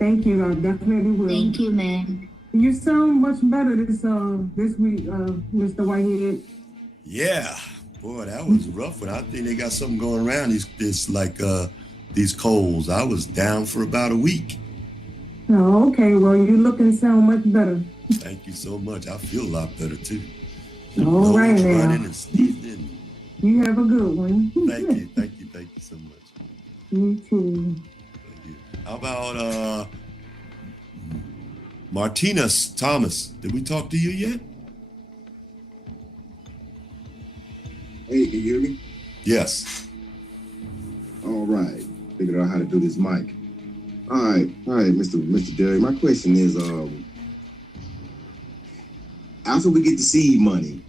Thank you. I definitely will. Thank you, man. You sound much better this week, Mr. Whitehead. Yeah, boy, that was a rough one. I think they got something going around these colds. I was down for about a week. Oh, okay. Well, you look and sound much better. Thank you so much. I feel a lot better too. All right now. Running and sneezing. You have a good one. Thank you so much. You too. Thank you. How about Martinez Thomas? Did we talk to you yet? Hey, can you hear me? Yes. All right. Figured out how to do this mic. All right, Mr. Derek. My question is, after we get the seed money,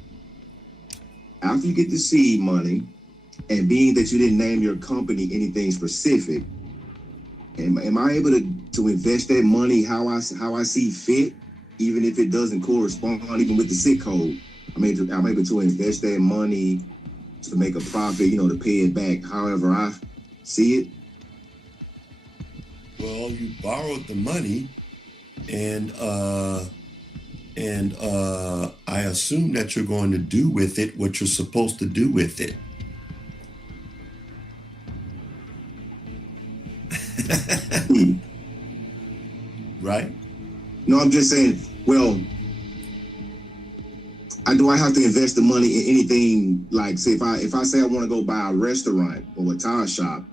and being that you didn't name your company anything specific, am I able to invest that money how I see fit, even if it doesn't correspond even with the SIC code? I'm able to invest that money to make a profit, to pay it back however I see it. Well, you borrowed the money, and I assume that you're going to do with it what you're supposed to do with it. Right? No, I'm just saying, well, do I have to invest the money in anything, like, say, if I say I want to go buy a restaurant or a tire shop,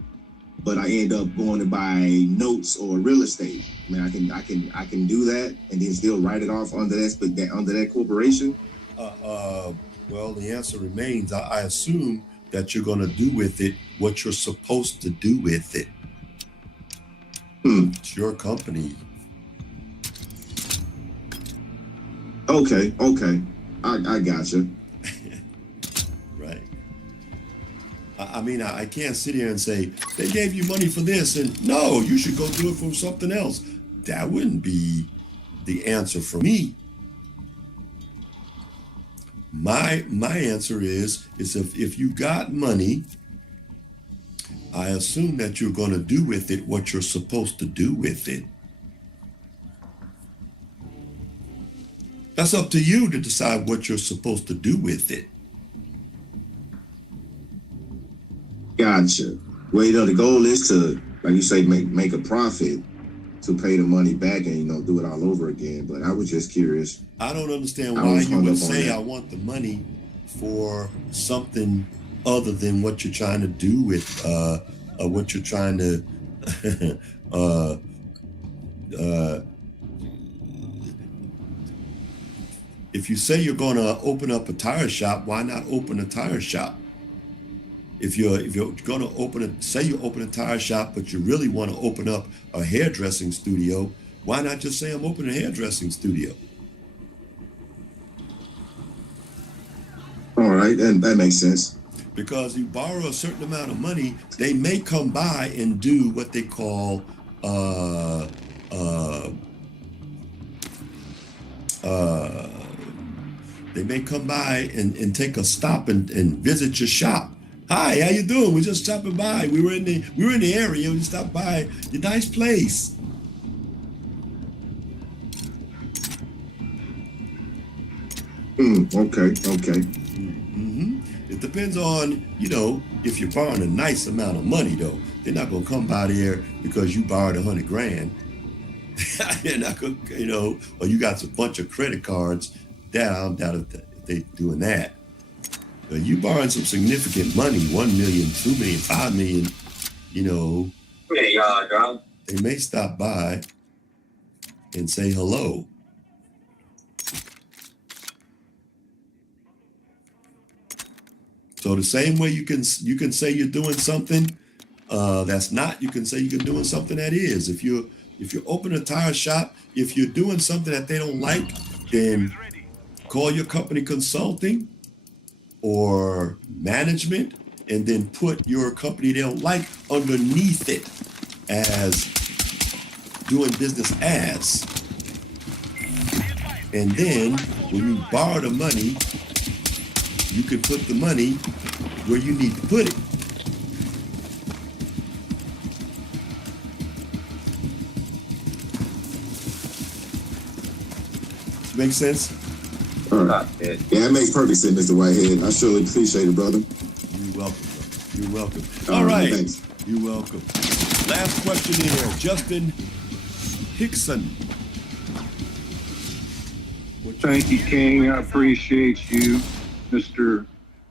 but I end up going to buy notes or real estate? I mean, I can do that and then still write it off under that corporation? Well, the answer remains, I assume that you're going to do with it what you're supposed to do with it. It's your company. Okay. I gotcha. Right. I mean, I can't sit here and say, they gave you money for this, and no, you should go do it for something else. That wouldn't be the answer for me. My answer is if you got money, I assume that you're going to do with it what you're supposed to do with it. That's up to you to decide what you're supposed to do with it. Gotcha. Well, the goal is to, like you say, make a profit to pay the money back and, do it all over again. But I was just curious. I don't understand why you would say I want the money for something other than what you're trying to do with what you're trying to if you say you're going to open up a tire shop, why not open a tire shop? If you're going to open a tire shop, but you really want to open up a hairdressing studio, why not just say I'm opening a hairdressing studio? All right, that makes sense. Because you borrow a certain amount of money, they may come by and do what they call they may come by and take a stop and visit your shop. Hi, how you doing? We're just stopping by. We were in the area. We stopped by your nice place. Okay. Mm-hmm. It depends on, if you're borrowing a nice amount of money, though. They're not going to come by there because you borrowed $100,000. They're not going to, or you got a bunch of credit cards. I doubt if they're doing that. But you borrowing some significant money, $1 million, $2 million, $5 million, they may stop by and say hello. So the same way you can say you're doing something that's not, you can say you're doing something that is. If you open a tire shop, if you're doing something that they don't like, then call your company consulting or management, and then put your company they don't like underneath it as doing business as. And then when you borrow the money, you can put the money where you need to put it. Make sense? Yeah, it makes perfect sense, Mr. Whitehead. I surely appreciate it, brother. You're welcome, brother. You're welcome. All right. Thanks. You're welcome. Last question here, Justin Hickson. Thank you, King. I appreciate you, Mr.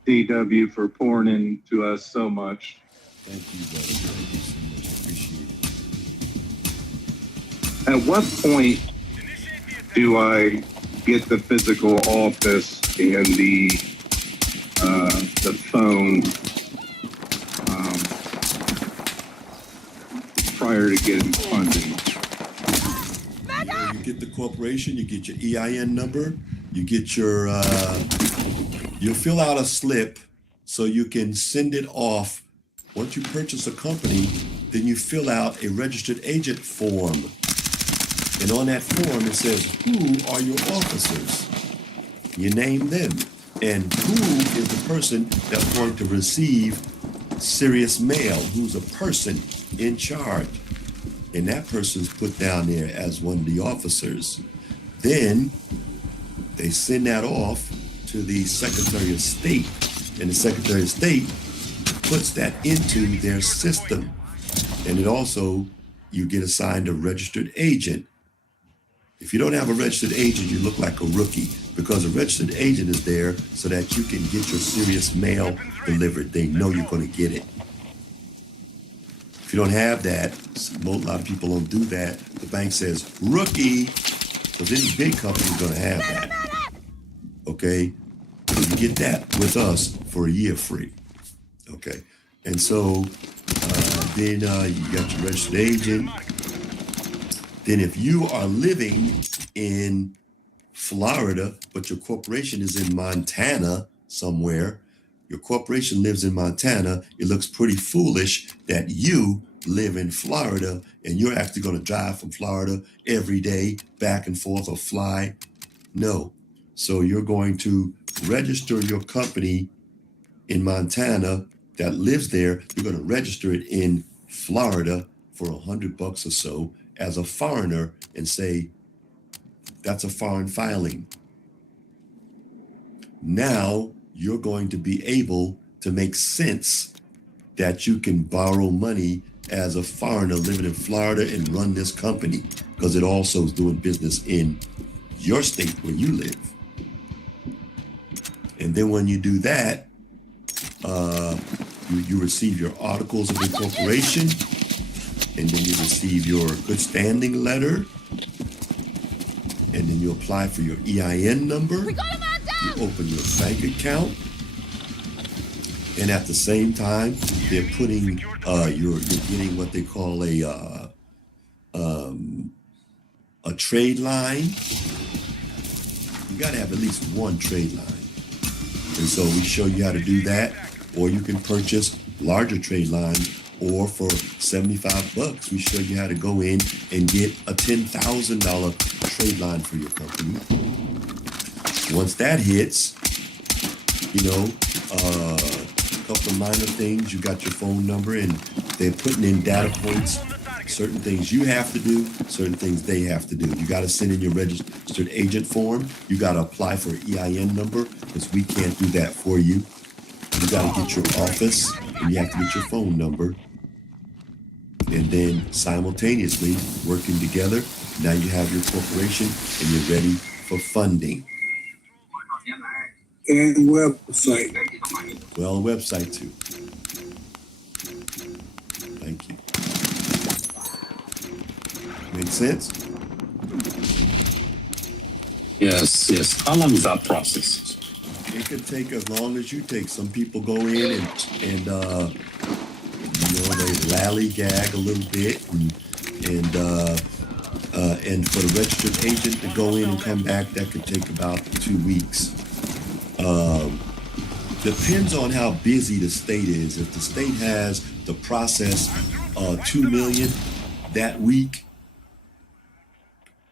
DW, for pouring into us so much. Thank you, brother. Thank you so much. Appreciate it. At what point do I get the physical office and the phone prior to getting funding? You get the corporation, you get your EIN number, you get your, you'll fill out a slip so you can send it off. Once you purchase a company, then you fill out a registered agent form. And on that form, it says, who are your officers? You name them. And who is the person that's going to receive serious mail? Who's a person in charge? And that person's put down there as one of the officers. Then they send that off to the Secretary of State. And the Secretary of State puts that into their system. And it also, you get assigned a registered agent. If you don't have a registered agent, you look like a rookie, because a registered agent is there so that you can get your serious mail delivered. They know you're going to get it. If you don't have that, a lot of people don't do that. The bank says, rookie, because any big company is going to have that. Okay? So you get that with us for a year free. Okay? And so then you got your registered agent. Then if you are living in Florida, but your corporation is in Montana somewhere, your corporation lives in Montana, it looks pretty foolish that you live in Florida and you're actually going to drive from Florida every day back and forth or fly. No. So you're going to register your company in Montana that lives there. You're going to register it in Florida for $100 or so as a foreigner and say, that's a foreign filing. Now you're going to be able to make sense that you can borrow money as a foreigner living in Florida and run this company, because it also is doing business in your state where you live. And then when you do that, you receive your articles of incorporation, and then you receive your good standing letter, and then you apply for your EIN number. You open your bank account, and at the same time, they're putting you're getting what they call a trade line. You got to have at least one trade line, and so we show you how to do that. Or you can purchase larger trade lines, or for $75, we show you how to go in and get a $10,000 trade line for your company. Once that hits, a couple of minor things, you got your phone number, and they're putting in data points, certain things you have to do, certain things they have to do. You got to send in your registered agent form. You got to apply for an EIN number, because we can't do that for you. You got to get your office, and you have to get your phone number. And then simultaneously, working together, now you have your corporation and you're ready for funding. And website. Well, a website too. Thank you. Make sense? Yes. How long is that process? It could take as long as you take. Some people go in and they lallygag a little bit, and for the registered agent to go in and come back, that could take about 2 weeks. Depends on how busy the state is. If the state has to process 2 million that week,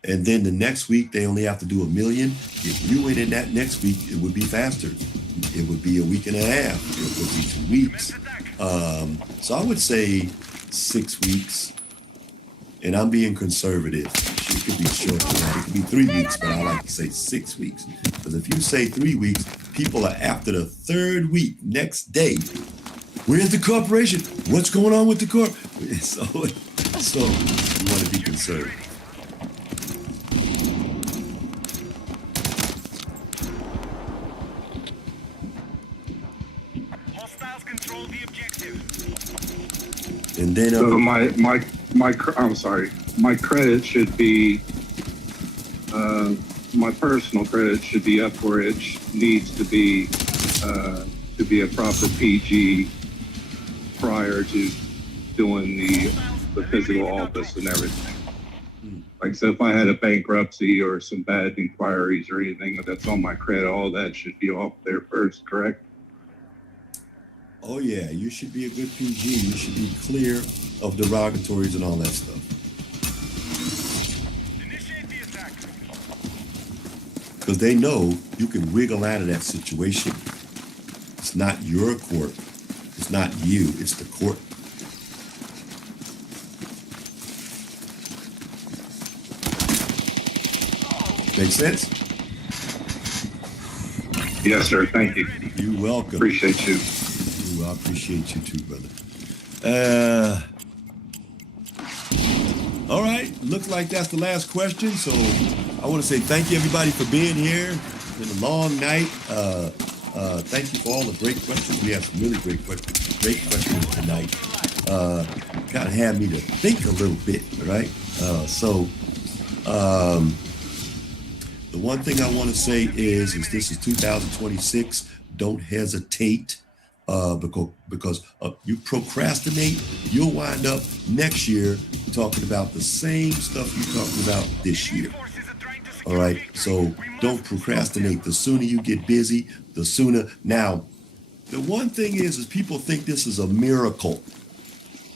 and then the next week they only have to do 1 million, if you went in that next week, it would be faster. It would be a week and a half. It would be 2 weeks. So I would say 6 weeks, and I'm being conservative. It could be short than that. It could be 3 weeks, but I like to say 6 weeks. Because if you say 3 weeks, people are after the third week, next day. Where's the corporation? What's going on with the corp? So you want to be conservative. Hostiles control the objective. And then So I'm sorry. My credit should be my personal credit should be up where it needs to be a proper PG prior to doing the physical office and everything. Like, so if I had a bankruptcy or some bad inquiries or anything that's on my credit, all that should be off there first, correct? Oh yeah, you should be a good PG. You should be clear of derogatories and all that stuff. Because they know you can wiggle out of that situation. It's not your court. It's not you. It's the court. Make sense? Yes, sir. Thank you. You're welcome. Appreciate you. I appreciate you too, brother. All right, looks like that's the last question. So I want to say thank you, everybody, for being here. It's been a long night. Thank you for all the great questions. We have some really great questions tonight. Kind of had me to think a little bit, right? The one thing I want to say is this is 2026. Don't hesitate. Because you procrastinate, you'll wind up next year talking about the same stuff you're talking about this year. All right, so don't procrastinate. The sooner you get busy, the sooner. Now, the one thing is people think this is a miracle.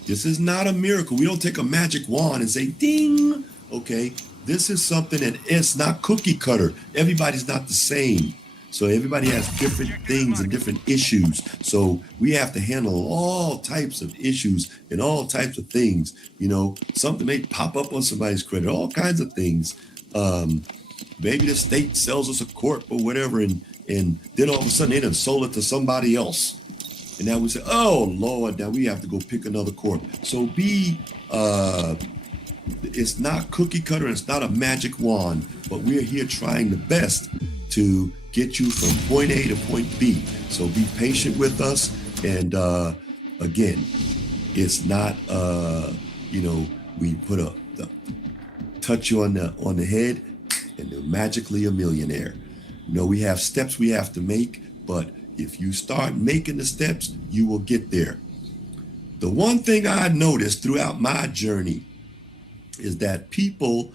This is not a miracle. We don't take a magic wand and say, ding, okay? This is something that it's not cookie cutter. Everybody's not the same. So everybody has different things and different issues. So we have to handle all types of issues and all types of things. You know, something may pop up on somebody's credit, all kinds of things. Maybe the state sells us a corp or whatever, and then all of a sudden they done sold it to somebody else. And now we say, oh, Lord, now we have to go pick another corp. So it's not cookie cutter, it's not a magic wand, but we're here trying the best to get you from point A to point B. So be patient with us. And again, it's not, we put touch you on the head and you're magically a millionaire. We have steps we have to make, but if you start making the steps, you will get there. The one thing I noticed throughout my journey is that people